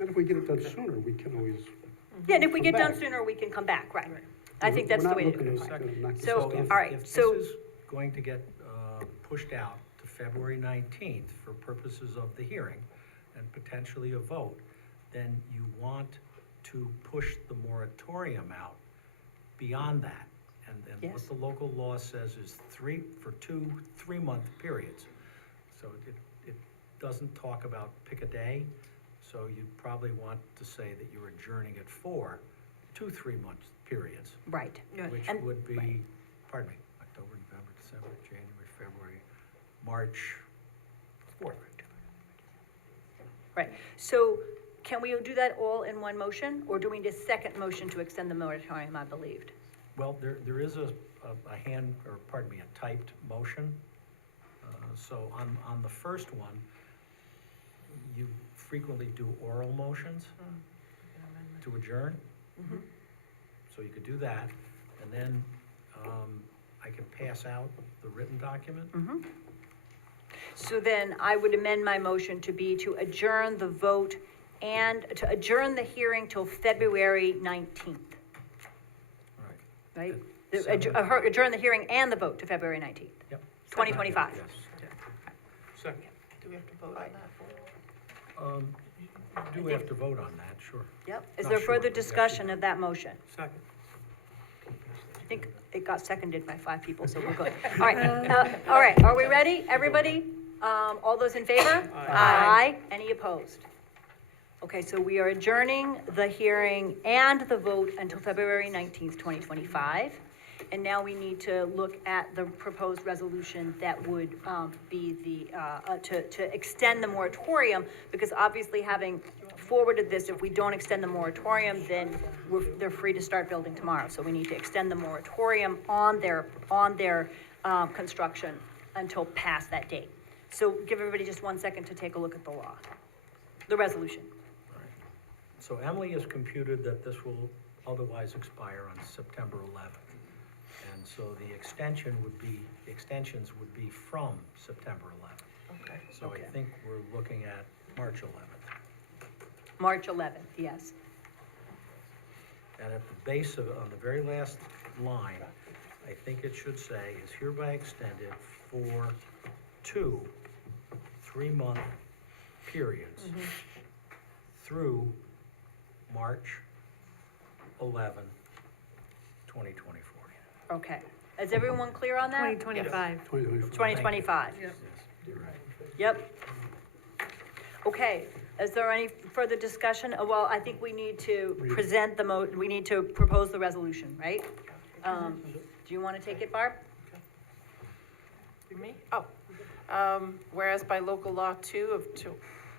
And if we get it done sooner, we can always. Yeah, and if we come get done back. sooner, we can come back, right. I think that's the way to do it. So, if- all right, If so- this is going to get pushed out to February 19th for purposes of the hearing and potentially a vote, then you want to push the moratorium out beyond that. And what Yes. the local law says is 2 3-month periods. So it doesn't talk about pick a day, so you'd probably want to say that you're adjourning it for 2 3-month periods. Right. Which And- would be, right. pardon me, October, November, December, January, February, March 4th. Right, so can we do that all in one motion, or do we need a second motion to extend the moratorium, I believed? Well, there is a typed motion. So on the first one, you frequently do oral motions to adjourn. So you could do that, and then I can pass out the written document. So then I would amend my motion to be to adjourn the vote and to adjourn the hearing till February 19th, right? Adjourn the hearing and the vote to February 19th. Yep. 2025. Yes. Second. Do we have to vote on that? You do have to vote on that, sure. Yep. Is Not there sure, further but yes, discussion of that motion? Second. I think it got seconded by 5 people, so we're good. All right, are we ready, everybody? All those in favor? Aye. Any opposed? Okay, so we are adjourning the hearing and the vote until February 19th, 2025. And now we need to look at the proposed resolution that would be to extend the moratorium, because obviously having forwarded this, if we don't extend the moratorium, then they're free to start building tomorrow. So we need to extend the moratorium on their construction until past that date. So give everybody just 1 second to take a look at the law, the resolution. So Emily has computed that this will otherwise expire on September 11th. And so the extensions would be from September 11th. Okay. So I think we're looking at March 11th. March 11th, yes. And at the base of, on the very last line, I think it should say, is hereby extended for 2 3-month periods through March 11, 2024. Okay. Is everyone clear on that? 2025. 2025. Yes, you're right. Yep. Okay, is there any further discussion? Well, I think we need to present we need to propose the resolution, right? Do you want to take it, Barb? Me? Oh, Whereas by local law 2 of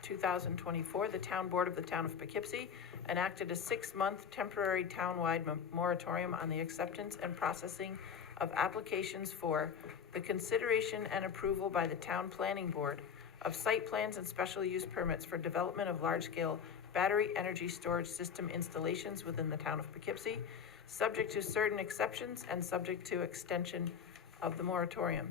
2024, the town board of the town of Poughkeepsie enacted a 6-month temporary townwide moratorium on the acceptance and processing of applications for the consideration and approval by the town planning board of site plans and special use permits for development of large-scale battery energy storage system installations within the town of Poughkeepsie, subject to certain exceptions and subject to extension of the moratorium.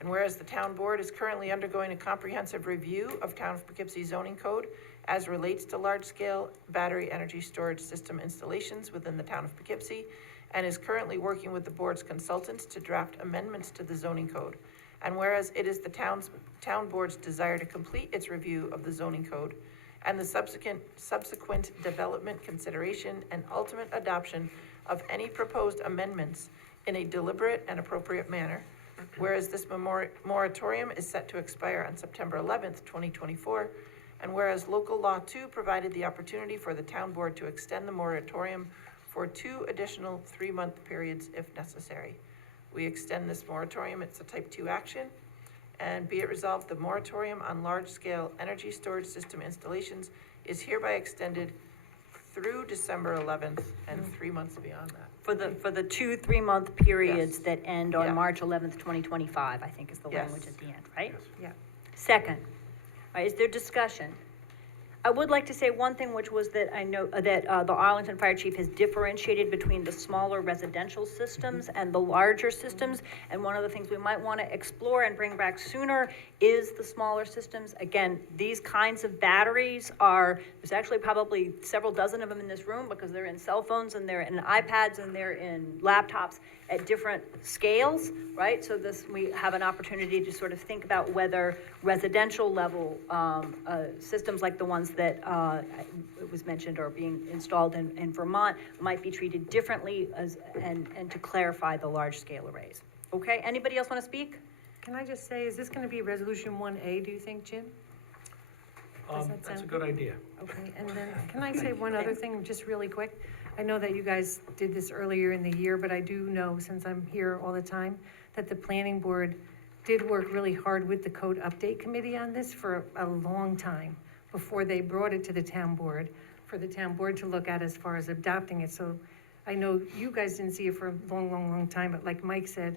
And whereas the town board is currently undergoing a comprehensive review of town of Poughkeepsie zoning code as relates to large-scale battery energy storage system installations within the town of Poughkeepsie, and is currently working with the board's consultants to draft amendments to the zoning code. And whereas it is the town board's desire to complete its review of the zoning code and the subsequent development, consideration, and ultimate adoption of any proposed amendments in a deliberate and appropriate manner, whereas this moratorium is set to expire on September 11th, 2024, and whereas local law 2 provided the opportunity for the town board to extend the moratorium for 2 additional 3-month periods if necessary. We extend this moratorium, it's a type 2 action, and be it resolved, the moratorium on large-scale energy storage system installations is hereby extended through December 11th and 3 months beyond that. For the 2 3-month periods Yes. that end on Yeah. March 11th, 2025, I think is the Yes. language at the end, right? Yeah. Second, all right, is there discussion? I would like to say one thing, which was that I know that the Arlington Fire Chief has differentiated between the smaller residential systems and the larger systems. And one of the things we might want to explore and bring back sooner is the smaller systems. Again, these kinds of batteries there's actually probably several dozen of them in this room because they're in cell phones and they're in iPads and they're in laptops at different scales, right? So we have an opportunity to sort of think about whether residential level systems like the ones that it was mentioned are being installed in Vermont might be treated differently and to clarify the large scale arrays. Okay, anybody else want to speak? Can I just say, is this gonna be resolution 1A, do you think, Jim? Does that That's a sound good idea. Okay, and then, can I say one other thing, just really quick? I know that you guys did this earlier in the year, but I do know, since I'm here all the time, that the planning board did work really hard with the code update committee on this for a long time before they brought it to the town board, for the town board to look at as far as adopting it. So I know you guys didn't see it for a long, long, long time, but like Mike said,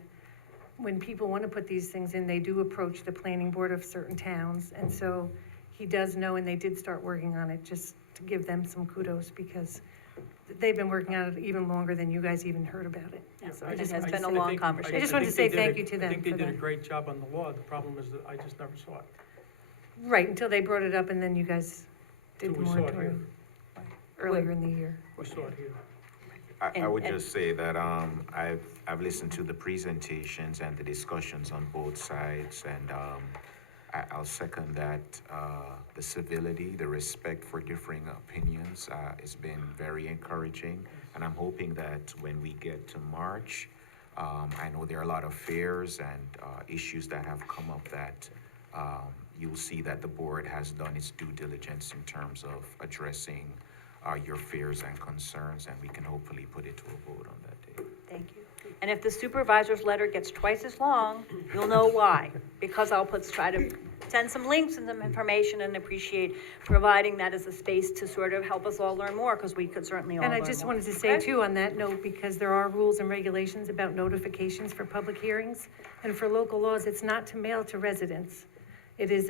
when people want to put these things in, they do approach the planning board of certain towns. And so he does know, and they did start working on it, just to give them some kudos, because they've been working on it even longer than you guys even heard about it. So I And just it has wanted been to a say- long conversation. I just wanted to say thank you to them I think they for did a that. great job on the law. The problem is that I just never saw it. Right, until they brought it up, and then you guys did the Till we saw it moratorium earlier in the year. We saw it here. I would And- just say that I've listened to the presentations and the discussions on both sides, and I'll second that. The civility, the respect for differing opinions has been very encouraging, and I'm hoping that when we get to March, I know there are a lot of fears and issues that have come up that you'll see that the board has done its due diligence in terms of addressing your fears and concerns, and we can hopefully put it to a vote on that day. Thank you. And if the supervisor's letter gets twice as long, you'll know why. Because I'll try to send some links and some information and appreciate providing that as a space to sort of help us all learn more, because we could certainly all learn And more. I just wanted to say Okay? too, on that note, because there are rules and regulations about notifications for public hearings, and for local laws, it's not to mail to residents. It is,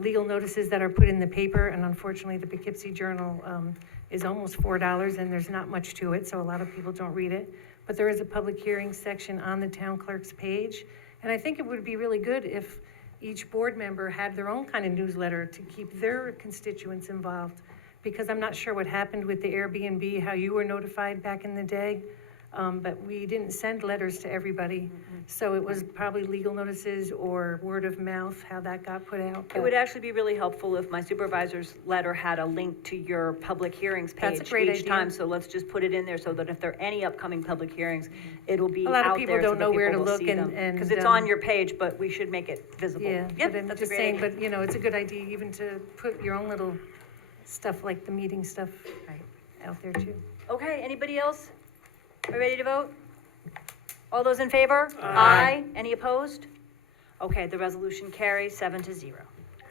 legal notices that are put in the paper, and unfortunately, the Poughkeepsie Journal is almost $4, and there's not much to it, so a lot of people don't read it. But there is a public hearing section on the town clerk's page, and I think it would be really good if each board member had their own kind of newsletter to keep their constituents involved, because I'm not sure what happened with the Airbnb, how you were notified back in the day, but we didn't send letters to everybody. So it was probably legal notices or word of mouth, how that got put out. It would actually be really helpful if my supervisor's letter had a link to your public hearings page That's a great each idea. time. So let's just put it in there so that if there are any upcoming public hearings, it'll be A lot of out people there so don't that know where people to will look see and- them. and, Because it's um, on your page, but we should make it visible. Yeah, Yep, but I'm that's a just great saying, idea. but, it's a good idea even to put your own little stuff, like the meeting stuff, out there too. Okay, anybody else? Are we ready to vote? All those in favor? Aye. Any opposed? Okay, the resolution carries 7-0.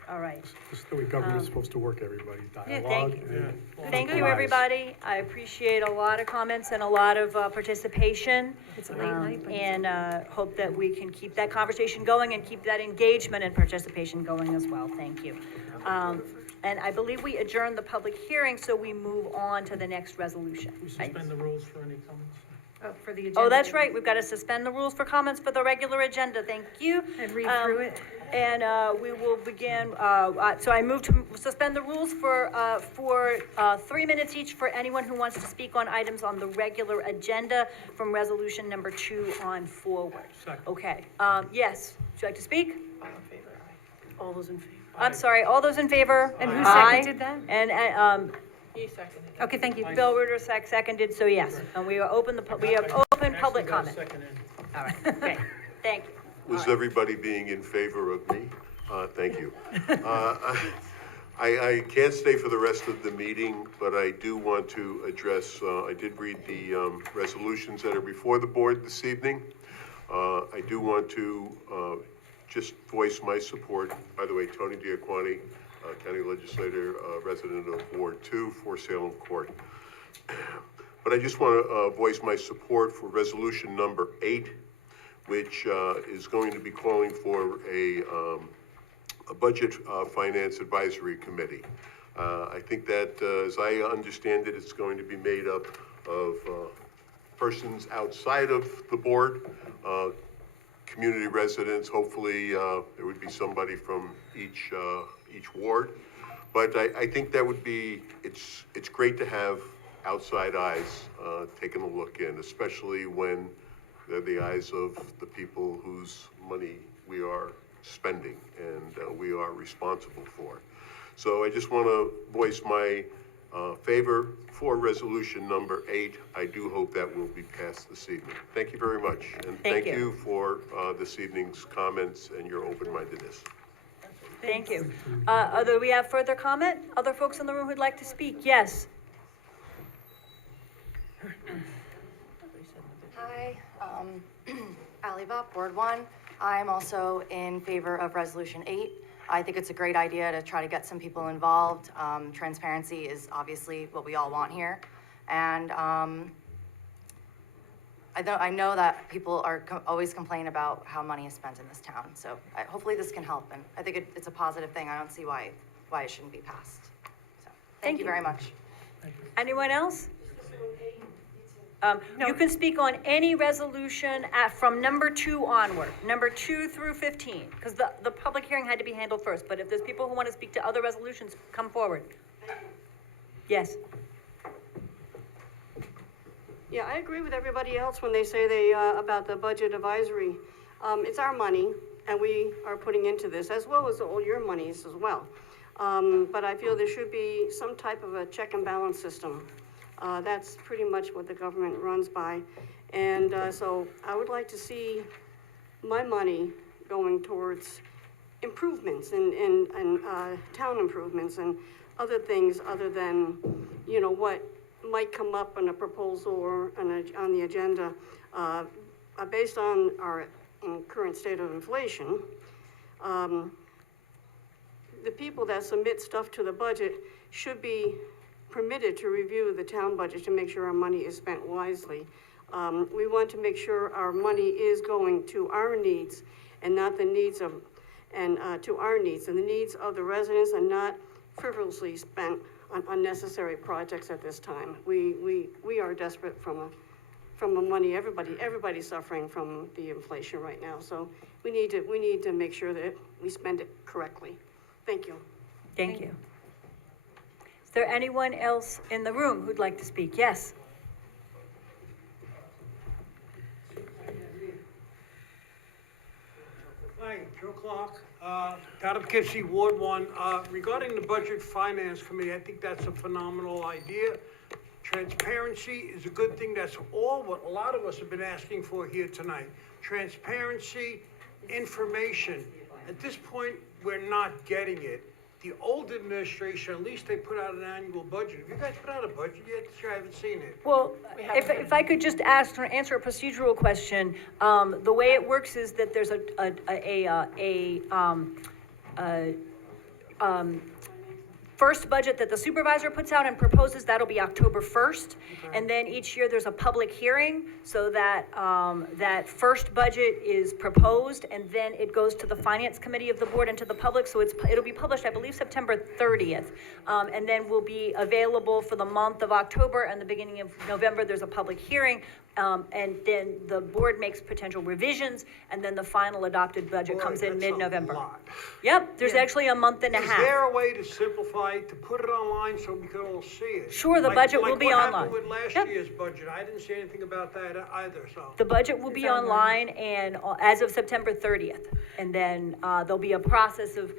All right. This is the way government's supposed to work, everybody, Yeah, dialogue. thank and Thank you, compromise. everybody. I appreciate a lot of comments and a lot of participation. It's a late night, but it's And hope that we can keep that conversation going and keep that engagement and participation going as well. Thank you. And I believe we adjourned the public hearing, so we move on to the next resolution. We suspend the rules for any comments? for the agenda. Oh, that's right, we've got to suspend the rules for comments for the regular agenda, thank you. And read through it. And we will begin, so I move to suspend the rules for 3 minutes each for anyone who wants to speak on items on the regular agenda from resolution number 2 on forward. Second. Okay, yes, would you like to speak? All in favor, aye. All those in favor? I'm sorry, all those in favor? And who Aye. seconded that? And, He seconded it. Okay, thank you. Bill Ritter seconded, so yes, and we are open we have open public Actually got a comment. second in. All right, okay, thank you. Was everybody being in favor of me? Thank you. I can't stay for the rest of the meeting, but I do want to address, I did read the resolutions that are before the board this evening. I do want to just voice my support. By the way, Tony Diaquani, County Legislator, resident of Ward 2 for Salem Court. But I just want to voice my support for resolution number 8, which is going to be calling for a budget finance advisory committee. I think that, as I understand it, it's going to be made up of persons outside of the board, community residents. Hopefully, there would be somebody from each ward. But I think that would be, it's great to have outside eyes taking a look in, especially when they're the eyes of the people whose money we are spending and we are responsible for. So I just want to voice my favor for resolution number 8. I do hope that will be passed this evening. Thank you very much. And Thank thank you. you for this evening's comments and your open-mindedness. Thank you. Do we have further comment? Other folks in the room who'd like to speak? Yes. Hi, Ally Bop, Ward 1. I'm also in favor of Resolution 8. I think it's a great idea to try to get some people involved. Transparency is obviously what we all want here. And I know that people are always complain about how money is spent in this town. So hopefully this can help. And I think it's a positive thing. I don't see why it shouldn't be passed. So thank you very much. Anyone else? You can speak on any resolution from number 2 onward, number 2 through 15, because the public hearing had to be handled first. But if there's people who want to speak to other resolutions, come forward. Yes. Yeah, I agree with everybody else when they say about the budget advisory. It's our money, and we are putting into this, as well as all your monies as well. But I feel there should be some type of a check and balance system. That's pretty much what the government runs by. And so I would like to see my money going towards improvements and town improvements and other things other than, what might come up in a proposal or on the agenda. Based on our current state of inflation, the people that submit stuff to the budget should be permitted to review the town budget to make sure our money is spent wisely. We want to make sure our money is going to our needs and not the needs of, to our needs, and the needs of the residents, and not frivolously spent on unnecessary projects at this time. We are desperate from the money. Everybody's suffering from the inflation right now. So we need to make sure that we spend it correctly. Thank you. Thank you. Is there anyone else in the room who'd like to speak? Yes. Hi, Joe Clark, Town of Poughkeepsie, Ward 1. Regarding the Budget Finance Committee, I think that's a phenomenal idea. Transparency is a good thing. That's all what a lot of us have been asking for here tonight. Transparency, information. At this point, we're not getting it. the old administration, at least they put out an annual budget. Have you guys put out a budget yet? Sure, I haven't seen it. Well, if I could just answer a procedural question, the way it works is that there's first budget that the supervisor puts out and proposes, that'll be October 1st. And then each year there's a public hearing so that, that first budget is proposed and then it goes to the finance committee of the board and to the public. So it'll be published, I believe, September 30th. And then will be available for the month of October and the beginning of November. There's a public hearing. And then the board makes potential revisions and then the final adopted budget comes in mid-November. Yep, there's actually a month and a half. Is there a way to simplify it, to put it online so we can all see it? Sure, the budget will be online. Like what happened with last year's budget? I didn't see anything about that either, so. The budget will be online and as of September 30th. And then there'll be a process of,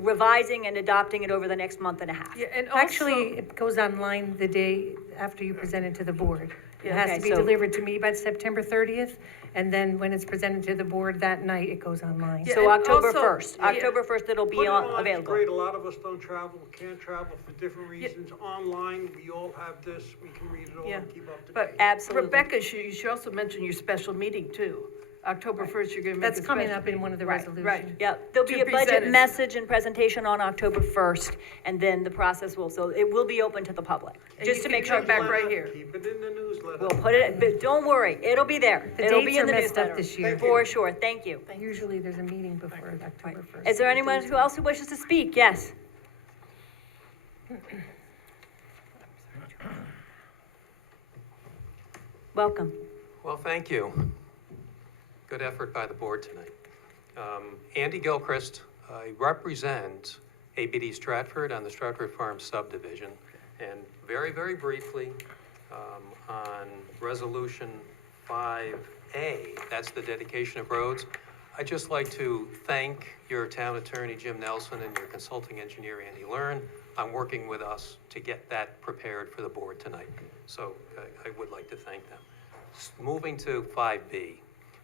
revising and adopting it over the next month and a half. Yeah, and Actually, it goes online the day after you present it to the board. It has Okay, to be so- delivered to me by September 30th, and then when it's presented to the board that night, it goes online. Yeah, So and October also- 1st, yeah. October 1st, it'll be Put it online is available. great. A lot of us don't travel, can't travel for different reasons. Online, we all have this, we can read it all Yeah. and keep up to But date. Absolutely. Rebecca, you should also mention your special meeting too. October 1st, you're gonna make a That's coming special up in one of the Right, resolutions. right. Yep, there'll be To a present budget it. message and presentation on October 1st, and then the process so it will be open to the public, And just you to can make sure. come back right here. Keep it in the newsletter. We'll put it, but don't worry, it'll be there. The It'll dates be in are the messed up newsletter. this year. For sure, thank you. Usually there's a meeting before October 1st. Is there anyone else who wishes to speak? Yes. Welcome. Well, thank you. Good effort by the board tonight. Andy Gilchrist, I represent ABD Stratford on the Stratford Farm subdivision. And very, very briefly, on Resolution 5A, that's the dedication of roads, I'd just like to thank your town attorney, Jim Nelson, and your consulting engineer, Andy Learn, on working with us to get that prepared for the board tonight. So I would like to thank them. Moving to 5B.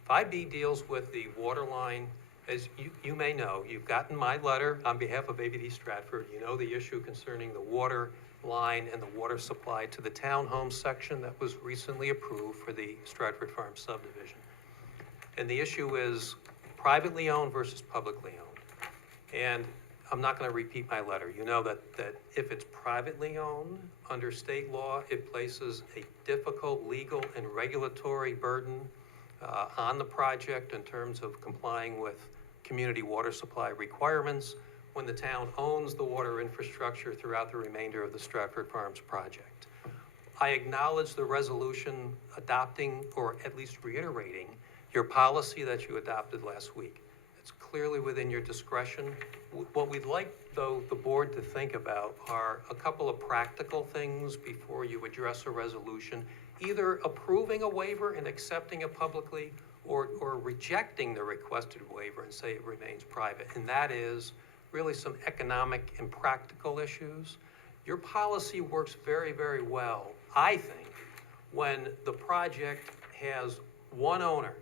5B deals with the water line. As you may know, you've gotten my letter on behalf of ABD Stratford. You know the issue concerning the water line and the water supply to the townhome section that was recently approved for the Stratford Farm subdivision. And the issue is privately owned versus publicly owned. And I'm not going to repeat my letter. You know that if it's privately owned, under state law, it places a difficult legal and regulatory burden on the project in terms of complying with community water supply requirements when the town owns the water infrastructure throughout the remainder of the Stratford Farms project. I acknowledge the resolution adopting, or at least reiterating, your policy that you adopted last week. It's clearly within your discretion. What we'd like, though, the board to think about are a couple of practical things before you address a resolution, either approving a waiver and accepting it publicly, or rejecting the requested waiver and say it remains private. And that is really some economic and practical issues. Your policy works very, very well, I think, when the project has one owner.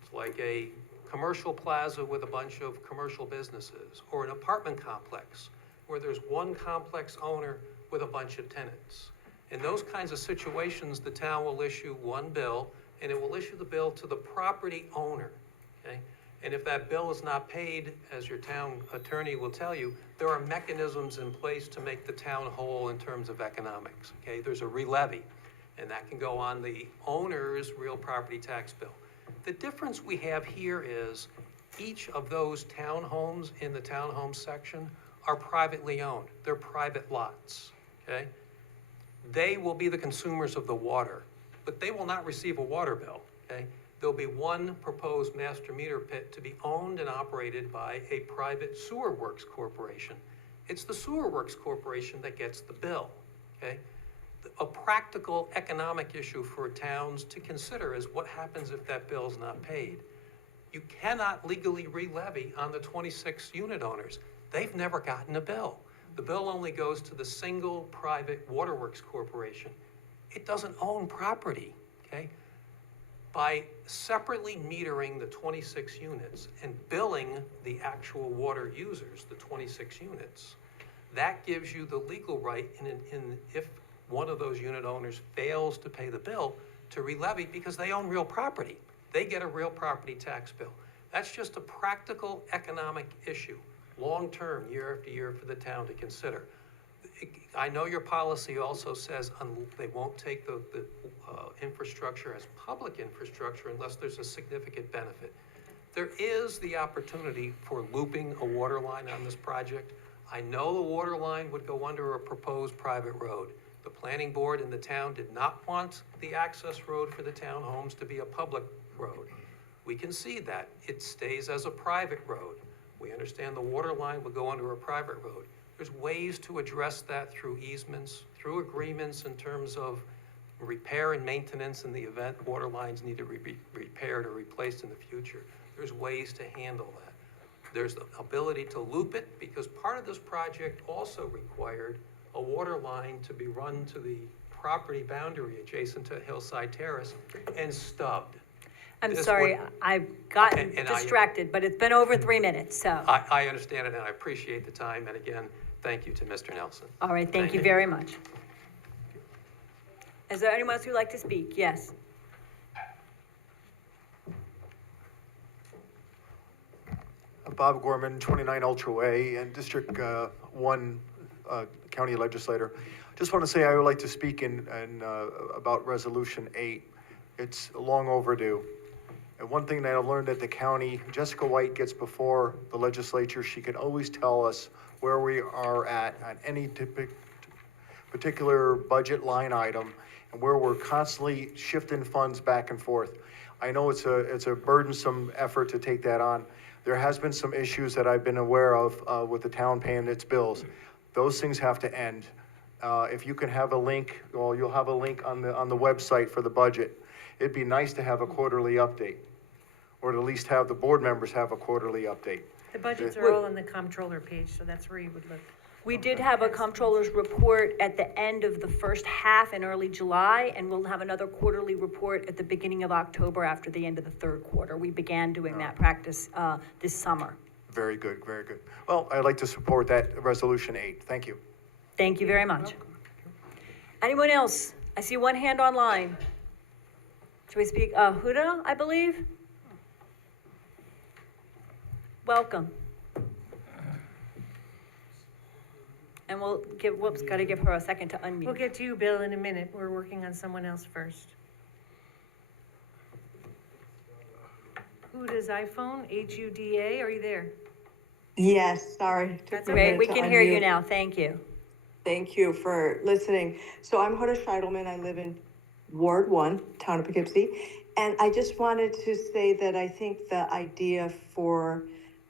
It's like a commercial plaza with a bunch of commercial businesses, or an apartment complex where there's one complex owner with a bunch of tenants. In those kinds of situations, the town will issue one bill, and it will issue the bill to the property owner, okay? And if that bill is not paid, as your town attorney will tell you, there are mechanisms in place to make the town whole in terms of economics, okay? There's a re-levy, and that can go on the owner's real property tax bill. The difference we have here is each of those townhomes in the townhome section are privately owned. They're private lots, okay? They will be the consumers of the water, but they will not receive a water bill, okay? There'll be one proposed master meter pit to be owned and operated by a private sewer works corporation. It's the sewer works corporation that gets the bill, okay? A practical economic issue for towns to consider is what happens if that bill is not paid. You cannot legally re-levy on the 26 unit owners. They've never gotten a bill. The bill only goes to the single private waterworks corporation. It doesn't own property, okay? By separately metering the 26 units and billing the actual water users, the 26 units, that gives you the legal right if one of those unit owners fails to pay the bill, to re-levy, because they own real property. They get a real property tax bill. That's just a practical economic issue, long-term, year after year, for the town to consider. I know your policy also says they won't take the infrastructure as public infrastructure unless there's a significant benefit. There is the opportunity for looping a water line on this project. I know the water line would go under a proposed private road. The planning board in the town did not want the access road for the townhomes to be a public road. We concede that. It stays as a private road. We understand the water line would go under a private road. There's ways to address that through easements, through agreements in terms of repair and maintenance in the event water lines need to be repaired or replaced in the future. There's ways to handle that. There's the ability to loop it, because part of this project also required a water line to be run to the property boundary adjacent to Hillside Terrace and stubbed. I'm This sorry, would- I've gotten And distracted, but it's been over 3 minutes, so. I understand it, and I appreciate the time, and again, thank you to Mr. Nelson. All right, thank you very much. Is there anyone else who'd like to speak? Yes. Bob Gorman, 29 Ultra Way, and District 1 County Legislator. Just want to say I would like to speak about Resolution 8. It's long overdue. And one thing that I've learned at the county, Jessica White gets before the legislature. She can always tell us where we are at on any particular budget line item, and where we're constantly shifting funds back and forth. I know it's a burdensome effort to take that on. There has been some issues that I've been aware of with the town paying its bills. Those things have to end. If you can have a link, well, you'll have a link on the website for the budget. It'd be nice to have a quarterly update, or to at least have the board members have a quarterly update. The budgets are all on the comptroller page, so that's where you would look. We did have a comptroller's report at the end of the first half in early July, and we'll have another quarterly report at the beginning of October after the end of the third quarter. We began doing that practice this summer. Very good, very good. Well, I'd like to support that Resolution 8. Thank you. Thank you very much. Anyone else? I see one hand online. Should we speak? Huda, I believe? Welcome. And we'll give, gotta give her a second to unmute. We'll get to you, Bill, in a minute. We're working on someone else first. Huda's iPhone, Huda, are you there? Yes, sorry. That's Great, we can hear you now, thank you. Thank you for listening. So I'm Huda Scheidelman, I live in Ward 1, Town of Poughkeepsie. And I just wanted to say that I think the idea for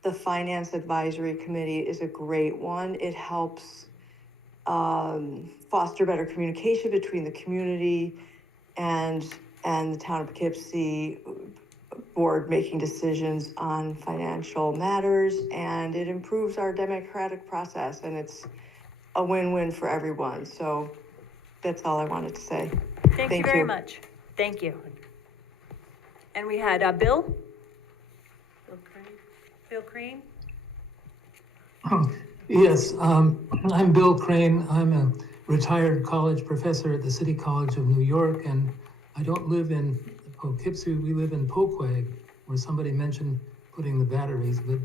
the Finance Advisory Committee is a great one. It helps foster better communication between the community and the Town of Poughkeepsie board making decisions on financial matters, and it improves our democratic process, and it's a win-win for everyone. So that's all I wanted to say. Thank you very much. Thank you. And we had Bill? Bill Crane? Bill Crane? Yes, I'm Bill Crane. I'm a retired college professor at the City College of New York, and I don't live in Poughkeepsie. We live in Poughkeepsie, where somebody mentioned putting the batteries, but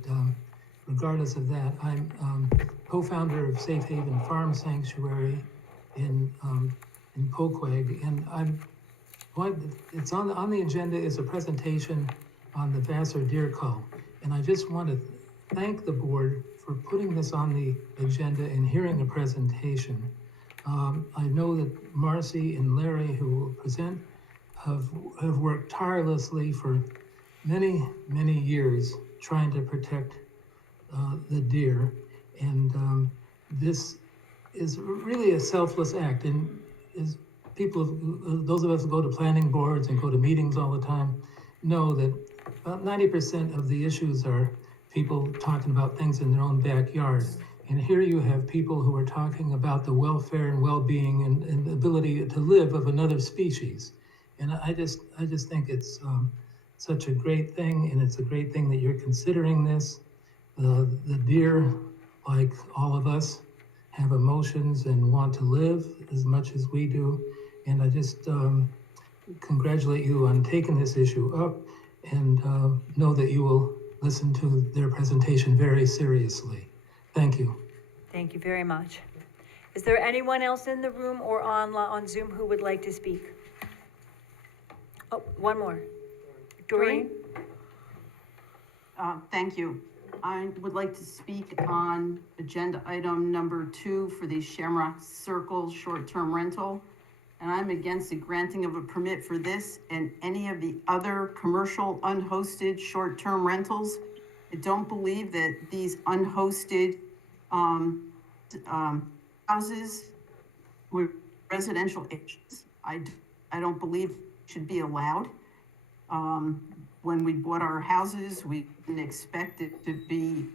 regardless of that, I'm co-founder of Safe Haven Farm Sanctuary in Poughkeepsie, and it's on the agenda is a presentation on the Vassar deer call, and I just want to thank the board for putting this on the agenda and hearing a presentation. I know that Marcy and Larry, who will present, have worked tirelessly for many, many years trying to protect the deer. And this is really a selfless act. And as people, those of us who go to planning boards and go to meetings all the time, know that about 90% of the issues are people talking about things in their own backyard. And here you have people who are talking about the welfare and well-being and the ability to live of another species. And I just think it's such a great thing, and it's a great thing that you're considering this. The deer, like all of us, have emotions and want to live as much as we do. And I just congratulate you on taking this issue up, and know that you will listen to their presentation very seriously. Thank you. Thank you very much. Is there anyone else in the room or on Zoom who would like to speak? Oh, one more. Doreen? Thank you. I would like to speak on agenda item number 2 for the Shamrock Circle short-term rental. And I'm against the granting of a permit for this and any of the other commercial unhosted short-term rentals. I don't believe that these unhosted houses with residential agents, I don't believe should be allowed. When we bought our houses, we didn't expect it to be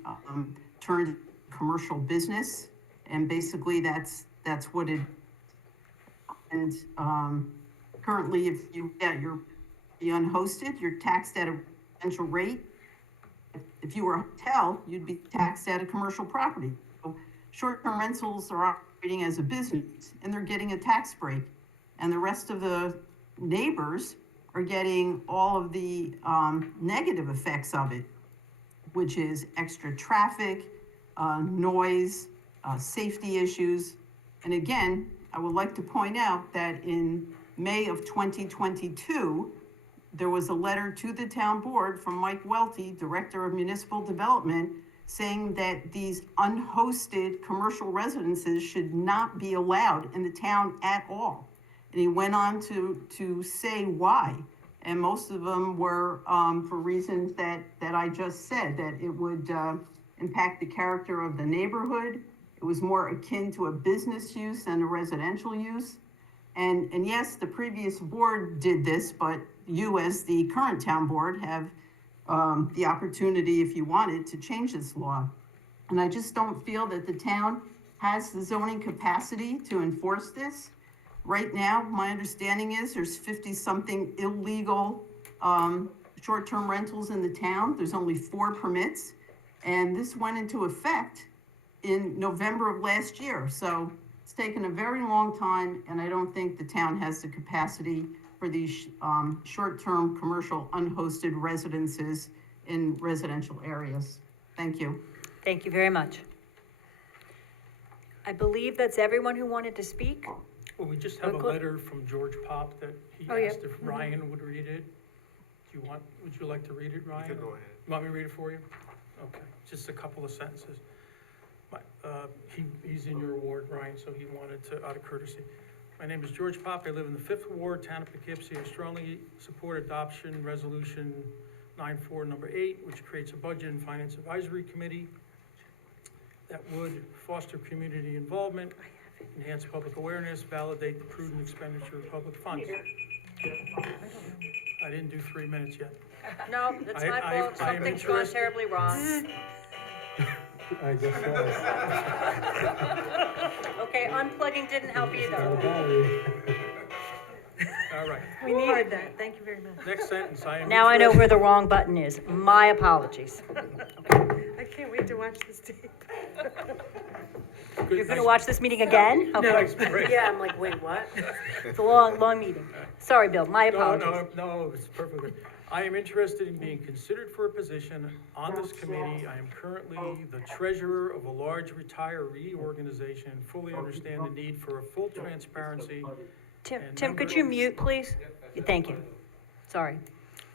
turned commercial business, and basically that's what it. And currently, if you you're unhosted, you're taxed at a residential rate. If you were a hotel, you'd be taxed at a commercial property. So short-term rentals are operating as a business, and they're getting a tax break, and the rest of the neighbors are getting all of the negative effects of it, which is extra traffic, noise, safety issues. And again, I would like to point out that in May of 2022, there was a letter to the town board from Mike Welty, Director of Municipal Development, saying that these unhosted commercial residences should not be allowed in the town at all. And he went on to say why. And most of them were for reasons that I just said, that it would impact the character of the neighborhood. It was more akin to a business use than a residential use. And yes, the previous board did this, but you as the current town board have the opportunity, if you wanted, to change this law. And I just don't feel that the town has the zoning capacity to enforce this. Right now, my understanding is there's 50-something illegal short-term rentals in the town. There's only 4 permits. And this went into effect in November of last year. So it's taken a very long time, and I don't think the town has the capacity for these short-term commercial unhosted residences in residential areas. Thank you. Thank you very much. I believe that's everyone who wanted to speak. Well, we just have a letter from George Pop that he asked if Ryan would read it. Would you like to read it, Ryan? You can go ahead. You want me to read it for you? Okay, just a couple of sentences. He's in your ward, Ryan, so he wanted to, out of courtesy. My name is George Pop. I live in the 5th Ward, town of Poughkeepsie. I strongly support adoption resolution 94 number 8, which creates a budget and finance advisory committee that would foster community involvement, enhance public awareness, validate the prudent expenditure of public funds. I didn't do 3 minutes yet. No, that's my fault. Something's gone terribly wrong. I guess so. Okay, unplugging didn't help either. All right. We needed that. Thank you very much. Next sentence, I am Now I know where the wrong button is. My apologies. I can't wait to watch this tape. You're gonna watch this meeting again? Okay. Yeah, I'm like, wait, what? It's a long meeting. Sorry, Bill, my apologies. No, it's perfectly good. I am interested in being considered for a position on this committee. I am currently the treasurer of a large retiree organization and fully understand the need for a full transparency. Tim, could you mute, please? Thank you. Sorry.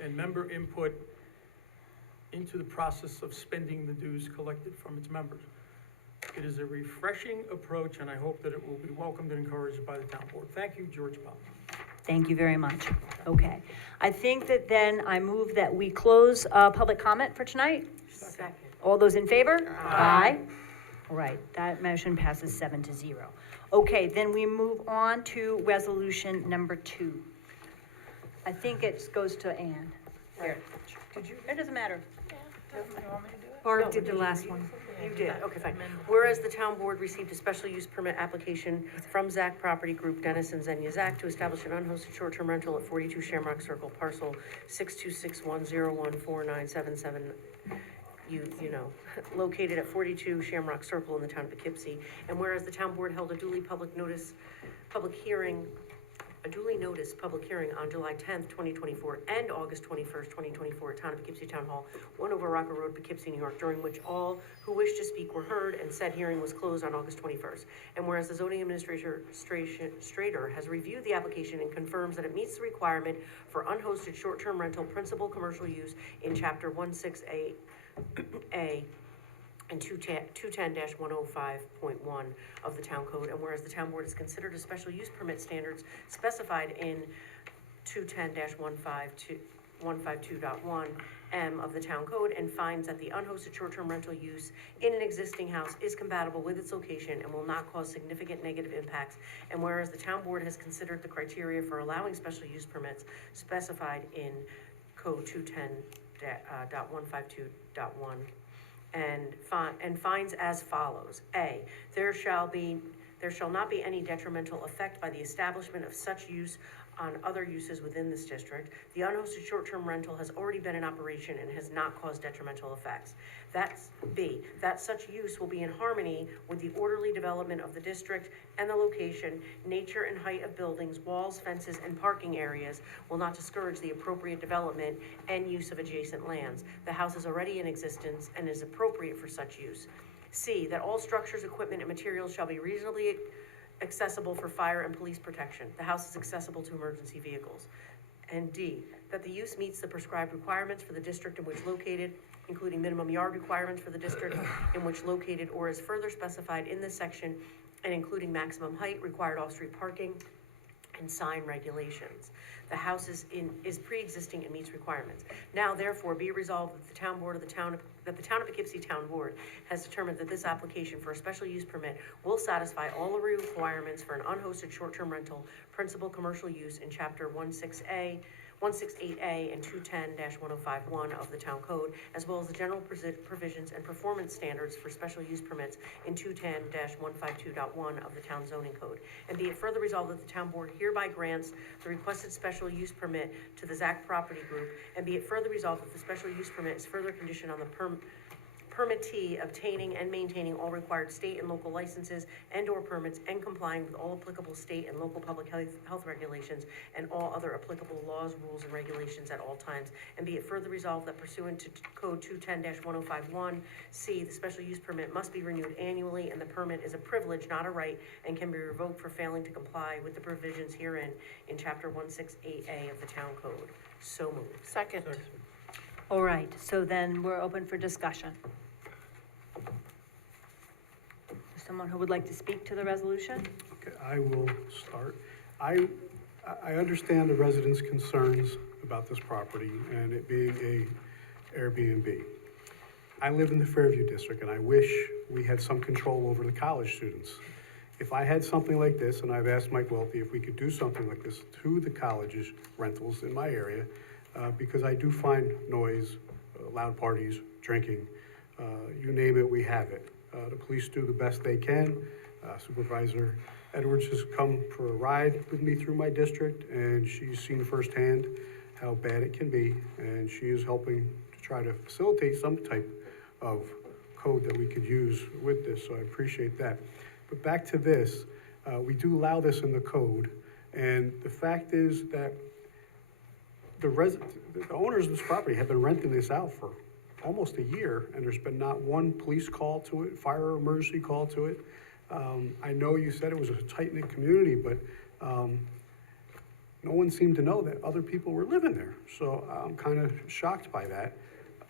And member input into the process of spending the dues collected from its members. It is a refreshing approach, and I hope that it will be welcomed and encouraged by the town board. Thank you, George Pop. Thank you very much. Okay. I think that then I move that we close public comment for tonight. Second. All those in favor? Aye. All right, that motion passes 7-0. Okay, then we move on to resolution number 2. I think it goes to Ann. Here. It doesn't matter. Barb did the last one. You did, okay, fine. Whereas the town board received a special use permit application from Zach Property Group, Dennis and Zenya Zach, to establish an unhosted short-term rental at 42 Shamrock Circle, parcel 62610149777, you know, located at 42 Shamrock Circle in the town of Poughkeepsie. And whereas the town board held a duly noticed public hearing on July 10th, 2024, and August 21st, 2024, at Town of Poughkeepsie Town Hall, 1 Over Rocker Road, Poughkeepsie, New York, during which all who wished to speak were heard, and said hearing was closed on August 21st. And whereas the zoning administrator has reviewed the application and confirms that it meets the requirement for unhosted short-term rental principal commercial use in Chapter 16A and 210-105.1 of the town code, and whereas the town board has considered a special use permit standards specified in 210-152.1 M of the town code, and finds that the unhosted short-term rental use in an existing house is compatible with its location and will not cause significant negative impacts, and whereas the town board has considered the criteria for allowing special use permits specified in code 210.152.1, and finds as follows. A, there shall not be any detrimental effect by the establishment of such use on other uses within this district. The unhosted short-term rental has already been in operation and has not caused detrimental effects. That's B, that such use will be in harmony with the orderly development of the district and the location, nature and height of buildings, walls, fences, and parking areas will not discourage the appropriate development and use of adjacent lands. The house is already in existence and is appropriate for such use. C, that all structures, equipment, and materials shall be reasonably accessible for fire and police protection. The house is accessible to emergency vehicles. And D, that the use meets the prescribed requirements for the district in which located, including minimum yard requirements for the district in which located, or is further specified in this section, and including maximum height, required off-street parking, and sign regulations. The house is pre-existing and meets requirements. Now, therefore, be resolved that the town of Poughkeepsie Town Board has determined that this application for a special use permit will satisfy all the requirements for an unhosted short-term rental principal commercial use in Chapter 168A and 210-1051 of the town code, as well as the general provisions and performance standards for special use permits in 210-152.1 of the town zoning code. And be it further resolved that the town board hereby grants the requested special use permit to the Zach Property Group, and be it further resolved that the special use permit is further conditioned on the permittee obtaining and maintaining all required state and local licenses and/or permits, and complying with all applicable state and local public health regulations and all other applicable laws, rules, and regulations at all times. And be it further resolved that pursuant to Code 210-1051, C, the special use permit must be renewed annually, and the permit is a privilege, not a right, and can be revoked for failing to comply with the provisions herein in Chapter 168A of the town code. So moved. Second. All right, so then we're open for discussion. Someone who would like to speak to the resolution? Okay, I will start. I understand the residents' concerns about this property and it being a Airbnb. I live in the Fairview district and I wish we had some control over the college students. If I had something like this, and I've asked Mike Welty if we could do something like this to the colleges rentals in my area, because I do find noise, loud parties, drinking, you name it, we have it. The police do the best they can. Supervisor Edwards has come for a ride with me through my district, and she's seen firsthand how bad it can be, and she is helping to try to facilitate some type of code that we could use with this, so I appreciate that. But back to this, we do allow this in the code, and the fact is that the owners of this property have been renting this out for almost a year, and there's been not one police call to it, fire or emergency call to it. I know you said it was a tight-knit community, but no one seemed to know that other people were living there. So I'm kind of shocked by that.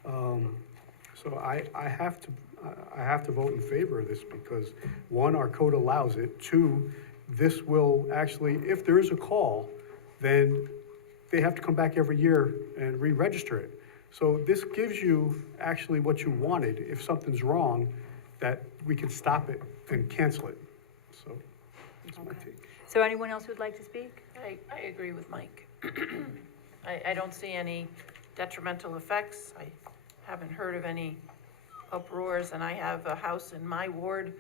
So I have to vote in favor of this because, one, our code allows it. Two, this will actually, if there is a call, then they have to come back every year and re-register it. So this gives you actually what you wanted. If something's wrong, that we can stop it and cancel it. So that's my take. Is there anyone else who'd like to speak? I agree with Mike. I don't see any detrimental effects. I haven't heard of any uproars, and I have a house in my ward,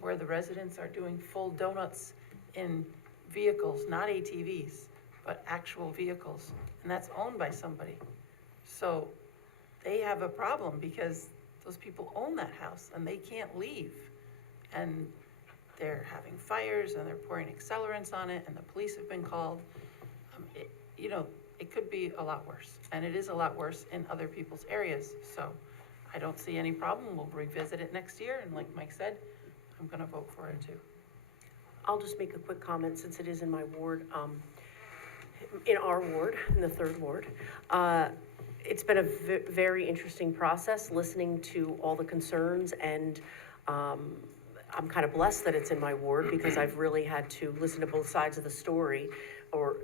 where the residents are doing full donuts in vehicles, not ATVs, but actual vehicles, and that's owned by somebody. So they have a problem because those people own that house and they can't leave. And they're having fires and they're pouring accelerants on it and the police have been called. It could be a lot worse, and it is a lot worse in other people's areas. So I don't see any problem. We'll revisit it next year, and like Mike said, I'm gonna vote for it too. I'll just make a quick comment since it is in my ward. In our ward, in the 3rd ward, it's been a very interesting process listening to all the concerns, and I'm kind of blessed that it's in my ward because I've really had to listen to both sides of the story, or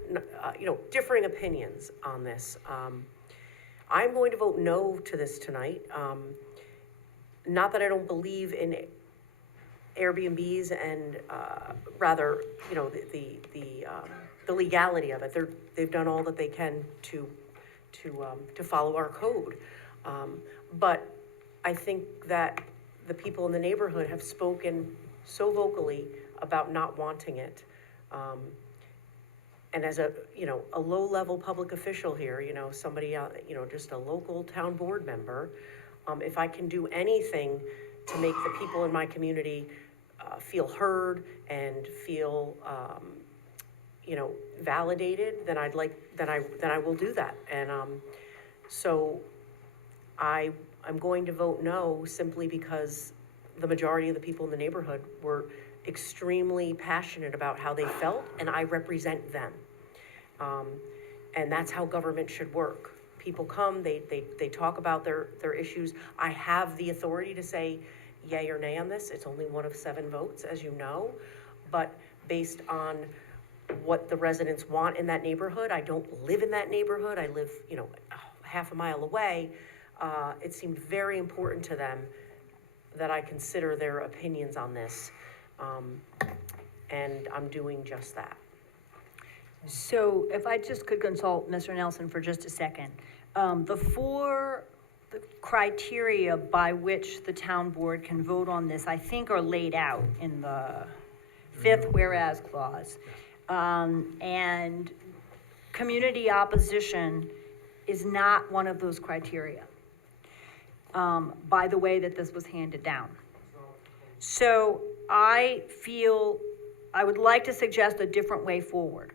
differing opinions on this. I'm going to vote no to this tonight. Not that I don't believe in Airbnbs and rather, the legality of it. They've done all that they can to follow our code. But I think that the people in the neighborhood have spoken so vocally about not wanting it. And as a low-level public official here, somebody, just a local town board member, if I can do anything to make the people in my community feel heard and feel, validated, then I will do that. And so I'm going to vote no simply because the majority of the people in the neighborhood were extremely passionate about how they felt, and I represent them. And that's how government should work. People come, they talk about their issues. I have the authority to say yay or nay on this. It's only one of 7 votes, as you know, but based on what the residents want in that neighborhood, I don't live in that neighborhood. I live, half a mile away. It seemed very important to them that I consider their opinions on this. And I'm doing just that. So if I just could consult Mr. Nelson for just a second. The 4 criteria by which the town board can vote on this, I think are laid out in the 5th whereas clause. And community opposition is not one of those criteria, by the way that this was handed down. So I feel I would like to suggest a different way forward.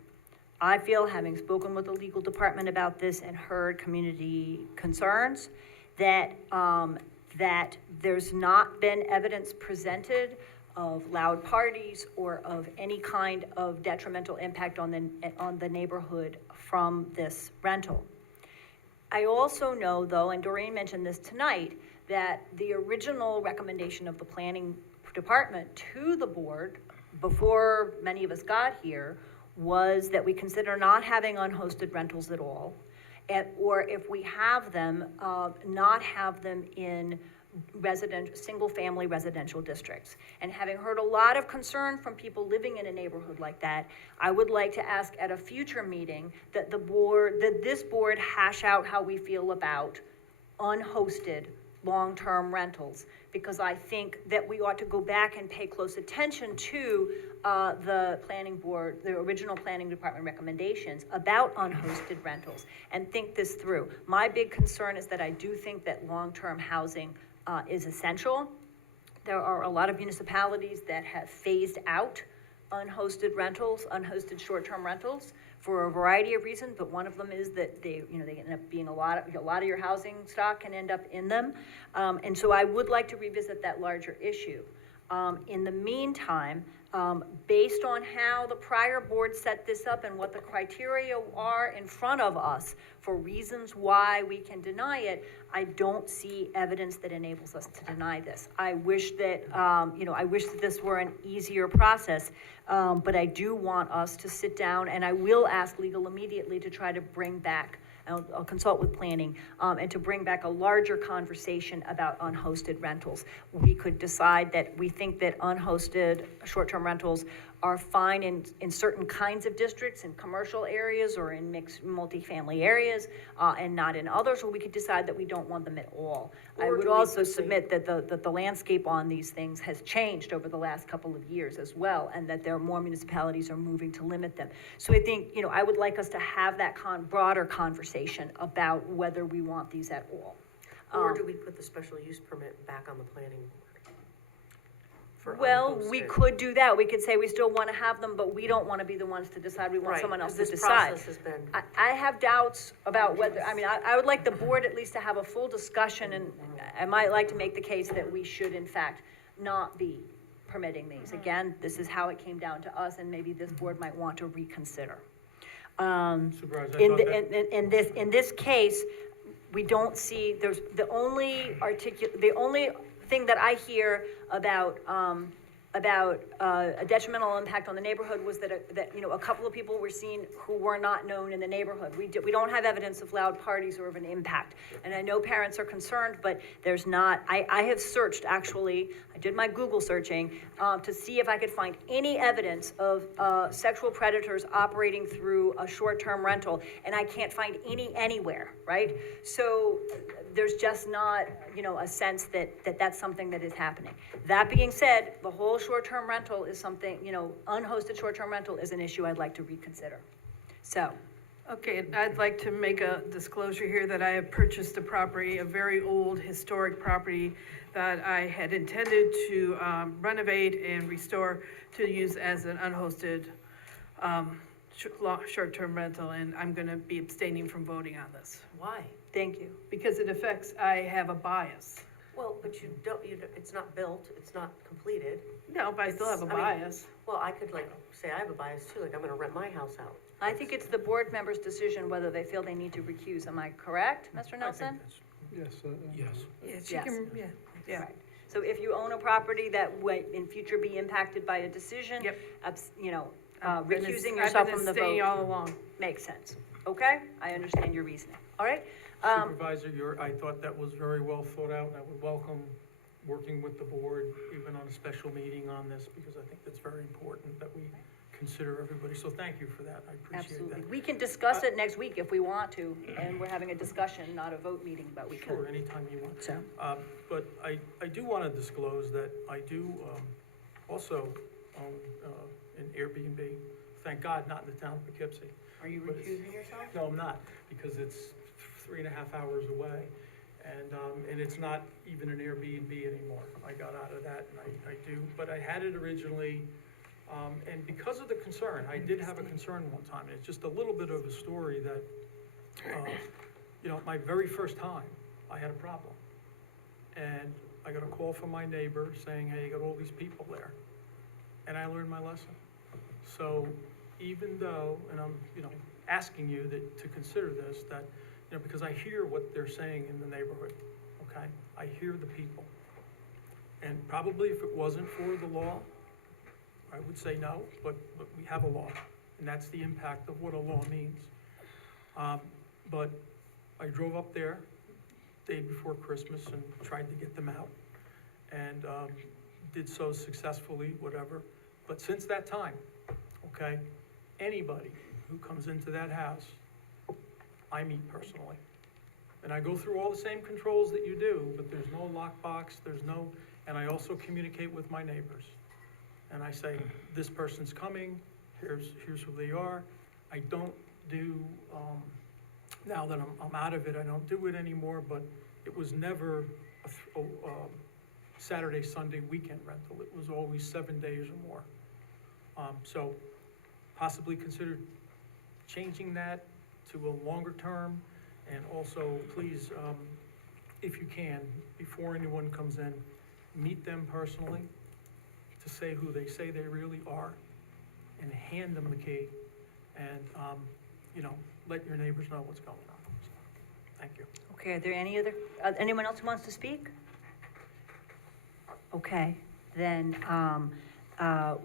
I feel, having spoken with the legal department about this and heard community concerns, that there's not been evidence presented of loud parties or of any kind of detrimental impact on the neighborhood from this rental. I also know, though, and Doreen mentioned this tonight, that the original recommendation of the planning department to the board before many of us got here was that we consider not having unhosted rentals at all, or if we have them, not have them in single-family residential districts. And having heard a lot of concern from people living in a neighborhood like that, I would like to ask at a future meeting that this board hash out how we feel about unhosted long-term rentals, because I think that we ought to go back and pay close attention to the planning board, the original planning department recommendations about unhosted rentals, and think this through. My big concern is that I do think that long-term housing is essential. There are a lot of municipalities that have phased out unhosted rentals, unhosted short-term rentals, for a variety of reasons, but one of them is that they end up being a lot of your housing stock can end up in them. And so I would like to revisit that larger issue. In the meantime, based on how the prior board set this up and what the criteria are in front of us for reasons why we can deny it, I don't see evidence that enables us to deny this. I wish that, this were an easier process, but I do want us to sit down, and I will ask legal immediately to try to bring back, I'll consult with planning, and to bring back a larger conversation about unhosted rentals. We could decide that we think that unhosted short-term rentals are fine in certain kinds of districts, in commercial areas or in mixed multifamily areas, and not in others, or we could decide that we don't want them at all. I Or would do we also put the- submit that the landscape on these things has changed over the last couple of years as well, and that there are more municipalities are moving to limit them. So I think, I would like us to have that broader conversation about whether we want these at all. Or do we put the special use permit back on the planning board? For Well, we unhosted? could do that. We could say we still want to have them, but we don't want to be the ones to decide. We want Right, someone else 'cause to this decide. process has been- I have doubts about whether, I would like the board at least to have a full discussion, and I might like to make the case that we should in fact not be permitting these. Again, this is how it came down to us, and maybe this board might want to reconsider. Supervisor, I In, thought the- that- in this case, we don't see, there's, the only thing that I hear about a detrimental impact on the neighborhood was that a couple of people were seen who were not known in the neighborhood. We don't have evidence of loud parties or of an impact. And I know parents are concerned, but there's not, I have searched, actually, I did my Google searching, to see if I could find any evidence of, sexual predators operating through a short-term rental, and I can't find any anywhere, right? So there's just not, a sense that that's something that is happening. That being said, the whole short-term rental is something, unhosted short-term rental is an issue I'd like to reconsider. So, Okay, and I'd like to make a disclosure here that I have purchased a property, a very old historic property that I had intended to renovate and restore to use as an unhosted short-term rental, and I'm gonna be abstaining from voting on this. Why? thank you. Because it affects, I have a bias. Well, but you don't, it's not built, it's not completed. No, but I still have a bias. Well, I could say I have a bias too, I'm gonna rent my house out. I think it's the board members' decision whether they feel they need to recuse. Am I correct, Mr. Nelson? Yes. Yes. Yeah, she Yes. can, yeah. Right. So if you own a property that would in future be impacted by a decision, Yep. recusing yourself I've been from the abstaining vote all along. makes sense. Okay? I understand your reasoning. All right? Supervisor, I thought that was very well thought out, and I would welcome working with the board, even on a special meeting on this, because I think that's very important that we consider everybody. So thank you for that, I appreciate Absolutely. that. We can discuss it next week if we want to, and we're having a discussion, not a vote meeting, but we can. Sure, anytime you want. So, But I do want to disclose that I do also own an Airbnb. Thank God, not in the town of Poughkeepsie. are you recusing yourself? No, I'm not, because it's 3.5 hours away, and it's not even an Airbnb anymore. I got out of that, and I do, but I had it originally, and because of the concern, I did have a concern one time, and it's just a little bit of a story that, my very first time, I had a problem. And I got a call from my neighbor saying, hey, you got all these people there, and I learned my lesson. So even though, and I'm, asking you to consider this, that, because I hear what they're saying in the neighborhood, okay? I hear the people. And probably if it wasn't for the law, I would say no, but we have a law, and that's the impact of what a law means. But I drove up there day before Christmas and tried to get them out, and did so successfully, whatever. But since that time, okay, anybody who comes into that house, I meet personally. And I go through all the same controls that you do, but there's no lockbox, and I also communicate with my neighbors. And I say, this person's coming, here's who they are. I don't do, now that I'm out of it, I don't do it anymore, but it was never a Saturday, Sunday, weekend rental. It was always 7 days or more. So possibly consider changing that to a longer term, and also please, if you can, before anyone comes in, meet them personally to say who they say they really are, and hand them the key, and, let your neighbors know what's going on. So, thank you. Okay, are there anyone else who wants to speak? Okay, then,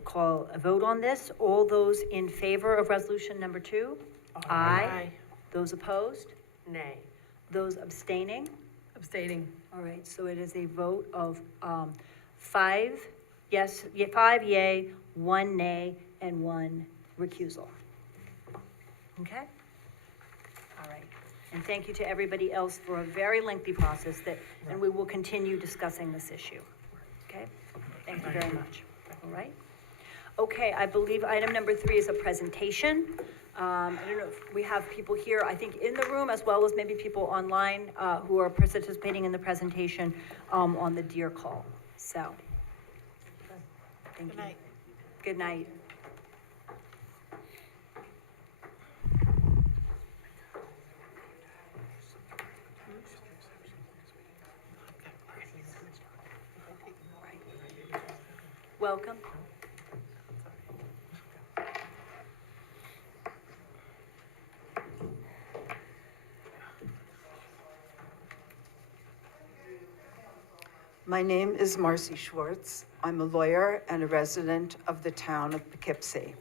call a vote on this. All those in favor of resolution number 2? Aye. Those opposed? Nay. Those abstaining? Abstaining. All right, so it is a vote of 5 Yes, 5 yea, 1 nay, and 1 recusal. Okay? All right. And thank you to everybody else for a very lengthy process and we will continue discussing this issue. Okay? Thank you very much. All right? Okay, I believe item number 3 is a presentation. I don't know if we have people here, I think in the room, as well as maybe people online who are participating in the presentation on the deer call. So, thank you. Good night. Good night. Welcome. My name is Marcy Schwartz. I'm a lawyer and a resident of the town of Poughkeepsie.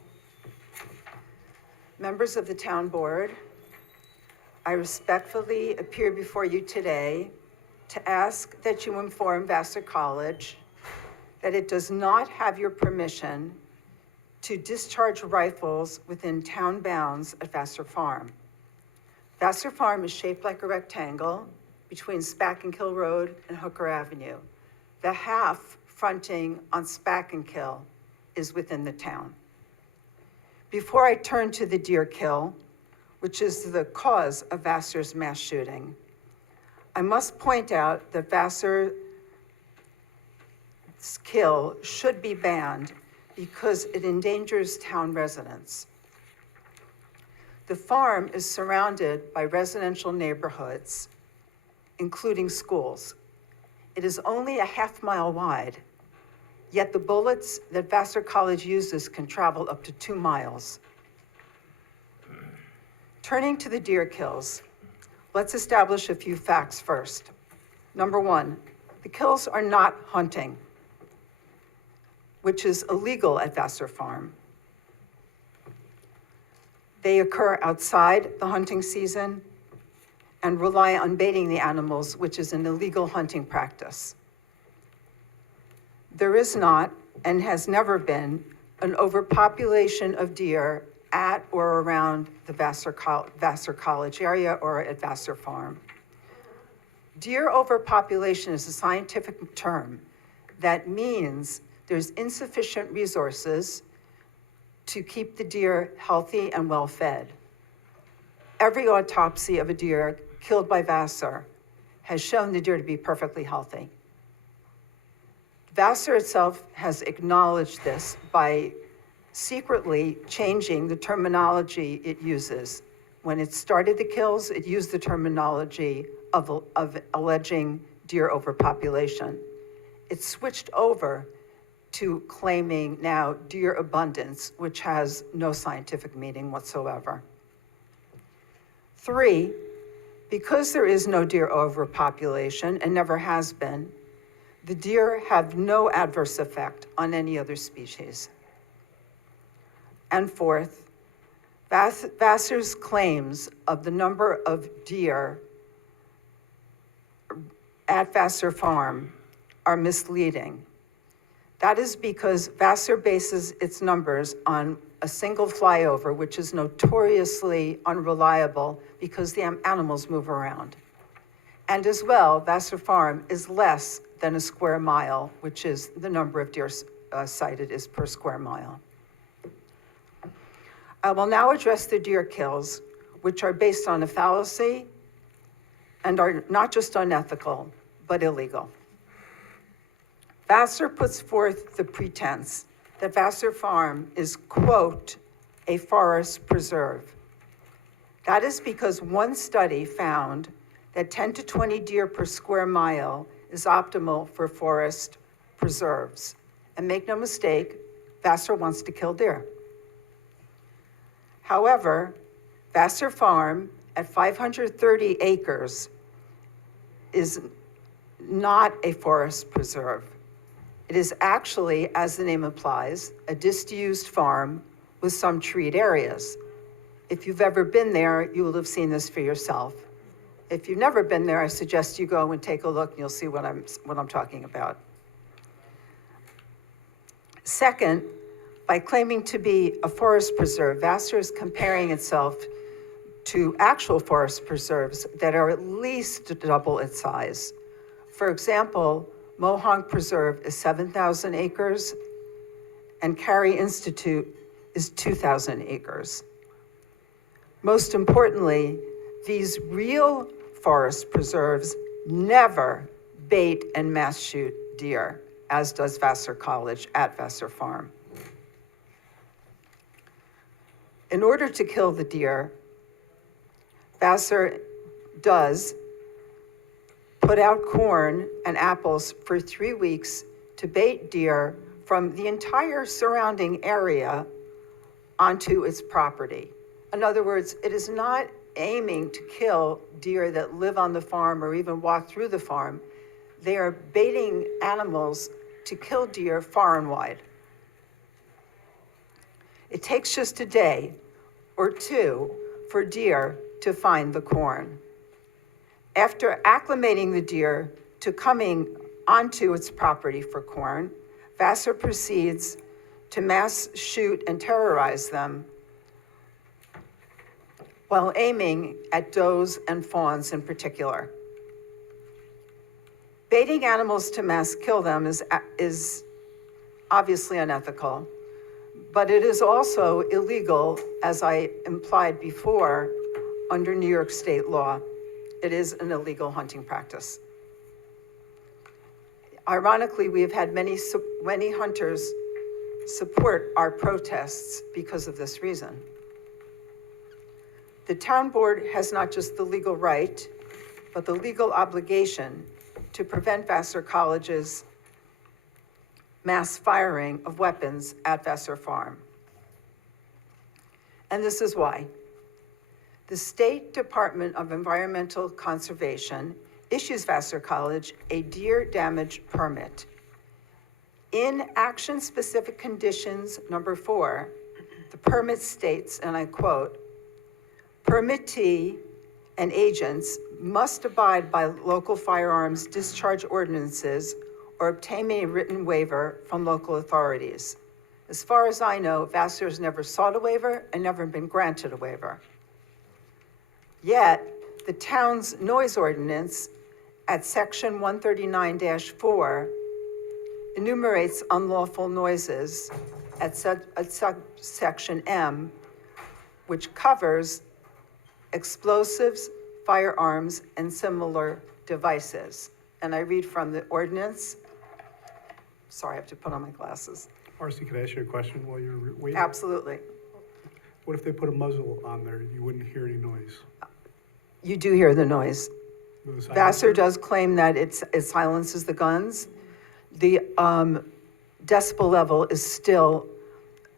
Members of the town board, I respectfully appear before you today to ask that you inform Vassar College that it does not have your permission to discharge rifles within town bounds at Vassar Farm. Vassar Farm is shaped like a rectangle between Spackenkill Road and Hooker Avenue. The half fronting on Spackenkill is within the town. Before I turn to the deer kill, which is the cause of Vassar's mass shooting, I must point out that Vassar's kill should be banned because it endangers town residents. The farm is surrounded by residential neighborhoods, including schools. It is only a half-mile wide, yet the bullets that Vassar College uses can travel up to 2 miles. Turning to the deer kills, let's establish a few facts first. Number 1, the kills are not hunting, which is illegal at Vassar Farm. They occur outside the hunting season and rely on baiting the animals, which is an illegal hunting practice. There is not, and has never been, an overpopulation of deer at or around the Vassar College area or at Vassar Farm. Deer overpopulation is a scientific term that means there's insufficient resources to keep the deer healthy and well-fed. Every autopsy of a deer killed by Vassar has shown the deer to be perfectly healthy. Vassar itself has acknowledged this by secretly changing the terminology it uses. When it started the kills, it used the terminology of alleging deer overpopulation. It switched over to claiming now deer abundance, which has no scientific meaning whatsoever. 3, because there is no deer overpopulation and never has been, the deer have no adverse effect on any other species. And 4th, Vassar's claims of the number of deer at Vassar Farm are misleading. That is because Vassar bases its numbers on a single flyover, which is notoriously unreliable because the animals move around. And as well, Vassar Farm is less than a square mile, which is the number of deer sighted is per square mile. I will now address the deer kills, which are based on a fallacy and are not just unethical, but illegal. Vassar puts forth the pretense that Vassar Farm is, quote, a forest preserve. That is because one study found that 10 to 20 deer per square mile is optimal for forest preserves. And make no mistake, Vassar wants to kill deer. However, Vassar Farm at 530 acres is not a forest preserve. It is actually, as the name implies, a disused farm with some treed areas. If you've ever been there, you will have seen this for yourself. If you've never been there, I suggest you go and take a look and you'll see what I'm talking about. Second, by claiming to be a forest preserve, Vassar is comparing itself to actual forest preserves that are at least double its size. For example, Mohonk Preserve is 7,000 acres and Cary Institute is 2,000 acres. Most importantly, these real forest preserves never bait and mass shoot deer, as does Vassar College at Vassar Farm. In order to kill the deer, Vassar does put out corn and apples for 3 weeks to bait deer from the entire surrounding area onto its property. In other words, it is not aiming to kill deer that live on the farm or even walk through the farm. They are baiting animals to kill deer far and wide. It takes just a day or two for deer to find the corn. After acclimating the deer to coming onto its property for corn, Vassar proceeds to mass shoot and terrorize them while aiming at does and fawns in particular. Baiting animals to mass kill them is obviously unethical, but it is also illegal, as I implied before, under New York state law. It is an illegal hunting practice. Ironically, we have had many hunters support our protests because of this reason. The town board has not just the legal right, but the legal obligation to prevent Vassar College's mass firing of weapons at Vassar Farm. And this is why. The State Department of Environmental Conservation issues Vassar College a deer damage permit. In action-specific conditions number 4, the permit states, and I quote, "Permittee and agents must abide by local firearms discharge ordinances or obtain a written waiver from local authorities." As far as I know, Vassar's never sought a waiver and never been granted a waiver. Yet, the town's noise ordinance at section 139-4 enumerates unlawful noises at subsection M, which covers explosives, firearms, and similar devices. And I read from the ordinance. Sorry, I have to put on my glasses. Marcy, can I ask you a question while you're waiting? Absolutely. What if they put a muzzle on there? You wouldn't hear any noise? You do hear the noise. Vassar does claim that it silences the guns. The decibel level is still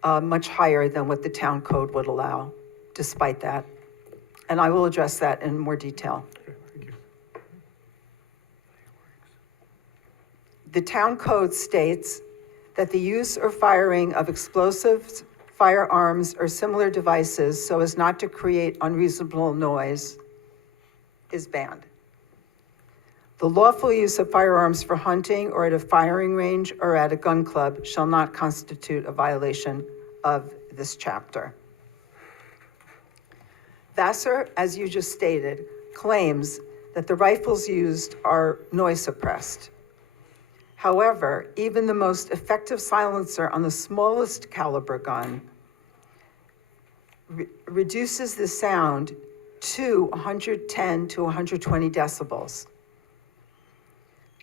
much higher than what the town code would allow, despite that. And I will address that in more detail. Okay, thank you. The town code states that the use or firing of explosives, firearms, or similar devices so as not to create unreasonable noise is banned. The lawful use of firearms for hunting or at a firing range or at a gun club shall not constitute a violation of this chapter. Vassar, as you just stated, claims that the rifles used are noise suppressed. However, even the most effective silencer on the smallest caliber gun reduces the sound to 110 to 120 decibels.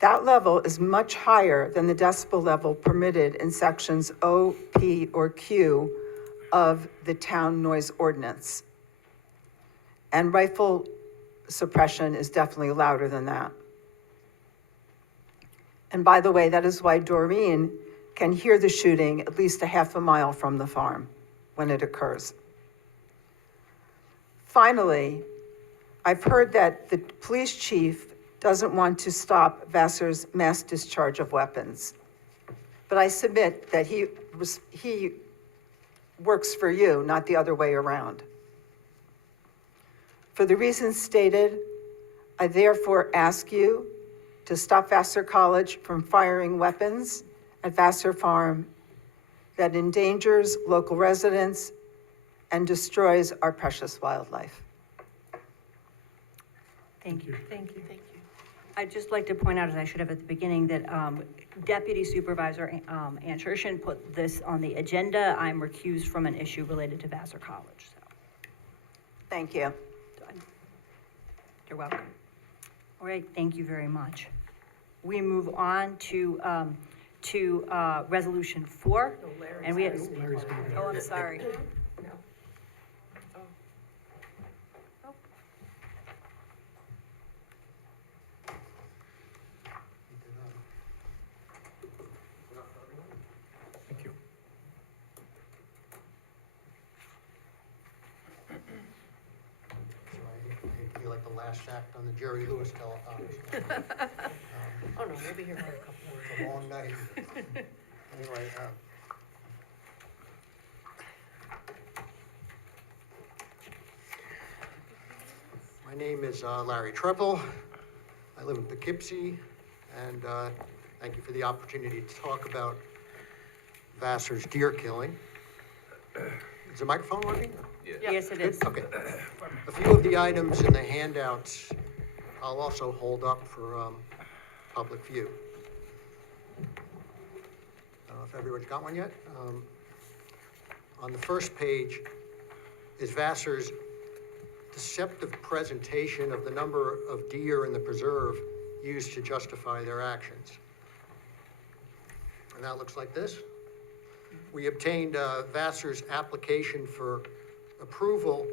That level is much higher than the decibel level permitted in sections O, P, or Q of the town noise ordinance. And rifle suppression is definitely louder than that. And by the way, that is why Doreen can hear the shooting at least a half a mile from the farm when it occurs. Finally, I've heard that the police chief doesn't want to stop Vassar's mass discharge of weapons. But I submit that he works for you, not the other way around. For the reasons stated, I therefore ask you to stop Vassar College from firing weapons at Vassar Farm that endangers local residents and destroys our precious wildlife. Thank you. Thank you. I'd just like to point out, as I should have at the beginning, that Deputy Supervisor Ann Shershin put this on the agenda. I'm recused from an issue related to Vassar College, so. Thank you. You're welcome. All right, thank you very much. We move on to Resolution 4. And we have, oh, I'm sorry. Thank you. I feel like the last act on the Jerry Lewis telethon. Oh, no, we'll be here for a couple more. It's a long night. Anyway, my name is Larry Treppel. I live in Poughkeepsie, and thank you for the opportunity to talk about Vassar's deer killing. Is the microphone working? Yes, it is. Okay. A few of the items in the handouts I'll also hold up for public view. I don't know if everyone's got one yet. On the first page is Vassar's deceptive presentation of the number of deer in the preserve used to justify their actions. And that looks like this. We obtained Vassar's application for approval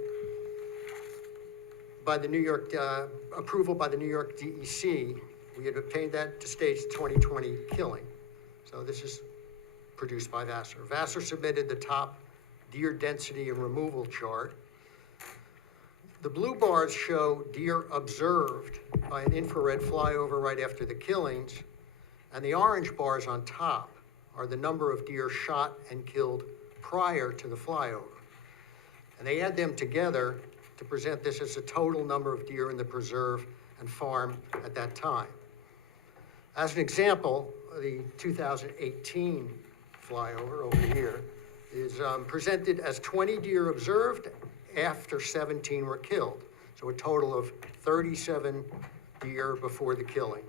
by the New York DEC. We had obtained that to stage 2020 killing. So this is produced by Vassar. Vassar submitted the top deer density and removal chart. The blue bars show deer observed by an infrared flyover right after the killings, and the orange bars on top are the number of deer shot and killed prior to the flyover. And they add them together to present this as the total number of deer in the preserve and farm at that time. As an example, the 2018 flyover over here is presented as 20 deer observed after 17 were killed. So a total of 37 deer before the killing.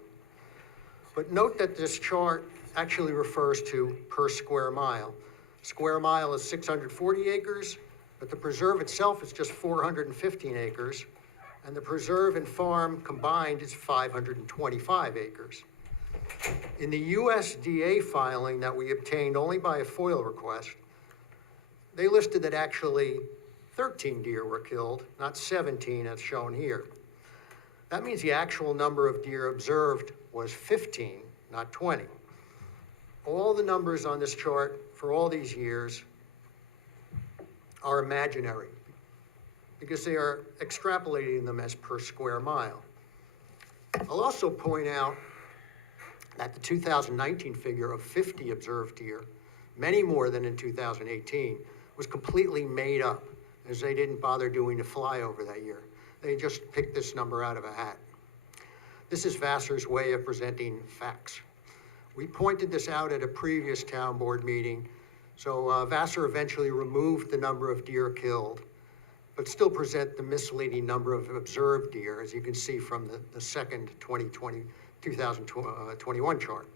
But note that this chart actually refers to per square mile. Square mile is 640 acres, but the preserve itself is just 415 acres, and the preserve and farm combined is 525 acres. In the USDA filing that we obtained only by a FOIL request, they listed that actually 13 deer were killed, not 17 as shown here. That means the actual number of deer observed was 15, not 20. All the numbers on this chart for all these years are imaginary because they are extrapolating them as per square mile. I'll also point out that the 2019 figure of 50 observed deer, many more than in 2018, was completely made up, as they didn't bother doing a flyover that year. They just picked this number out of a hat. This is Vassar's way of presenting facts. We pointed this out at a previous town board meeting, so Vassar eventually removed the number of deer killed, but still present the misleading number of observed deer, as you can see from the second 2021 chart.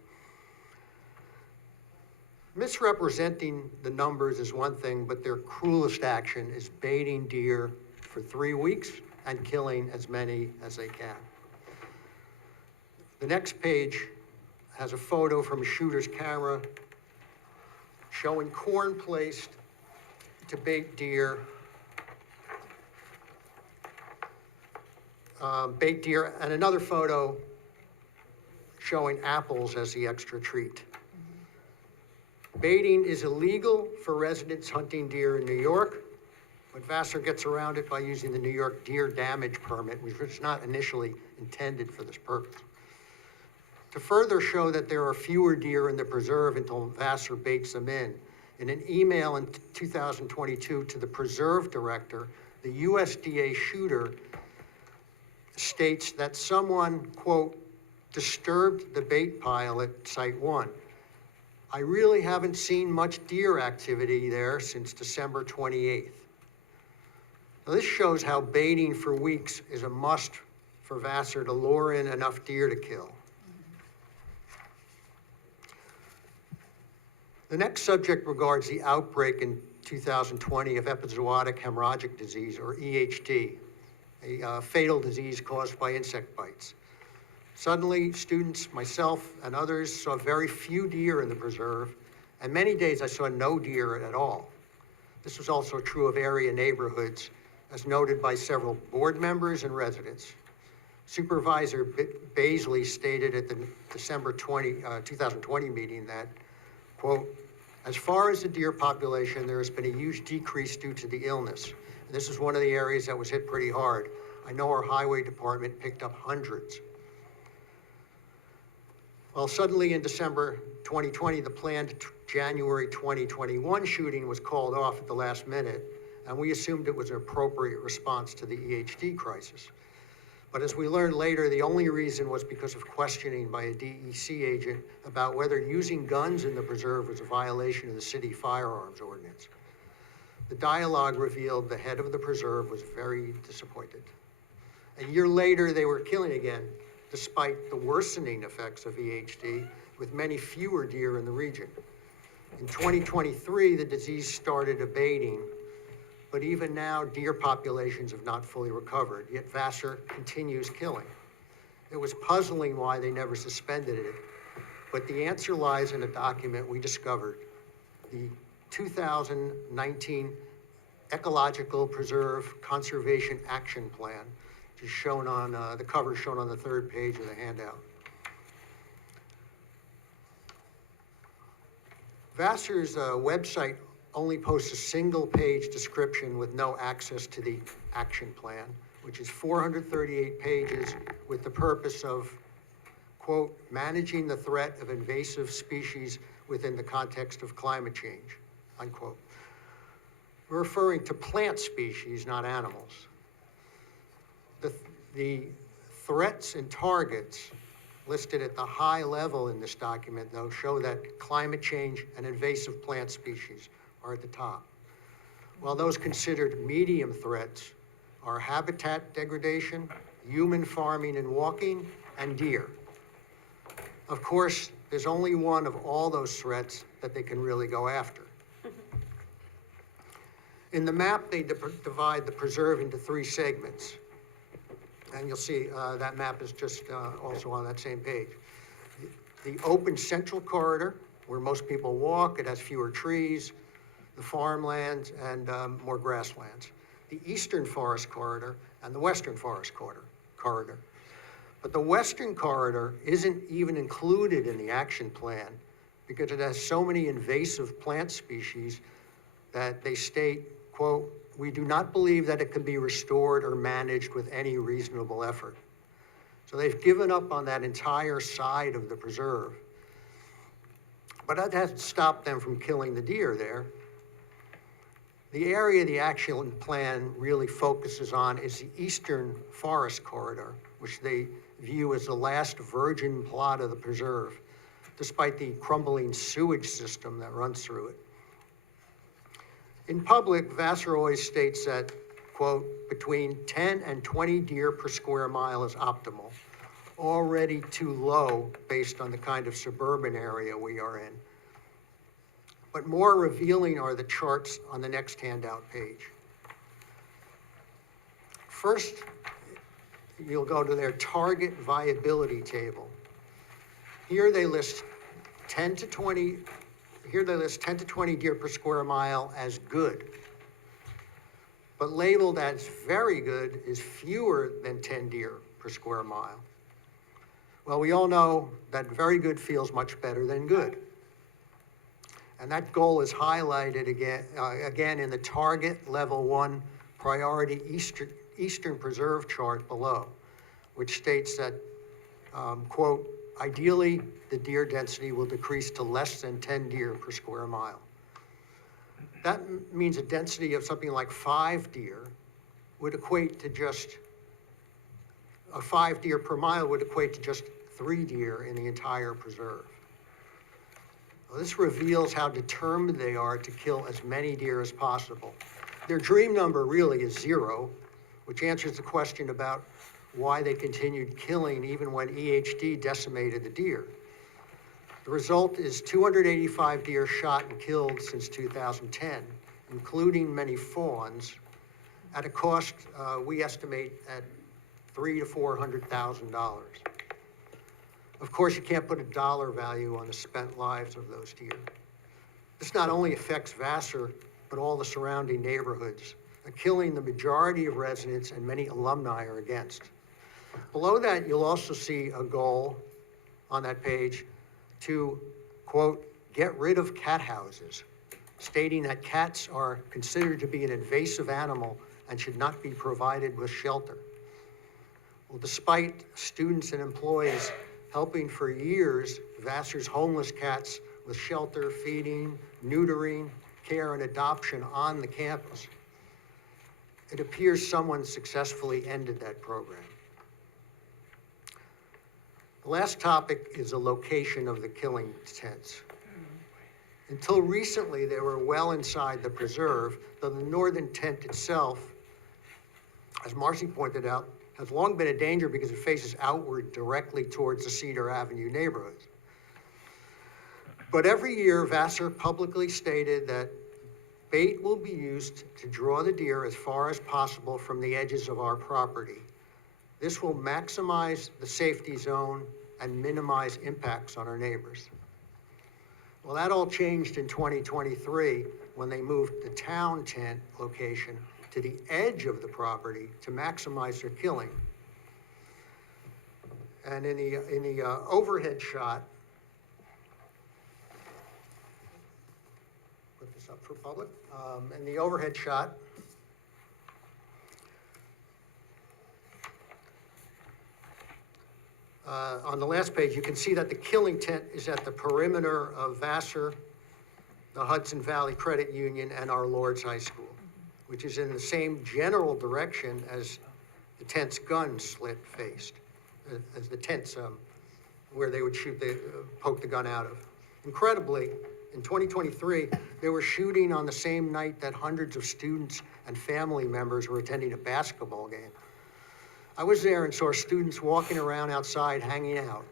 Misrepresenting the numbers is one thing, but their cruelest action is baiting deer for 3 weeks and killing as many as they can. The next page has a photo from a shooter's camera showing corn placed to bait deer, and another photo showing apples as the extra treat. Baiting is illegal for residents hunting deer in New York, but Vassar gets around it by using the New York deer damage permit, which was not initially intended for this purpose. To further show that there are fewer deer in the preserve until Vassar baits them in an email in 2022 to the preserve director, the USDA shooter states that someone, quote, disturbed the bait pile at Site 1. I really haven't seen much deer activity there since December 28th. Now, this shows how baiting for weeks is a must for Vassar to lure in enough deer to kill. The next subject regards the outbreak in 2020 of epizootic hemorrhagic disease, or EHD, a fatal disease caused by insect bites. Suddenly, students, myself, and others saw very few deer in the preserve, and many days I saw no deer at all. This was also true of area neighborhoods, as noted by several board members and residents. Supervisor Baisley stated at the December 2020 meeting that, quote, as far as the deer population, there has been a huge decrease due to the illness. And this is one of the areas that was hit pretty hard. I know our highway department picked up hundreds. Well, suddenly in December 2020, the planned January 2021 shooting was called off at the last minute, and we assumed it was an appropriate response to the EHD crisis. But as we learned later, the only reason was because of questioning by a DEC agent about whether using guns in the preserve was a violation of the city firearms ordinance. The dialogue revealed the head of the preserve was very disappointed. A year later, they were killing again, despite the worsening effects of EHD, with many fewer deer in the region. In 2023, the disease started abating, but even now, deer populations have not fully recovered, yet Vassar continues killing. It was puzzling why they never suspended it, but the answer lies in a document we discovered, the 2019 Ecological Preserve Conservation Action Plan, which is shown on, the cover shown on the third page of the handout. Vassar's website only posts a single-page description with no access to the action plan, which is 438 pages with the purpose of, quote, managing the threat of invasive species within the context of climate change, unquote. We're referring to plant species, not animals. The threats and targets listed at the high level in this document, though, show that climate change and invasive plant species are at the top, while those considered medium threats are habitat degradation, human farming and walking, and deer. Of course, there's only one of all those threats that they can really go after. In the map, they divide the preserve into 3 segments. And you'll see that map is just also on that same page. The open central corridor, where most people walk, it has fewer trees, the farmlands, and more grasslands. The eastern forest corridor and the western forest corridor. But the western corridor isn't even included in the action plan because it has so many invasive plant species that they state, quote, we do not believe that it can be restored or managed with any reasonable effort. So they've given up on that entire side of the preserve. But that hasn't stopped them from killing the deer there. The area the action plan really focuses on is the eastern forest corridor, which they view as the last virgin plot of the preserve, despite the crumbling sewage system that runs through it. In public, Vassar always states that, quote, between 10 and 20 deer per square mile is optimal, already too low based on the kind of suburban area we are in. But more revealing are the charts on the next handout page. First, you'll go to their target viability table. Here they list 10 to 20 deer per square mile as good. But labeled as very good is fewer than 10 deer per square mile. Well, we all know that very good feels much better than good. And that goal is highlighted again in the target level 1 priority eastern preserve chart below, which states that, quote, ideally, the deer density will decrease to less than 10 deer per square mile. That means a density of something like 5 deer would equate to just, 5 deer per mile would equate to just 3 deer in the entire preserve. Well, this reveals how determined they are to kill as many deer as possible. Their dream number really is 0, which answers the question about why they continued killing even when EHD decimated the deer. The result is 285 deer shot and killed since 2010, including many fawns, at a cost we estimate at $300,000 to $400,000. Of course, you can't put a dollar value on the spent lives of those deer. This not only affects Vassar, but all the surrounding neighborhoods, a killing the majority of residents and many alumni are against. Below that, you'll also see a goal on that page to, quote, get rid of cat houses, stating that cats are considered to be an invasive animal and should not be provided with shelter. Well, despite students and employees helping for years Vassar's homeless cats with shelter, feeding, neutering, care, and adoption on the campus, it appears someone successfully ended that program. The last topic is the location of the killing tents. Until recently, they were well inside the preserve, though the northern tent itself, as Marcy pointed out, has long been a danger because it faces outward directly towards the Cedar Avenue neighborhood. But every year, Vassar publicly stated that bait will be used to draw the deer as far as possible from the edges of our property. This will maximize the safety zone and minimize impacts on our neighbors. Well, that all changed in 2023 when they moved the town tent location to the edge of the property to maximize their killing. And in the overhead shot, put this up for public, in the overhead shot, on the last page, you can see that the killing tent is at the perimeter of Vassar, the Hudson Valley Credit Union, and our Lord's High School, which is in the same general direction as the tent's gun slit faced, as the tents where they would poke the gun out of. Incredibly, in 2023, they were shooting on the same night that hundreds of students and family members were attending a basketball game. I was there and saw students walking around outside hanging out.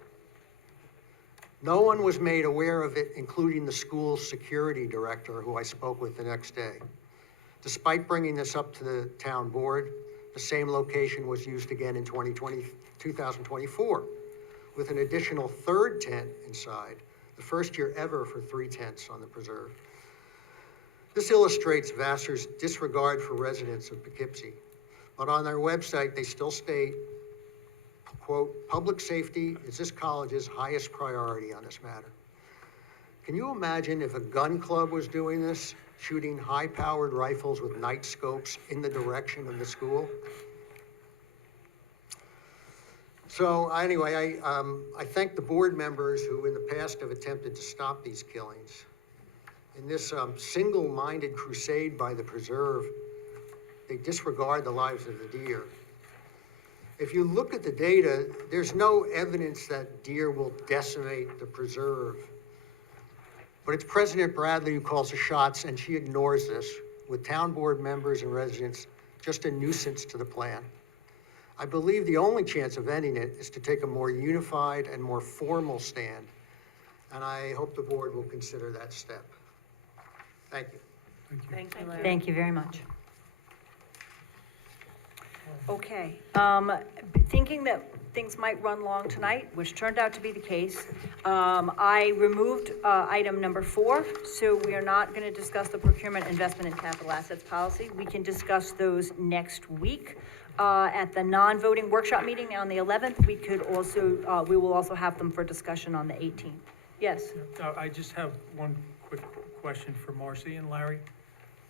No one was made aware of it, including the school's security director, who I spoke with the next day. Despite bringing this up to the town board, the same location was used again in 2024, with an additional third tent inside, the first year ever for 3 tents on the preserve. This illustrates Vassar's disregard for residents of Poughkeepsie. But on their website, they still state, quote, public safety is this college's highest priority on this matter. Can you imagine if a gun club was doing this, shooting high-powered rifles with night scopes in the direction of the school? So anyway, I thank the board members who in the past have attempted to stop these killings. In this single-minded crusade by the preserve, they disregard the lives of the deer. If you look at the data, there's no evidence that deer will decimate the preserve. But it's President Bradley who calls the shots, and she ignores this, with town board members and residents just a nuisance to the plan. I believe the only chance of ending it is to take a more unified and more formal stand, and I hope the board will consider that step. Thank you. Thank you, Larry. Thank you very much. Okay, thinking that things might run long tonight, which turned out to be the case, I removed item number 4, so we are not going to discuss the procurement, investment, and capital assets policy. We can discuss those next week at the non-voting workshop meeting on the 11th. We will also have them for discussion on the 18th. Yes? I just have one quick question for Marcy and Larry.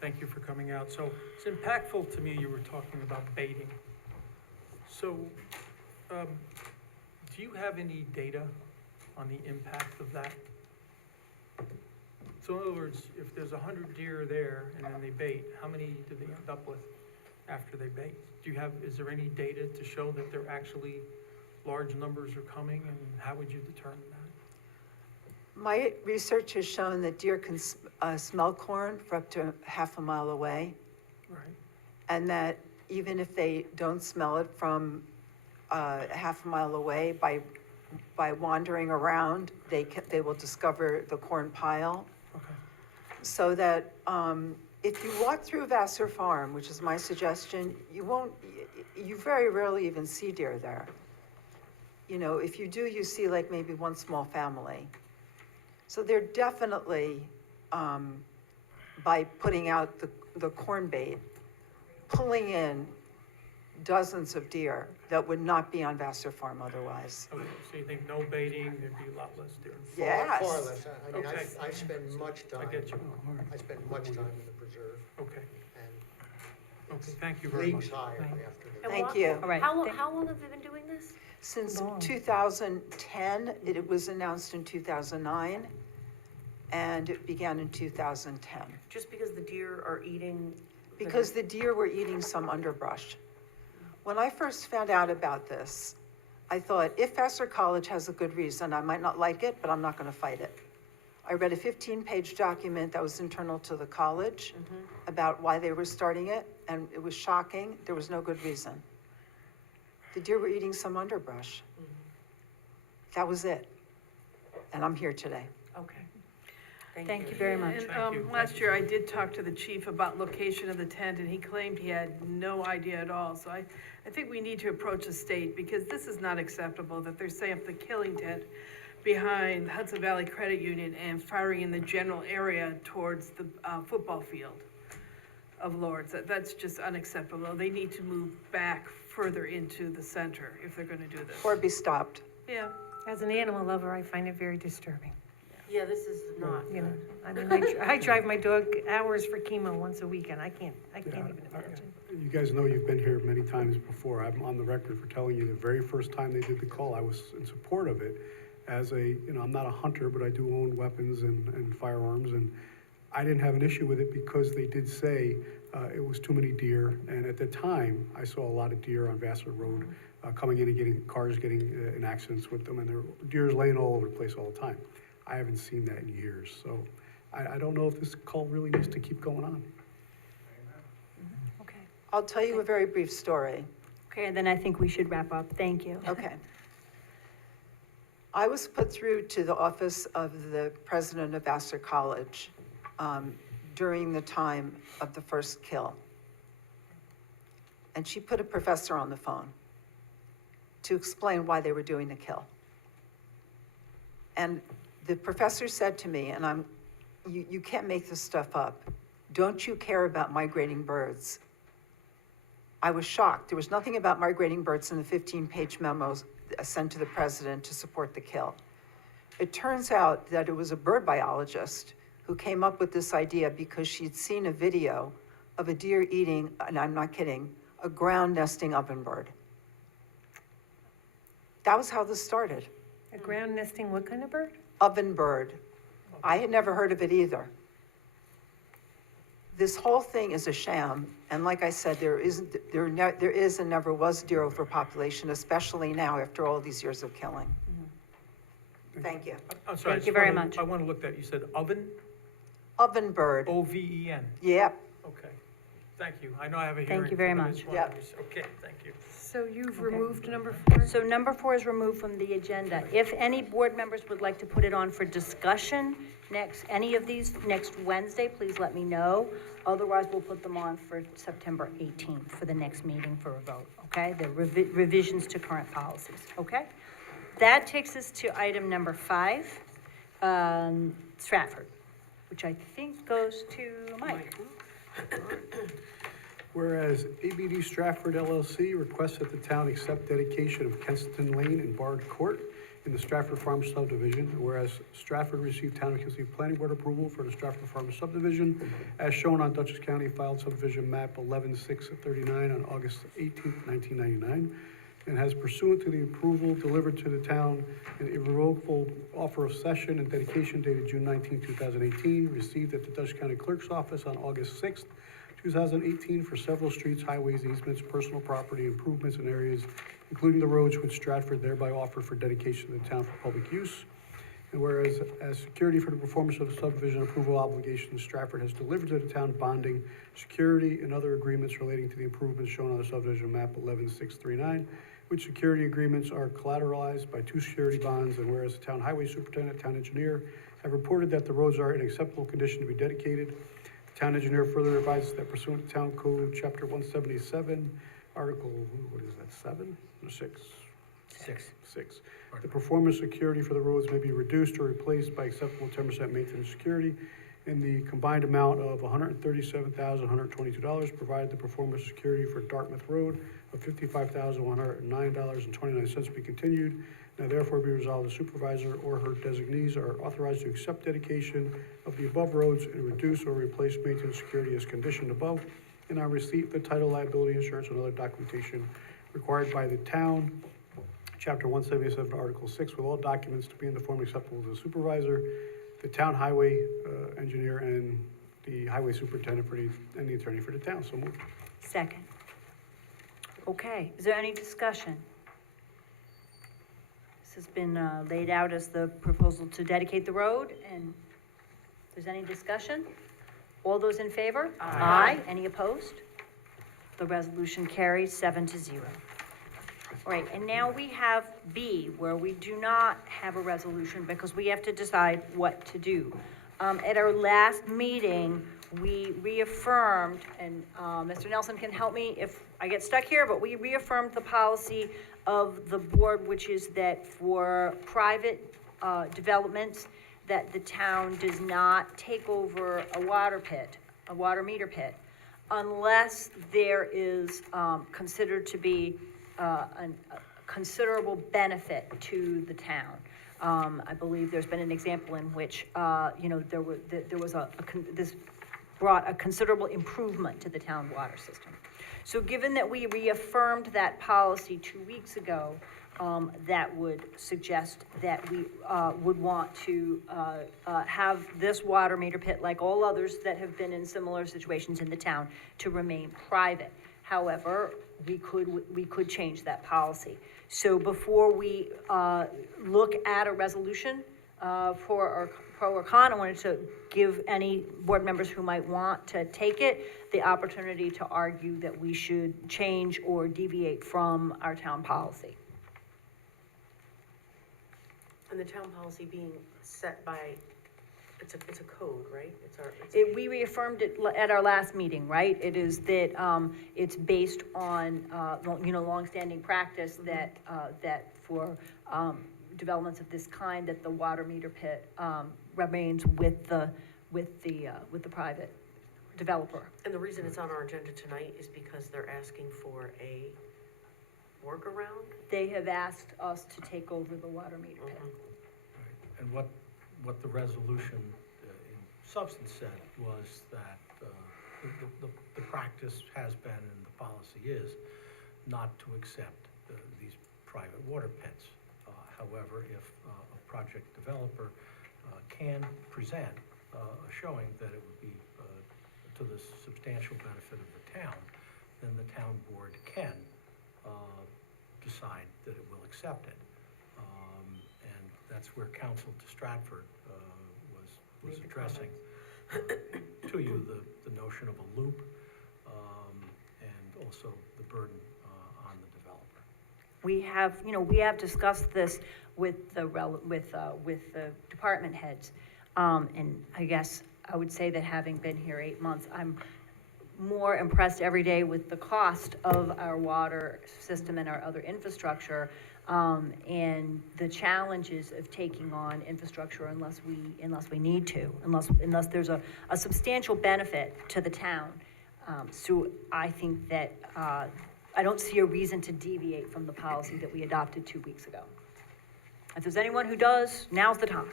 Thank you for coming out. So it's impactful to me you were talking about baiting. So do you have any data on the impact of that? So in other words, if there's 100 deer there and then they bait, how many do they end up with after they bait? Is there any data to show that there actually large numbers are coming, and how would you determine that? My research has shown that deer can smell corn for up to half a mile away, Right. and that even if they don't smell it from half a mile away, by wandering around, they will discover the corn pile. Okay. So that if you walk through Vassar Farm, which is my suggestion, you very rarely even see deer there. You know, if you do, you see like maybe one small family. So they're definitely, by putting out the corn bait, pulling in dozens of deer that would not be on Vassar Farm otherwise. Okay, so you think no baiting, there'd be a lot less deer? Yes. Far less. I mean, Okay. I spend much time. I get you. I spend much time in the preserve, Okay, and okay, thank you very much. leagues high every afternoon. And Thank what- you. All right. How long have they been doing this? Since 2010, it was announced in 2009, and it began in 2010. Just because the deer are eating? Because the deer were eating some underbrush. When I first found out about this, I thought, if Vassar College has a good reason, I might not like it, but I'm not gonna fight it. I read a 15-page document that was internal to the college about why they were starting it, and it was shocking. There was no good reason. The deer were eating some underbrush. That was it. And I'm here today. Okay. Thank you very much. And, Thank you. last year I did talk to the chief about location of the tent, and he claimed he had no idea at all. So I think we need to approach the state, because this is not acceptable that they're setting up the killing tent behind Hudson Valley Credit Union and firing in the general area towards the, football field of Lord's. That's just unacceptable. They need to move back further into the center if they're gonna do this. Or be stopped. Yeah. As an animal lover, I find it very disturbing. Yeah, this is not. You know, I mean, I drive my dog hours for chemo once a week, and I can't even imagine. You guys know you've been here many times before. I'm on the record for telling you the very first time they did the call, I was in support of it. As I'm not a hunter, but I do own weapons and firearms, and I didn't have an issue with it because they did say it was too many deer. And at the time, I saw a lot of deer on Vassar Road coming in and cars getting in accidents with them, and there were deers laying all over the place all the time. I haven't seen that in years, so I don't know if this call really needs to keep going on. Okay. I'll tell you a very brief story. Okay, and then I think we should wrap up. Thank you. Okay. I was put through to the office of the president of Vassar College during the time of the first kill. And she put a professor on the phone to explain why they were doing the kill. And the professor said to me, and you can't make this stuff up, "Don't you care about migrating birds?" I was shocked. There was nothing about migrating birds in the 15-page memos sent to the president to support the kill. It turns out that it was a bird biologist who came up with this idea because she'd seen a video of a deer eating, and I'm not kidding, a ground nesting ovenbird. That was how this started. A ground nesting, what kind of bird? Ovenbird. I had never heard of it either. This whole thing is a sham, and like I said, there is and never was deer overpopulation, especially now after all these years of killing. Thank you. I'm sorry. Thank you very much. I want to look that, you said oven? Ovenbird. O-V-E-N. Yep. Okay, thank you. I know I have a hearing. Thank you very but I much. just wanted to be- Okay, thank you. So you've removed number 4? So number 4 is removed from the agenda. If any board members would like to put it on for discussion any of these next Wednesday, please let me know. Otherwise, we'll put them on for September 18th for the next meeting for a vote, okay? The revisions to current policies, okay? That takes us to item number 5, Stratford, which I think goes to Mike. Whereas ABD Stratford LLC requests that the town accept dedication of Kensington Lane and Bard Court in the Stratford Farm subdivision, whereas Stratford received town of Poughkeepsie planning board approval for the Stratford Farm subdivision as shown on Dutchess County filed subdivision map 11639 on August 18th, 1999, and has pursuant to the approval delivered to the town an irrevocable offer of cession and dedication dated June 19, 2018, received at the Dutchess County Clerk's Office on August 6th, 2018 for several streets, highways, easements, personal property improvements in areas, including the roads which Stratford thereby offered for dedication to the town for public use. And whereas, as security for the performance of the subdivision approval obligations, Stratford has delivered to the town bonding, security, and other agreements relating to the improvements shown on the subdivision map 11639, which security agreements are collateralized by 2 security bonds. And whereas the town highway superintendent, town engineer have reported that the roads are in acceptable condition to be dedicated. The town engineer further advises that pursuant to Town Code, Chapter 177, Article, what is that, 7 or 6? 6. The performance security for the roads may be reduced or replaced by acceptable 10% maintenance security in the combined amount of $137,122, provided the performance security for Dartmouth Road of $55,109.29 be continued. Now therefore be resolved, the supervisor or her designees are authorized to accept dedication of the above roads and reduce or replace maintenance security as conditioned above, and on receipt of the title, liability insurance, and other documentation required by the town. Chapter 177, Article 6, with all documents to be in the form acceptable to the supervisor, the town highway engineer, and the highway superintendent and the attorney for the town. So moved. Second. Okay, is there any discussion? This has been laid out as the proposal to dedicate the road, and if there's any discussion? All those in favor? Aye. Any opposed? The resolution carries 7-0. All right, and now we have B, where we do not have a resolution because we have to decide what to do. At our last meeting, we reaffirmed, and Mr. Nelson can help me if I get stuck here, but we reaffirmed the policy of the board, which is that for private developments, that the town does not take over a water meter pit, unless there is considered to be a considerable benefit to the town. I believe there's been an example in which, this brought a considerable improvement to the town water system. So given that we reaffirmed that policy 2 weeks ago, that would suggest that we would want to have this water meter pit, like all others that have been in similar situations in the town, to remain private. However, we could change that policy. So before we look at a resolution for our pro or con, I wanted to give any board members who might want to take it the opportunity to argue that we should change or deviate from our town policy. And the town policy being set by, it's a code, right? We reaffirmed it at our last meeting, right? It is that, it's based on, longstanding practice that for, developments of this kind, that the water meter pit, remains with the private developer. And the reason it's on our agenda tonight is because they're asking for a workaround? They have asked us to take over the water meter pit. And what the resolution in substance said was that the practice has been and the policy is not to accept these private water pits. However, if a project developer can present a showing that it would be to the substantial benefit of the town, then the town board can decide that it will accept it. And that's where counsel to Stratford was addressing to you the notion of a loop and also the burden on the developer. We have discussed this with the department heads. And I guess I would say that having been here 8 months, I'm more impressed every day with the cost of our water system and our other infrastructure, and the challenges of taking on infrastructure unless we need to, unless there's a substantial benefit to the town. So I think that I don't see a reason to deviate from the policy that we adopted 2 weeks ago. If there's anyone who does, now's the time.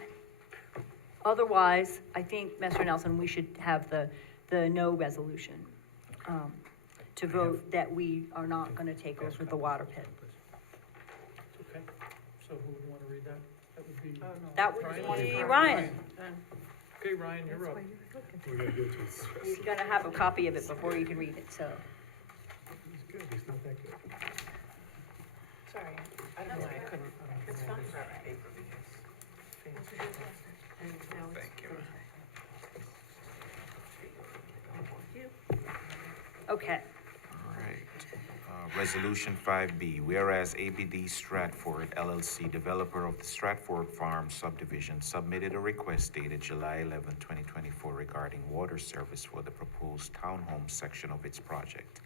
Otherwise, I think, Mr. Nelson, we should have the no resolution to vote that we are not going to take over the water pit. Okay, so who would want to read that? That would be. That would be Ryan. Okay, Ryan, you're up. He's going to have a copy of it before you can read it, so. He's good, he's not that good. Sorry, I don't know, I couldn't. It's fine. Okay. All right. Resolution 5B, whereas ABD Stratford LLC, developer of the Stratford Farm subdivision, submitted a request dated July 11, 2024 regarding water service for the proposed townhome section of its project.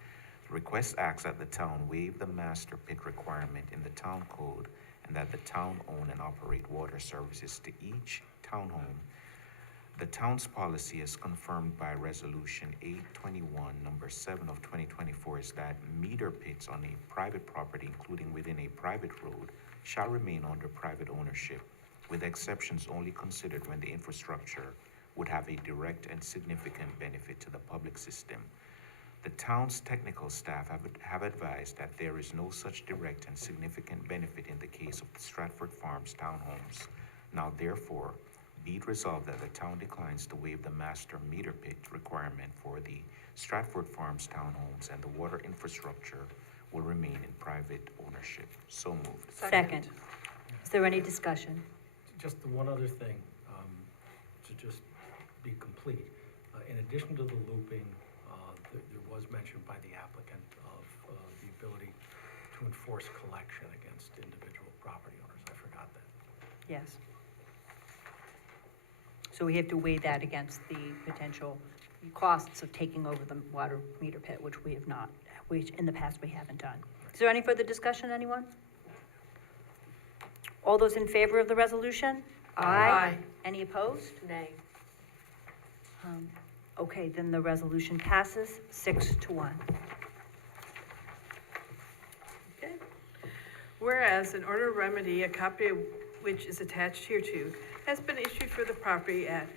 The request asks that the town waive the master pit requirement in the town code and that the town own and operate water services to each townhome. The town's policy, as confirmed by Resolution 821, number 7 of 2024, is that meter pits on a private property, including within a private road, shall remain under private ownership, with exceptions only considered when the infrastructure would have a direct and significant benefit to the public system. The town's technical staff have advised that there is no such direct and significant benefit in the case of the Stratford Farms townhomes. Now, therefore, be it resolved that the town declines to waive the master meter pit requirement for the Stratford Farms townhomes, and the water infrastructure will remain in private ownership. So moved. Second. Is there any discussion? Just the one other thing, to just be complete. In addition to the looping, there was mentioned by the applicant of the ability to enforce collection against individual property owners. I forgot that. Yes. So we have to weigh that against the potential costs of taking over the water meter pit, which we have not, which in the past we haven't done. Is there any further discussion, anyone? All those in favor of the resolution? Aye. Any opposed? Nay. Okay, then the resolution passes 6-1. Okay. Whereas an order of remedy, a copy of which is attached hereto, has been issued for the property at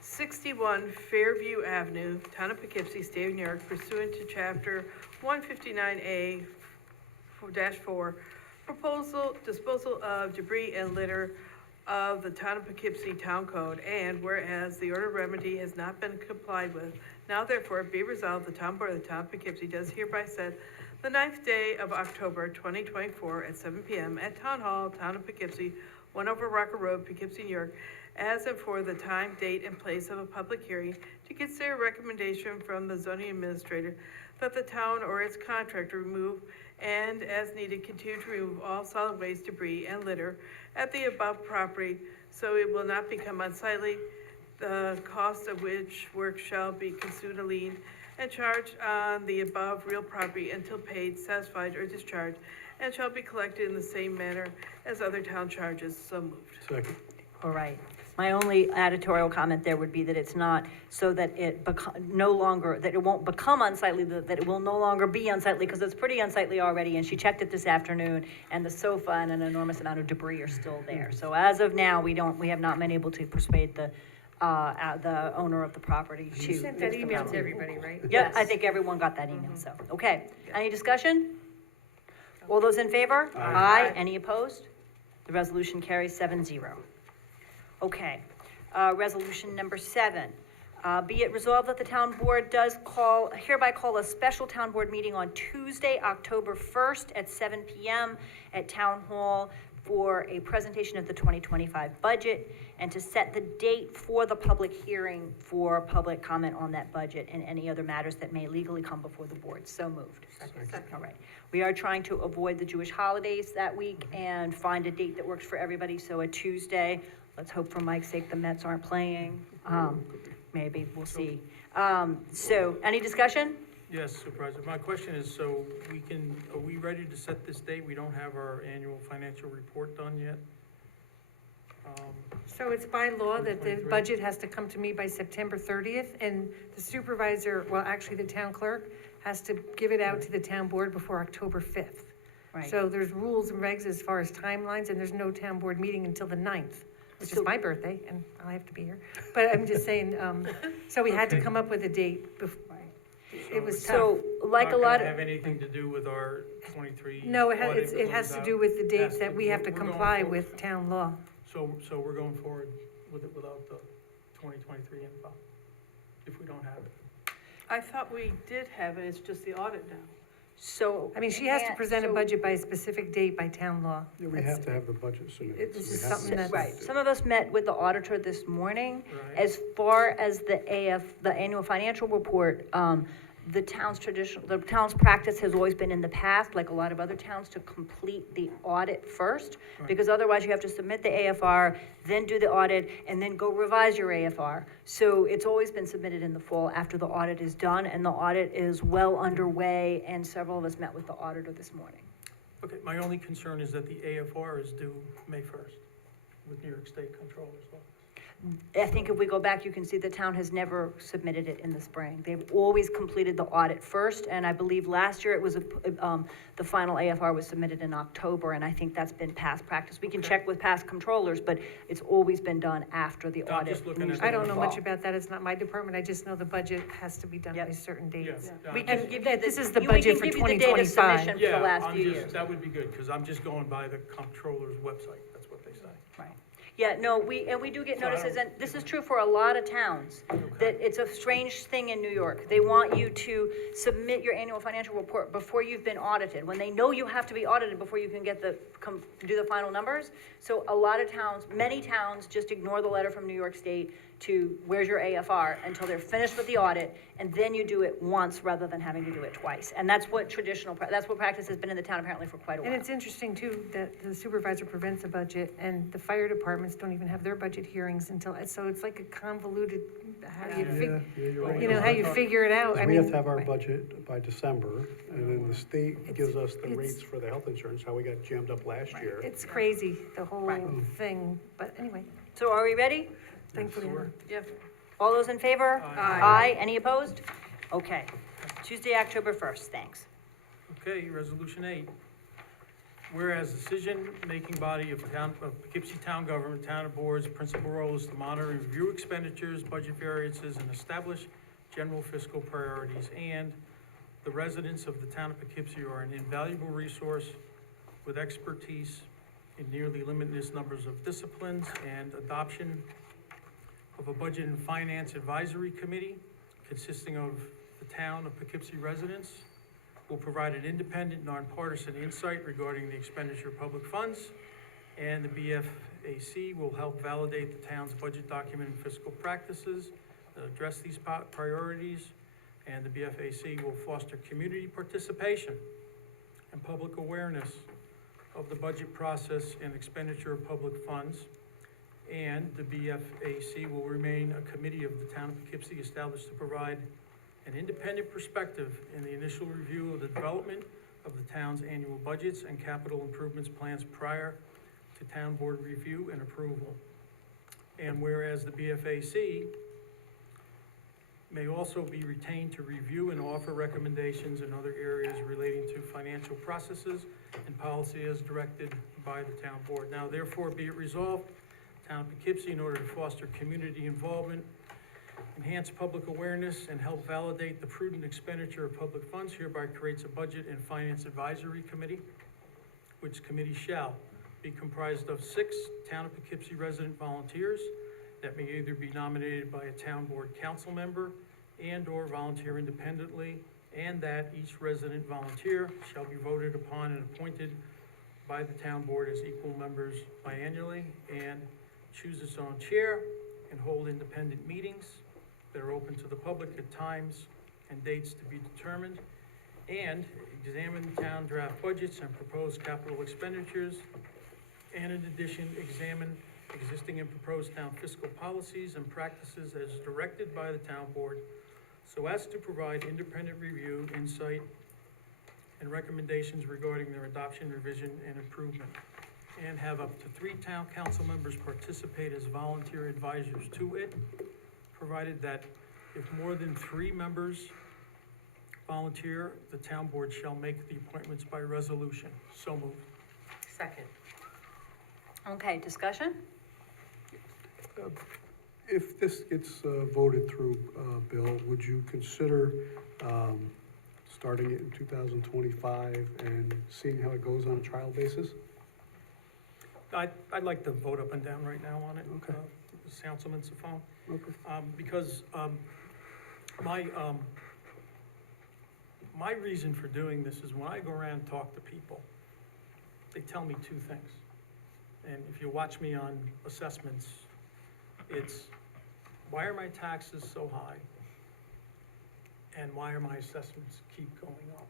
61 Fairview Avenue, Town of Poughkeepsie, State of New York, pursuant to Chapter 159A-4, disposal of debris and litter of the Town of Poughkeepsie Town Code, and whereas the order of remedy has not been complied with, now therefore be resolved, the Town Board of the Town of Poughkeepsie does hereby set the 9th day of October 2024 at 7 p.m. at Town Hall, Town of Poughkeepsie, 1 over Rocker Road, Poughkeepsie, New York, as and for the time, date, and place of a public hearing to consider a recommendation from the zoning administrator that the town or its contractor remove and, as needed, continue to remove all solid waste, debris, and litter at the above property so it will not become unsightly, the cost of which work shall be consumed a lien and charged on the above real property until paid, satisfied, or discharged, and shall be collected in the same manner as other town charges. So moved. Second. All right. My only editorial comment there would be that it's not so that it no longer, that it won't become unsightly, that it will no longer be unsightly, because it's pretty unsightly already, and she checked it this afternoon, and the sofa and an enormous amount of debris are still there. So as of now, we have not been able to persuade the owner of the property to. You sent that email to everybody, right? Yep, I think everyone got that email, so, okay. Any discussion? All those in favor? Aye. Any opposed? The resolution carries 7-0. Okay, resolution number 7. Be it resolved that the town board does hereby call a special town board meeting on Tuesday, October 1st at 7 p.m. at Town Hall for a presentation of the 2025 budget, and to set the date for the public hearing for public comment on that budget and any other matters that may legally come before the board. So moved. Second. All right. We are trying to avoid the Jewish holidays that week and find a date that works for everybody. So a Tuesday. Let's hope for Mike's sake the Mets aren't playing. Maybe, we'll see. So, any discussion? Yes, Supervisor. My question is, so are we ready to set this date? We don't have our annual financial report done yet? So it's by law that the budget has to come to me by September 30th, and the supervisor, well, actually the town clerk, has to give it out to the town board before October 5th. Right. So there's rules and regs as far as timelines, and there's no town board meeting until the 9th. Which is my birthday, and I have to be here. But I'm just saying, so we had to come up with a date before. It was tough. So, like a lot of. Have anything to do with our 23? No, it has to do with the dates that we have to comply with town law. So we're going forward with it without the 2023 info, if we don't have it? I thought we did have it, it's just the audit now. So. I mean, she has to and- present a so- budget by a specific date by town law. Yeah, we have to have the budget submitted. This so we is have to something that's- Right, some of us met with the auditor this morning. Right. As far as the the annual financial report, the town's practice has always been in the past, like a lot of other towns, to complete the audit first, because otherwise you have to submit the AFR, then do the audit, and then go revise your AFR. So it's always been submitted in the fall after the audit is done, and the audit is well underway, and several of us met with the auditor this morning. Okay, my only concern is that the AFR is due May 1st with New York State Controller's Office. I think if we go back, you can see the town has never submitted it in the spring. They've always completed the audit first, and I believe last year it was, the final AFR was submitted in October, and I think that's been past practice. We can check with past controllers, but it's always been done after the I'm audit. just looking at usually I don't in the know much fall. about that, it's not my department, I just know the budget has to be done by Yep. certain dates. Yeah. We And can give you that- the. this is the we budget can for give you the date of 2025. submission for the last few years. That would be good, because I'm just going by the controller's website, that's what they say. Right. Yeah, no, we do get So I notices, don't- and this is true for a lot of towns, that it's a strange thing in New York. They want you to submit your annual financial report before you've been audited, when they know you have to be audited before you can get do the final numbers. So a lot of towns, many towns just ignore the letter from New York State to, where's your AFR, until they're finished with the audit, and then you do it once rather than having to do it twice. And that's what that's what practice has been in the town apparently for quite a while. And it's interesting too, that the supervisor prevents a budget and the fire departments don't even have their budget hearings until, so it's like a convoluted, how do you Yeah, you're right. you know, how you figure it out, I We have mean. to have our budget by December, and then the state gives us the rates for the health insurance, how we got jammed up last year. It's crazy, the whole thing, but anyway, So are we ready? thankfully. Yeah. All those in favor? Aye. Any opposed? Okay. Tuesday, October 1st, thanks. Okay, Resolution 8. Whereas decision-making body of Poughkeepsie Town Government, Town Board's principal role is to monitor and review expenditures, budget variances, and establish general fiscal priorities, and the residents of the town of Poughkeepsie are an invaluable resource with expertise in nearly limitless numbers of disciplines, and adoption of a Budget and Finance Advisory Committee consisting of the town of Poughkeepsie residents will provide an independent, nonpartisan insight regarding the expenditure of public funds, and the BFAC will help validate the town's budget document and fiscal practices that address these priorities, and the BFAC will foster community participation and public awareness of the budget process and expenditure of public funds. And the BFAC will remain a committee of the town of Poughkeepsie established to provide an independent perspective in the initial review of the development of the town's annual budgets and capital improvements plans prior to town board review and approval. And whereas the BFAC may also be retained to review and offer recommendations in other areas relating to financial processes and policy as directed by the town board. Now therefore be it resolved, Town of Poughkeepsie, in order to foster community involvement, enhance public awareness, and help validate the prudent expenditure of public funds, hereby creates a Budget and Finance Advisory Committee, which committee shall be comprised of 6 Town of Poughkeepsie resident volunteers that may either be nominated by a town board council member and/or volunteer independently, and that each resident volunteer shall be voted upon and appointed by the town board as equal members biannually, and choose its own chair and hold independent meetings that are open to the public at times and dates to be determined, and examine town draft budgets and proposed capital expenditures, and in addition, examine existing and proposed town fiscal policies and practices as directed by the town board, so as to provide independent review, insight, and recommendations regarding their adoption, revision, and improvement, and have up to 3 town council members participate as volunteer advisors to it, provided that if more than 3 members volunteer, the town board shall make the appointments by resolution. So moved. Second. Okay, discussion? If this gets voted through, Bill, would you consider starting it in 2025 and seeing how it goes on a trial basis? I'd like to vote up and down right now on it. Okay. Councilman Safon. Okay. Because my my reason for doing this is when I go around and talk to people, they tell me two things. And if you watch me on assessments, it's, why are my taxes so high? And why are my assessments keep going up?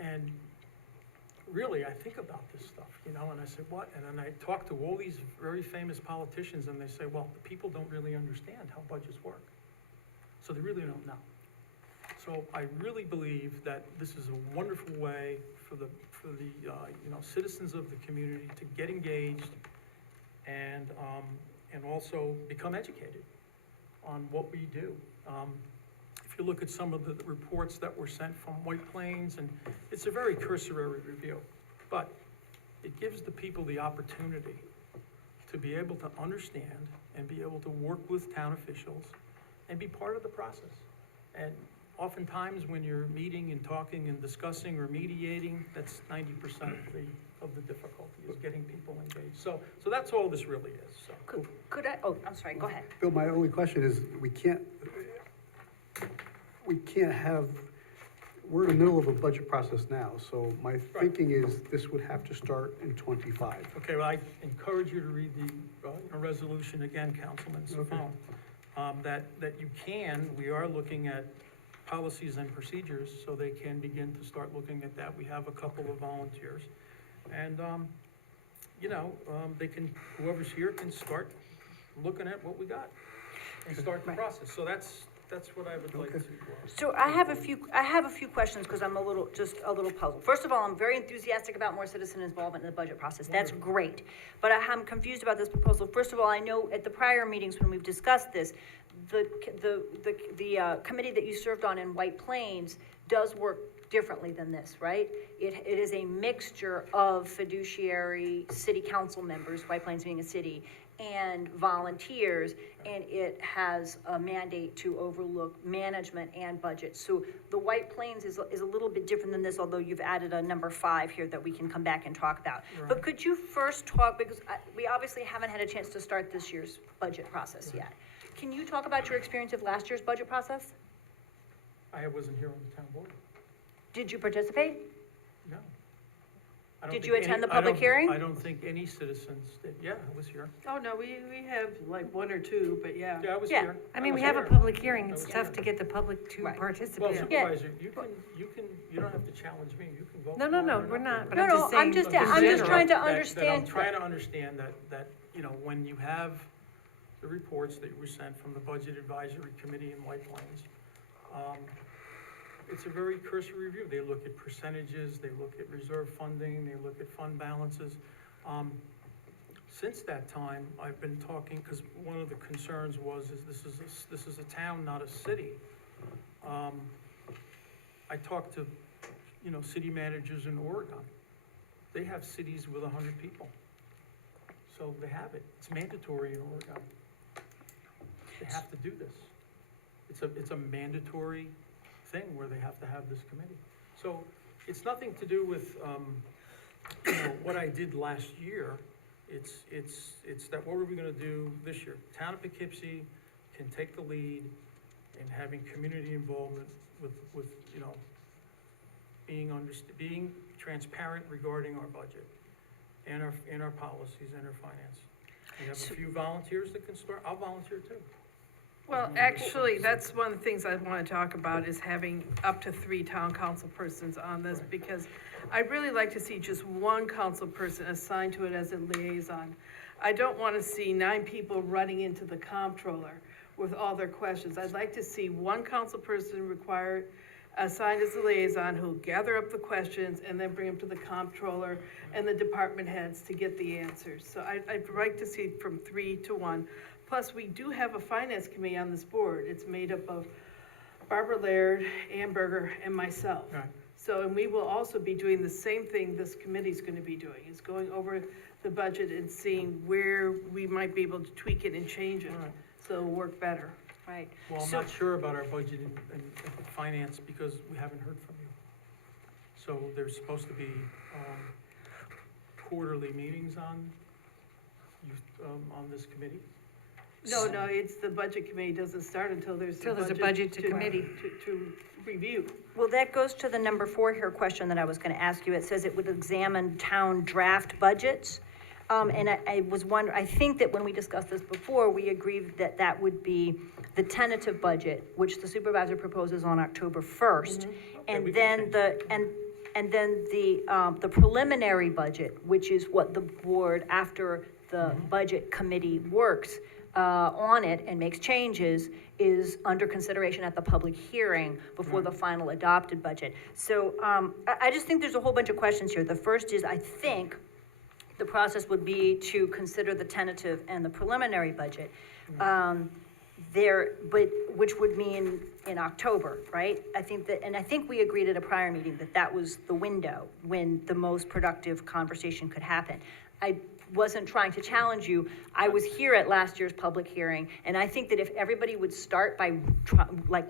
And really, I think about this stuff, you know, and I say, what? And then I talk to all these very famous politicians, and they say, well, the people don't really understand how budgets work. So they really don't know. So I really believe that this is a wonderful way for the you know, citizens of the community to get engaged and also become educated on what we do. If you look at some of the reports that were sent from White Plains, and it's a very cursory review, but it gives the people the opportunity to be able to understand and be able to work with town officials and be part of the process. And oftentimes when you're meeting and talking and discussing or mediating, that's 90% of the difficulty, is getting people engaged. So that's all this really is, so. Could I, oh, I'm sorry, go ahead. Bill, my only question is, we can't have, we're in the middle of a budget process now, so my thinking is this would have to start in '25. Okay, well, I encourage you to read the resolution again, Councilman Safone. That you can, we are looking at policies and procedures, so they can begin to start looking at that. We have a couple of volunteers. And, you know, they can, whoever's here can start looking at what we got and start the process. So that's what I would like to. So I have a few questions, because I'm just a little puzzled. First of all, I'm very enthusiastic about more citizen involvement in the budget process. That's great. But I'm confused about this proposal. First of all, I know at the prior meetings when we've discussed this, the committee that you served on in White Plains does work differently than this, right? It is a mixture of fiduciary city council members, White Plains being a city, and volunteers, and it has a mandate to overlook management and budget. So the White Plains is a little bit different than this, although you've added a number 5 here that we can come back and talk about. Right. But could you first talk, because we obviously haven't had a chance to start this year's budget process yet. Can you talk about your experience of last year's budget process? I wasn't here on the town board. Did you participate? No. I don't Did think you attend any- the public hearing? I don't think any citizens did. Yeah, I was here. Oh, no, we have like 1 or 2, but yeah. Yeah, I was Yeah. here. I mean, was we have a here. public hearing, I it's was tough here. to get the public to Right. Well, participate. Supervisor, you don't have to challenge me. You can vote. No, for no, it no, or we're not, but No, I'm no, just saying. I'm just in trying to general. that I'm understand. trying to understand that, you know, when you have the reports that were sent from the Budget Advisory Committee in White Plains, it's a very cursory review. They look at percentages, they look at reserve funding, they look at fund balances. Since that time, I've been talking, because one of the concerns was, this is a town, not a city. I talked to, you know, city managers in Oregon. They have cities with 100 people. So they have it. It's mandatory in Oregon. They have to do this. It's a mandatory thing where they have to have this committee. So it's nothing to do with, you know, what I did last year. It's that what are we gonna do this year? Town of Poughkeepsie can take the lead in having community involvement with you know, being transparent regarding our budget and our policies and our finance. We have a few volunteers that can start. I'll volunteer too. Well, actually, that's one of the things I want to talk about, is having up to 3 town council persons on this, because I'd really like to see just one council person assigned to it as a liaison. I don't want to see 9 people running into the comptroller with all their questions. I'd like to see one council person assigned as a liaison, who'll gather up the questions and then bring them to the comptroller and the department heads to get the answers. So I'd like to see from 3 to 1. Plus, we do have a finance committee on this board. It's made up of Barbara Laird, Ann Berger, and myself. Right. So, and we will also be doing the same thing this committee's gonna be doing, is going over the budget and seeing where we might be able to tweak it and change it, Right. so it'll work better. Right. Well, I'm not sure about our budget and finance because we haven't heard from you. So there's supposed to be quarterly meetings on this committee. No, it's the budget committee doesn't start until there's Till there's a budget to committee. To review. Well, that goes to the number 4 here question that I was gonna ask you. It says it would examine town draft budgets. And I was wondering, I think that when we discussed this before, we agreed that that would be the tentative budget, which the supervisor proposes on October 1st. And then and then the preliminary budget, which is what the board, after the budget committee works on it and makes changes, is under consideration at the public hearing before the final adopted budget. So I just think there's a whole bunch of questions here. The first is, I think the process would be to consider the tentative and the preliminary budget. Which would mean in October, right? I think that, and I think we agreed at a prior meeting that that was the window when the most productive conversation could happen. I wasn't trying to challenge you. I was here at last year's public hearing, and I think that if everybody would start by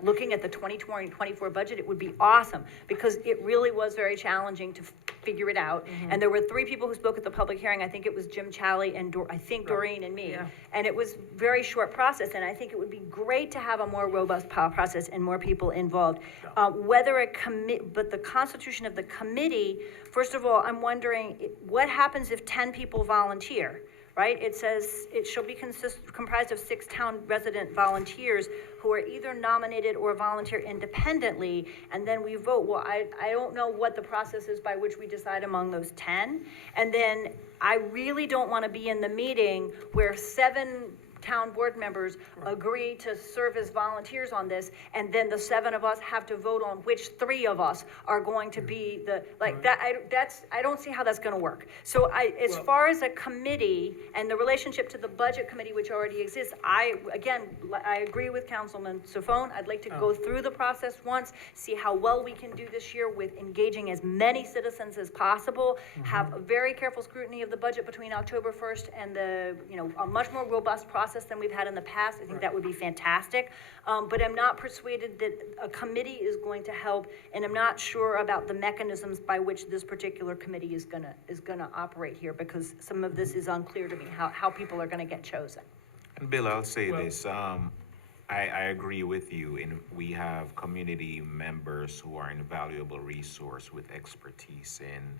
looking at the 2024 budget, it would be awesome, because it really was very challenging to figure it out. And there were 3 people who spoke at the public hearing. I think it was Jim Challey and I think Doreen and me. Yeah. And it was very short process, and I think it would be great to have a more robust process and more people involved. But the constitution of the committee, first of all, I'm wondering, what happens if 10 people volunteer, right? It says it shall be comprised of 6 town resident volunteers who are either nominated or volunteer independently, and then we vote. Well, I don't know what the process is by which we decide among those 10. And then I really don't want to be in the meeting where 7 town board members agree to serve as volunteers on this, and then the 7 of us have to vote on which 3 of us are going to be I don't see how that's gonna work. So as far as a committee and the relationship to the budget committee, which already exists, I agree with Councilman Safone. I'd like to go through the process once, see how well we can do this year with engaging as many citizens as possible, have a very careful scrutiny of the budget between October 1st and a much more robust process than we've had in the past. I think that would be fantastic. But I'm not persuaded that a committee is going to help, and I'm not sure about the mechanisms by which this particular committee is gonna operate here, because some of this is unclear to me, how people are gonna get chosen. And Bill, I'll say this, I agree with you, we have community members who are an invaluable resource with expertise in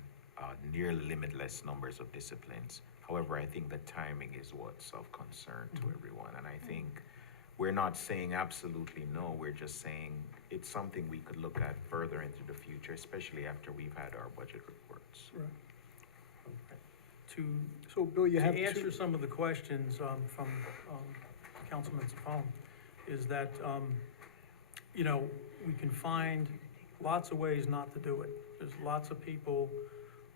near limitless numbers of disciplines. However, I think the timing is what's of concern to everyone, and I think we're not saying absolutely no, we're just saying it's something we could look at further into the future, especially after we've had our budget reports. So Bill, you have to answer some of the questions from Councilman Safone, is that we can find lots of ways not to do it. There's lots of people,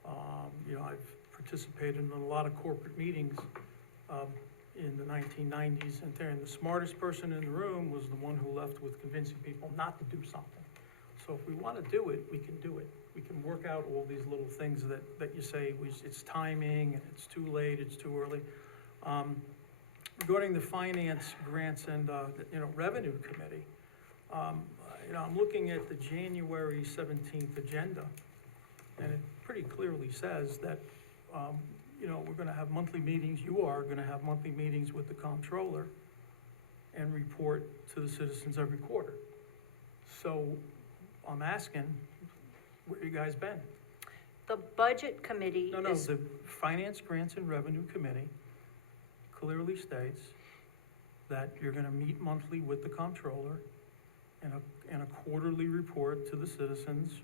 I've participated in a lot of corporate meetings in the 1990s, and the smartest person in the room was the one who left with convincing people not to do something. So if we want to do it, we can do it. We can work out all these little things that you say, it's timing, and it's too late, it's too early. Regarding the finance, grants, and revenue committee, I'm looking at the January 17th agenda, and it pretty clearly says that we're gonna have monthly meetings, you are gonna have monthly meetings with the comptroller and report to the citizens every quarter. So I'm asking, where you guys been? The budget committee No, the Finance, Grants, and Revenue Committee clearly states that you're gonna meet monthly with the comptroller, and a quarterly report to the citizens is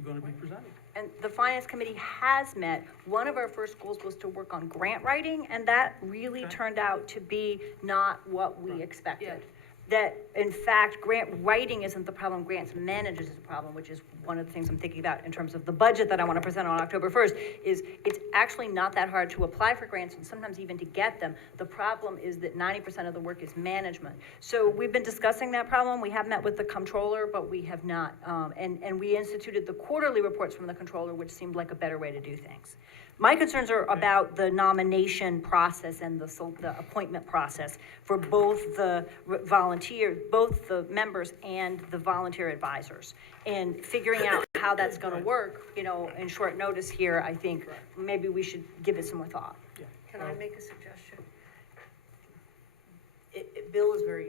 gonna be presented. And the finance committee has met. One of our first goals was to work on grant writing, and that really turned out to be not what we expected. That, in fact, grant writing isn't the problem, grants managers is the problem, which is one of the things I'm thinking about in terms of the budget that I want to present on October 1st, is it's actually not that hard to apply for grants and sometimes even to get them. The problem is that 90% of the work is management. So we've been discussing that problem. We have met with the comptroller, but we have not. And we instituted the quarterly reports from the comptroller, which seemed like a better way to do things. My concerns are about the nomination process and the appointment process for both the both the members and the volunteer advisors. And figuring out how that's gonna work, in short notice here, I think maybe we should give it some more thought. Can I make a suggestion? Bill is very,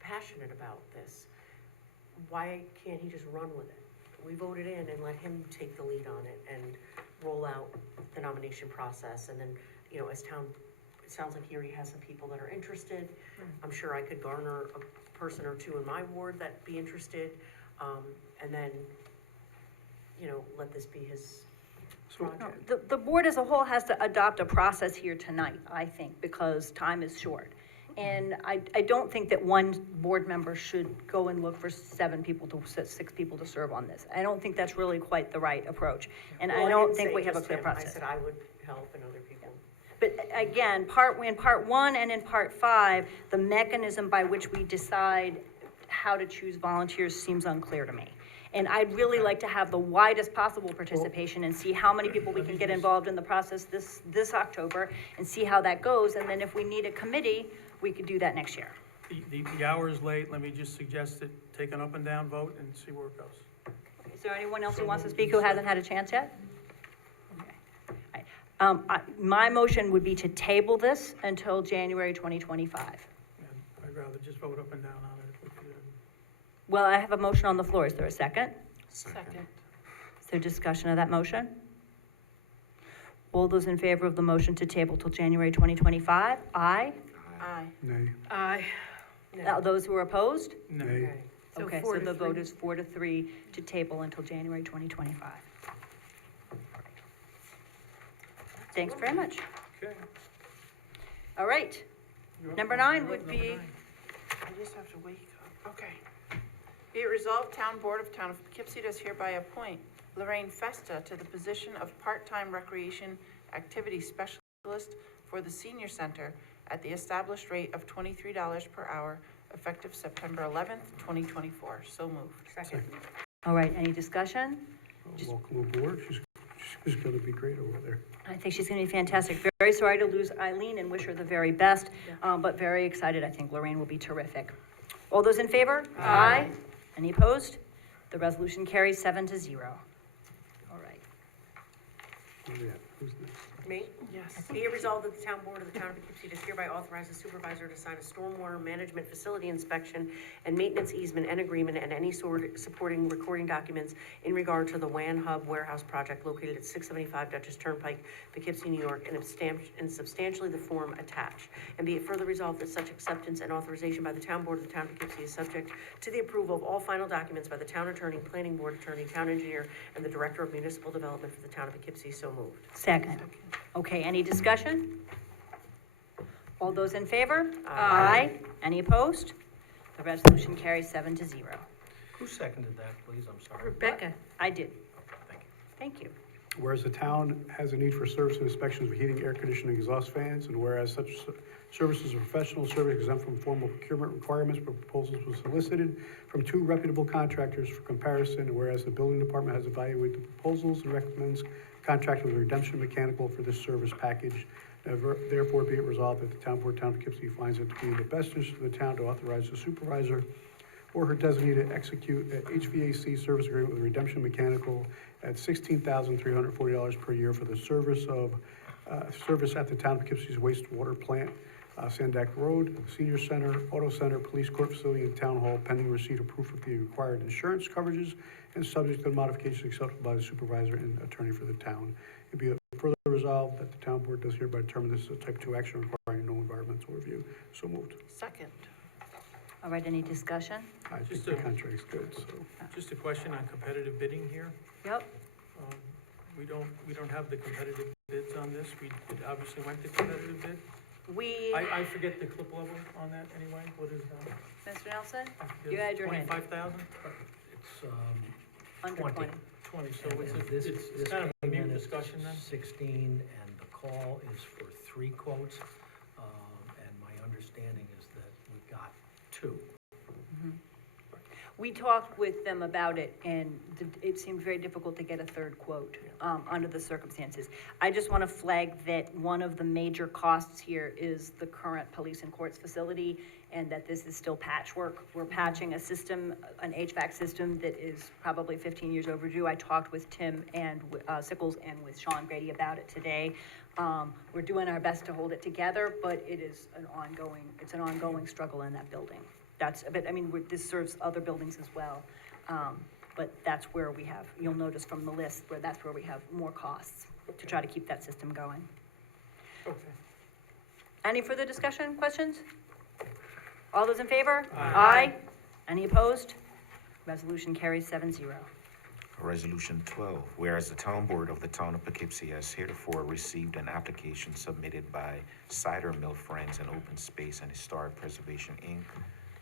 passionate about this, why can't he just run with it? We voted in and let him take the lead on it and roll out the nomination process, and then, as town, it sounds like he already has some people that are interested. I'm sure I could garner a person or two in my ward that'd be interested, and then, let this be his project. The board as a whole has to adopt a process here tonight, I think, because time is short. And I don't think that one board member should go and look for 6 people to serve on this. I don't think that's really quite the right approach. And Well, I don't didn't think say we have a just clear him. process. I said I would help and other people. But again, in part 1 and in part 5, the mechanism by which we decide how to choose volunteers seems unclear to me. And I'd really like to have the widest possible participation and see how many people we can get involved in the process this October and see how that goes. And then if we need a committee, we could do that next year. The hour is late, let me just suggest that take an up and down vote and see where it goes. Is there anyone else who wants to speak who hasn't had a chance yet? Okay. All right. My motion would be to table this until January 2025. And I'd rather just vote up and down on it if we could. Well, I have a motion on the floor. Is there a second? Second. Is there discussion of that motion? All those in favor of the motion to table till January 2025? Aye. Aye. Nay. Aye. Those who are opposed? Nay. So Okay, 4 so to the 3. vote is 4 to 3 to table until January 2025. Thanks very much. Okay. All right. Number 9 would be, I just have to wake up. Okay. Be it resolved, Town Board of Town of Poughkeepsie does hereby appoint Lorraine Festa to the position of part-time recreation activity specialist for the senior center at the established rate of $23 per hour, effective September 11th, 2024. So moved. Second. all right, any discussion? Welcome aboard. She's gonna be great over there. I think she's going to be fantastic. Very sorry to lose Eileen and wish her the very best, but very excited. I think Lorraine will be terrific. All those in favor? Aye. Any opposed? The resolution carries 7-0. All right. Oh, yeah. Who's next? Me? Yes. Be it resolved that the town board of the town of Poughkeepsie does hereby authorize the supervisor to sign a stormwater management facility inspection and maintenance easement and agreement and any sort of supporting recording documents in regard to the WAN Hub warehouse project located at 675 Dutchess Turnpike, Poughkeepsie, New York, in substantially the form attached. And be it further resolved that such acceptance and authorization by the town board of the town of Poughkeepsie is subject to the approval of all final documents by the town attorney, planning board attorney, town engineer, and the director of municipal development for the town of Poughkeepsie. So moved. Second. Okay, any discussion? All those in favor? Aye. Any opposed? The resolution carries 7-0. Who seconded that, please? I'm sorry. Rebecca. I did. Okay, thank you. Thank you. Whereas the town has a need for service and inspections of heating, air conditioning, exhaust fans, and whereas such services are professional service exempt from formal procurement requirements, but proposals were solicited from 2 reputable contractors for comparison, and whereas the building department has evaluated the proposals and recommends contracting with Redemption Mechanical for this service package. Therefore, be it resolved that the town board, town of Poughkeepsie finds it to be in the best interest of the town to authorize the supervisor or her designee to execute an HVAC service agreement with Redemption Mechanical at $16,340 per year for the service at the town of Poughkeepsie's wastewater plant, Sandak Road, Senior Center, Auto Center, Police Court Facility, and Town Hall, pending receipt of proof of the required insurance coverages and subject to modifications accepted by the supervisor and attorney for the town. It be further resolved that the town board does hereby determine this is a type 2 action requiring no environmental review. So moved. Second. All right, any discussion? I think Just the a- contract's good, so. Just a question on competitive bidding here. Yep. We don't have the competitive bids on this. We obviously went to competitive bid. I forget the clip level on that anyway. What is that? Mr. Nelson, you had your hand. 25,000? It's, Under 20. 20. 20, so And it's this kind of a came mute in at discussion then? 16, and the call is for 3 quotes. And my understanding is that we got 2. We talked with them about it, and it seemed very difficult to get a third quote under the circumstances. I just want to flag that one of the major costs here is the current police and courts facility, and that this is still patchwork. We're patching a system, an HVAC system that is probably 15 years overdue. I talked with Tim and Sickles and with Sean Grady about it today. We're doing our best to hold it together, but it's an ongoing struggle in that building. This serves other buildings as well. But that's where we have, you'll notice from the list, that's where we have more costs to try to keep that system going. Okay. Any further discussion, questions? All those in favor? Aye. Any opposed? Resolution carries 7-0. Resolution 12, whereas the Town Board of the Town of Poughkeepsie has heretofore received an application submitted by Cider Mill Friends and Open Space and Historic Preservation, Inc.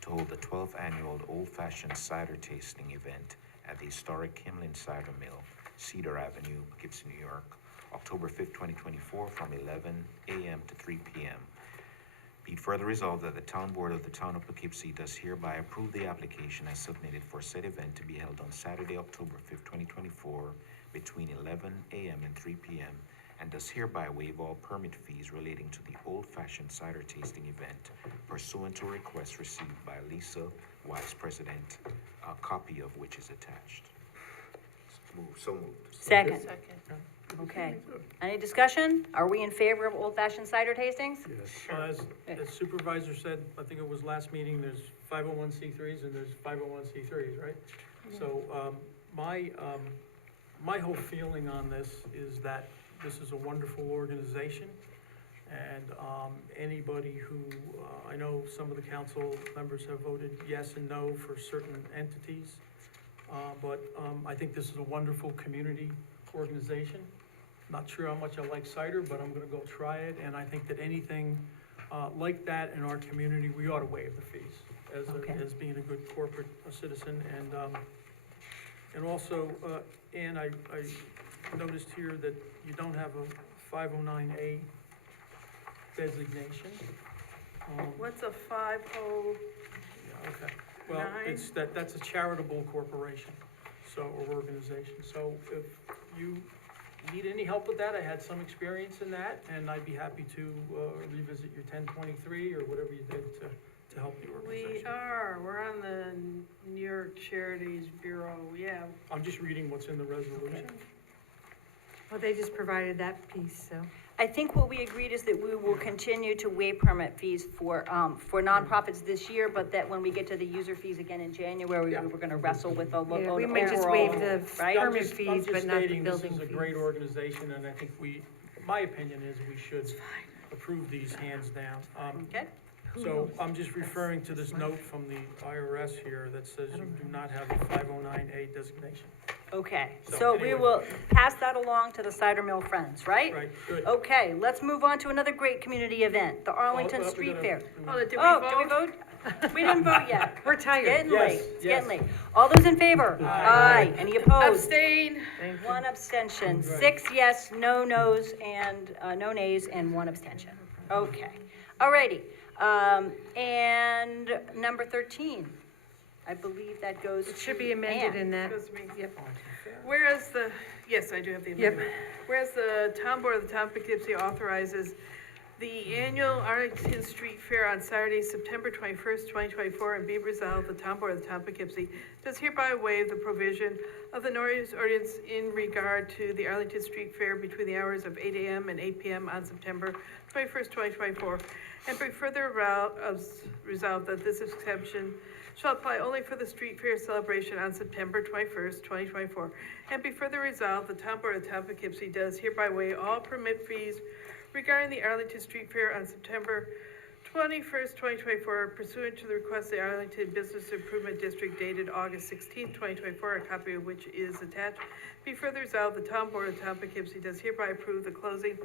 to hold the 12th annual Old Fashioned Cider Tasting Event at the historic Kimlin Cider Mill, Cedar Avenue, Poughkeepsie, New York, October 5th, 2024, from 11 a.m. to 3 p.m. Be it further resolved that the Town Board of the Town of Poughkeepsie does hereby approve the application as submitted for said event to be held on Saturday, October 5th, 2024, between 11 a.m. and 3 p.m., and does hereby waive all permit fees relating to the old-fashioned cider tasting event pursuant to a request received by Lisa, Vice President, a copy of which is attached. So moved. Second. Okay. Any discussion? Are we in favor of old-fashioned cider tastings? As Supervisor said, I think it was last meeting, there's 501c3s and there's 501c3s, right? So, my whole feeling on this is that this is a wonderful organization, and anybody who, I know some of the council members have voted yes and no for certain entities, but I think this is a wonderful community organization. Not sure how much I like cider, but I'm gonna go try it, and I think that anything like that in our community, we ought to waive the fees as being a good corporate citizen, and also, Ann, I noticed here that you don't have a 509A designation. What's a 50? Yeah, okay. Well, it's that's a charitable corporation, or organization. So if you need any help with that, I had some experience in that, and I'd be happy to revisit your 1023 or whatever you did to help the organization. We're on the New York Charities Bureau, yeah. I'm just reading what's in the resolution. Well, they just provided that piece, so. I think what we agreed is that we will continue to waive permit fees for nonprofits this year, but that when we get to the user fees again in January, we're gonna wrestle with the Yeah, we might just waive the right? permit fees, but not the building This is a fees. great organization, and I think my opinion is we should approve these hands down. Okay. So I'm just referring to this note from the IRS here that says you do not have a 509A designation. Okay, So so we anyway. will pass that along to the Cider Mill Friends, right? Right, good. Okay, let's move on to another great community event, the Arlington we Street gotta- Fair. Did we vote? We didn't vote yet. We're It's tired. getting Yes, late, it's yes. getting late. All those in favor? Aye. Any opposed? Abstain. One abstention, 6 yes, no no's, and, no nays, and 1 abstention. Okay, alrighty. And number 13, I believe that goes to It should be amended Ann. in that. Goes to me. Yep. Whereas yes, I do have the amendment. Whereas the Town Board of the Town of Poughkeepsie authorizes the annual Arlington Street Fair on Saturday, September 21st, 2024, and be resolved, the Town Board of the Town of Poughkeepsie does hereby waive the provision of the noise ordinance in regard to the Arlington Street Fair between the hours of 8 a.m. and 8 p.m. on September 21st, 2024, and be further resolved that this exemption shall apply only for the street fair celebration on September 21st, 2024, and be further resolved, the Town Board of the Town of Poughkeepsie does hereby waive all permit fees regarding the Arlington Street Fair on September 21st, 2024, pursuant to the request of the Arlington Business Improvement District dated August 16th, 2024, a copy of which is attached. Be further resolved, the Town Board of the Town of Poughkeepsie does hereby approve the closing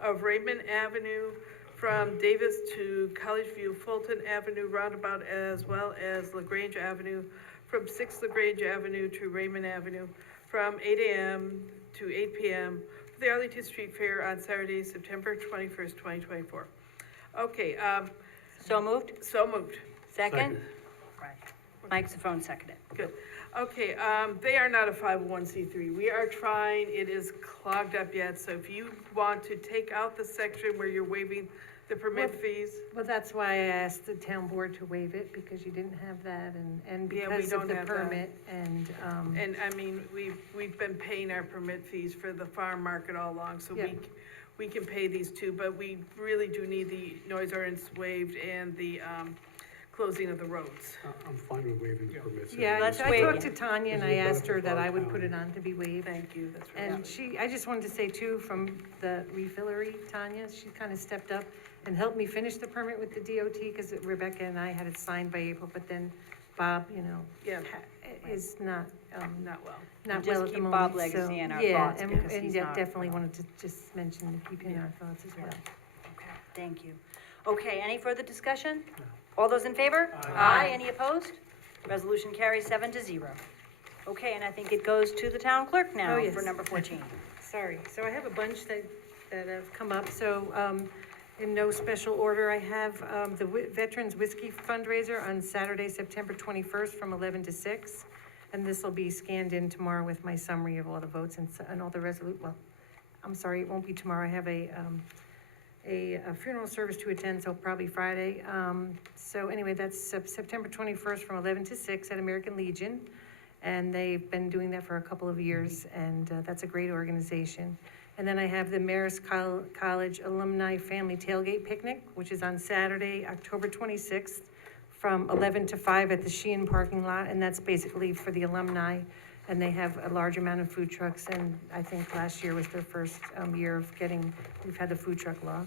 of Raymond Avenue from Davis to College View, Fulton Avenue roundabout, as well as LaGrange Avenue from 6 LaGrange Avenue to Raymond Avenue from 8 a.m. to 8 p.m. for the Arlington Street Fair on Saturday, September 21st, 2024. Okay, So moved? so moved. Second? Right. Mike's the phone seconded. Good. Okay, they are not a 501c3. We are trying, it is clogged up yet, so if you want to take out the section where you're waiving the permit fees. Well, that's why I asked the town board to waive it, because you didn't have that, and Yeah, we because of don't the have that. permit, and, And I mean, we've been paying our permit fees for the farm market all along, so Yeah. we can pay these two, but we really do need the noise ordinance waived and the, closing of the roads. I'm fine with waiving the permits. Yeah, Let's I wait. talked to Tanya and Is I it better asked her for that our I would town? put it on to be waived. Thank you, that's really. And I just wanted to say too, from the refillery, Tanya, she kind of stepped up and helped me finish the permit with the DOT, because Rebecca and I had it signed by April, but then Bob, Yeah, is not, not well. not Just well at the keep moment. Bob so, Legacy in our yeah, thoughts, and- because and he's yeah, not definitely well. wanted to just mention, to keep in our thoughts as well. Okay, thank you. Okay, any further discussion? All those in favor? Aye. Any opposed? Resolution carries 7-0. Okay, and I think it goes to the town clerk now Oh, yes. for number 14. Sorry, so I have a bunch that have come up, so, in no special order, I have, the Veterans Whiskey Fundraiser on Saturday, September 21st from 11 to 6. And this will be scanned in tomorrow with my summary of all the votes and all the well, I'm sorry, it won't be tomorrow, I have a funeral service to attend, so probably Friday. So anyway, that's September 21st from 11 to 6 at American Legion. And they've been doing that for a couple of years, and that's a great organization. And then I have the Marist College Alumni Family Tailgate Picnic, which is on Saturday, October 26th, from 11 to 5 at the Sheehan parking lot, and that's basically for the alumni. And they have a large amount of food trucks, and I think last year was their first year of we've had the food truck law.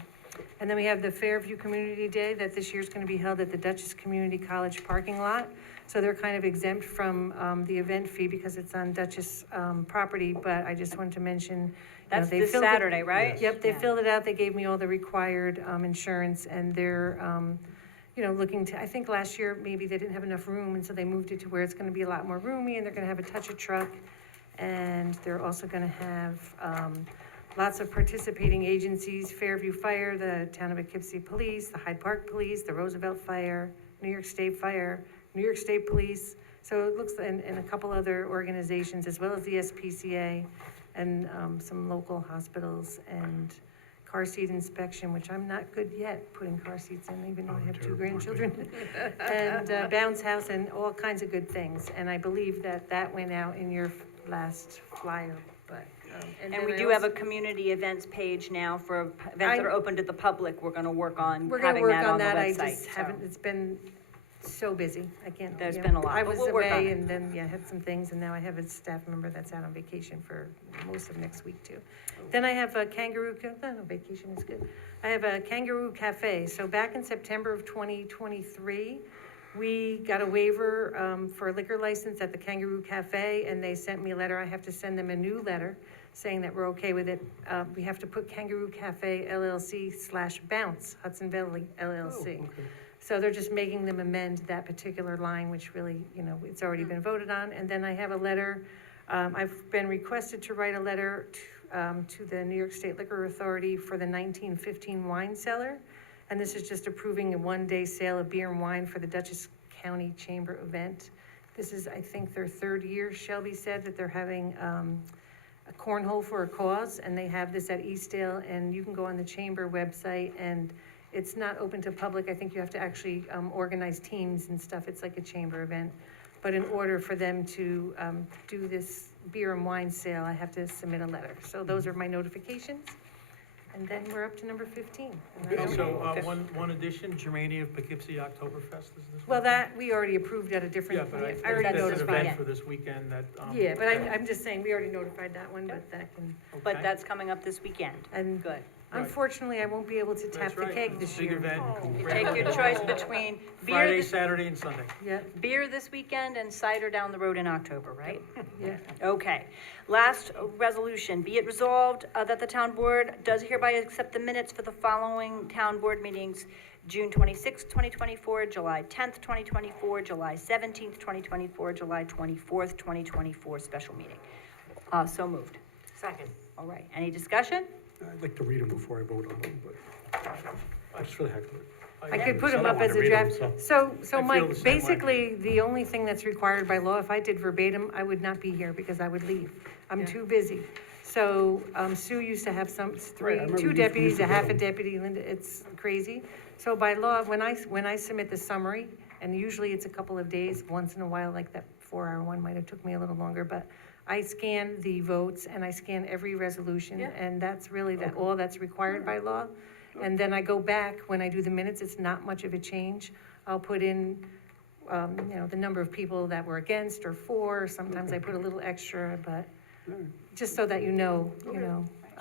And then we have the Fairview Community Day that this year's gonna be held at the Dutchess Community College parking lot. So they're kind of exempt from the event fee because it's on Dutchess property, but I just wanted to mention. That's they this filled it- Saturday, right? Yep, they Yeah. filled it out, they gave me all the required insurance, and they're, looking to, I think last year, maybe they didn't have enough room, and so they moved it to where it's gonna be a lot more roomy, and they're gonna have a touch of truck, and they're also gonna have lots of participating agencies, Fairview Fire, the Town of Poughkeepsie Police, the Hyde Park Police, the Roosevelt Fire, New York State Fire, New York State Police, so it looks, and a couple other organizations, as well as the SPCA, and some local hospitals, and car seat inspection, which I'm not good yet, putting car seats in, even though I have two grandchildren. And bounce house and all kinds of good things. And I believe that went out in your last flyer, but. And then we I do have a also- community events page now for events that are open to the public. We're gonna work on We're gonna having work that on on the that, I website. just so. haven't, it's been so busy, I can't. There's you been know, a lot, I but was we'll work on away it. and then, yeah, had some things, and now I have a staff member that's out on vacation for most of next week too. Then I have a vacation is good. I have a Kangaroo Cafe, so back in September of 2023, we got a waiver for a liquor license at the Kangaroo Cafe, and they sent me a letter. I have to send them a new letter saying that we're okay with it. We have to put Kangaroo Cafe LLC/Bounce, Hudson Valley LLC. So they're just making them amend that particular line, which really, it's already been voted on. And then I have a letter, I've been requested to write a letter to the New York State Liquor Authority for the 1915 wine cellar. And this is just approving a one-day sale of beer and wine for the Dutchess County Chamber event. This is, I think, their third year, Shelby said, that they're having a cornhole for a cause, and they have this at Eastdale, and you can go on the chamber website, and it's not open to public. I think you have to actually organize teams and stuff. It's like a chamber event. But in order for them to do this beer and wine sale, I have to submit a letter. So those are my notifications. And then we're up to number 15. And I don't- Also, one addition, Germania of Poughkeepsie Oktoberfest is this Well, weekend? that, we already approved at a different, Yeah, but I already that's an notified. event for this weekend that. Yeah, but I'm just saying, we already notified that one, but that can, But that's coming up this weekend. and Good. unfortunately, I won't be able to tap That's the right. keg this Big year. event. You take your choice between Friday, Saturday, and Sunday. Yeah, beer this weekend and cider down the road in October, right? yeah. Okay. Last resolution, be it resolved that the town board does hereby accept the minutes for the following town board meetings: June 26th, 2024, July 10th, 2024, July 17th, 2024, July 24th, 2024 special meeting. So moved. Second. All right. Any discussion? I'd like to read them before I vote on them, but just for the heck of it. I could put I them don't up as wanna a read 'em, draft. so- So I feel the Mike, same way. basically, the only thing that's required by law, if I did verbatim, I would not be here because I would leave. I'm too busy. So, Sue used to have Right, I remember two you deputies, used to a half go. a deputy, Linda, it's crazy. So by law, when I submit the summary, and usually it's a couple of days, once in a while, like that 4-hour one might have took me a little longer, but I scan the votes and I scan every resolution, Yeah. and that's really all that's required by law. And then I go back, when I do the minutes, it's not much of a change. I'll put in, the number of people that were against or for, sometimes I put a little extra, but just so that you know.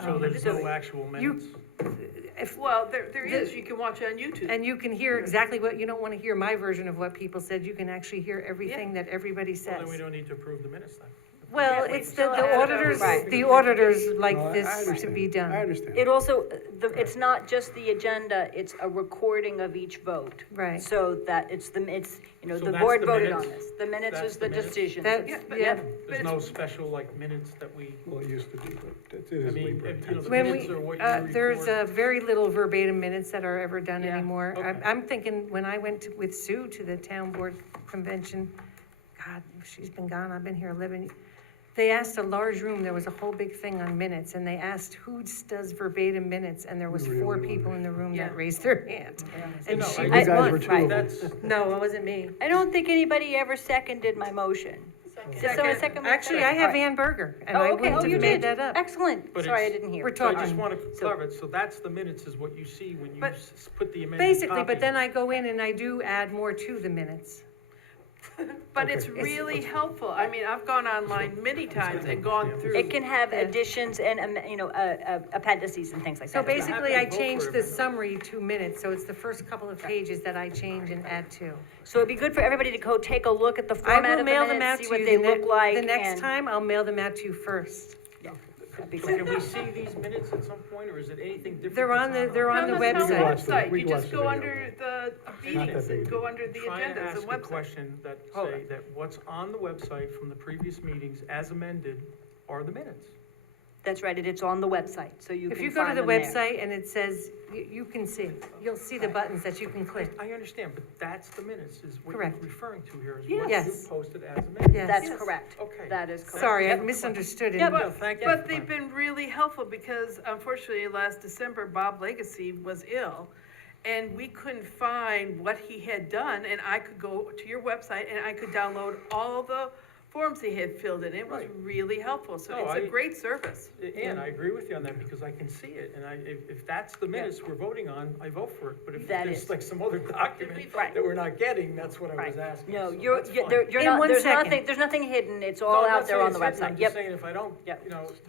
So there's no actual you- minutes? Well, there is, you can watch it on YouTube. And you can hear exactly what, you don't want to hear my version of what people said, you can actually hear everything that everybody Well, says. then we don't need to approve the minutes then. Well, Yeah, it's we still have the to- auditors, Right. the auditors like No, I this to understand. be done. I understand. It also, it's not just the agenda, it's a recording of each vote. Right. So that it's, So the that's board the voted on minutes? this. The minutes That's is the the minutes? decision. That- Yeah, but- yeah. There's no special, like, minutes that we, Well, it used to be, but it I is mean, labor the intensive. When minutes we, are what you there's record. very little verbatim minutes that are ever done Yeah, anymore. okay. I'm thinking, when I went with Sue to the town board convention, God, she's been gone, I've been here 11, they asked a large room, there was a whole big thing on minutes, and they asked who does verbatim minutes, and there was We were the 4 only one. people in the room Yeah. that raised their hand. And No, she I- was You guys one. were two right. of them. That's, No, it wasn't me. I don't think anybody ever seconded my motion. Did someone second my Actually, I motion? have All right. Ann Berger, and Oh, I okay, wouldn't oh, you have made did. that up. Excellent. But Sorry, I it's- didn't hear. We're so I talking. just want to clarify, so that's the minutes is what you see when you But- put the amended Basically, copy. but then I go in and I do add more to the minutes. But it's really helpful. I mean, I've gone online many times and gone through. It can have additions and, appendices and things like So that. as well. basically, I vote for changed it. the summary to minutes, so it's the first couple of pages that I change and add to. So it'd be good for everybody to go take a look at the I format will of the mail them out minutes, to see what you they the look like. The next and- time, I'll mail them out to you first. That'd be So good. can we see these minutes at some point, or is it anything different? They're on that's they're on the No, that's not website. website. We You can just watch the go video. under the meetings and go under the Trying to agendas ask and a website. question that Hold say that what's on the website from the previous meetings as amended are the minutes. That's right, it's on the website, so you If can you go to find the them there. website and it says, you can see, you'll see the buttons that you can click. I understand, but that's the minutes is what you're Correct. referring to here, is what Yes. you posted as amended. Yes. That's correct. Okay. That is correct. Sorry, I Yep. misunderstood it. Yeah, No, thank you. But they've been really helpful because unfortunately last December, Bob Legacy was ill. And we couldn't find what he had done and I could go to your website and I could download all the forms he had filled in. It was Right. really helpful. So No, it's a I- great service. And I agree with you on that, because I can see it, and if that's the minutes we're voting on, I vote for it. But if That there's is. like some other document Right. that we're not getting, that's what I was Right. asking. No, so you're, that's you're, fine. there- you're In not, one second. there's nothing hidden, it's No, all I'm not out there saying on the it's hidden, website. I'm Yep. just saying, if I don't, Yep.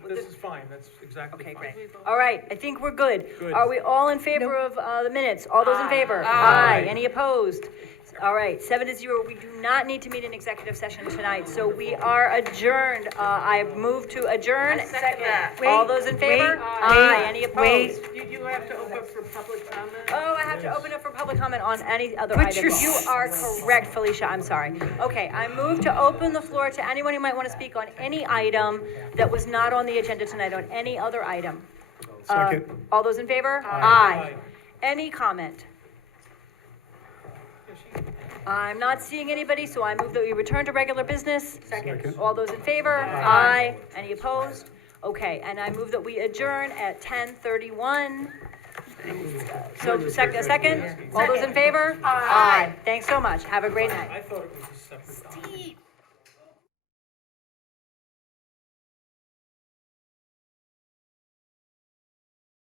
this is fine, that's exactly Okay, fine. great. All right, I think we're good. Good. Are we all in favor of the minutes? All those in favor? Aye. Any opposed? All right, 7-0. We do not need to meet in executive session tonight, so we are adjourned. I move to adjourn. All those in favor? Aye. Any opposed? You have to open for public comment. Oh, I have to open up for public comment on any other Put item. your- You are correct, Felicia, I'm sorry. Okay, I move to open the floor to anyone who might want to speak on any item that was not on the agenda tonight, on any other item. Second. All those in favor? Aye. Any comment? I'm not seeing anybody, so I move that we return to regular business. Second. All those in favor? Aye. Any opposed? Okay, and I move that we adjourn at 10:31. So, second? All those in favor? Aye. Thanks so much. Have a great night. I thought it was a separate document.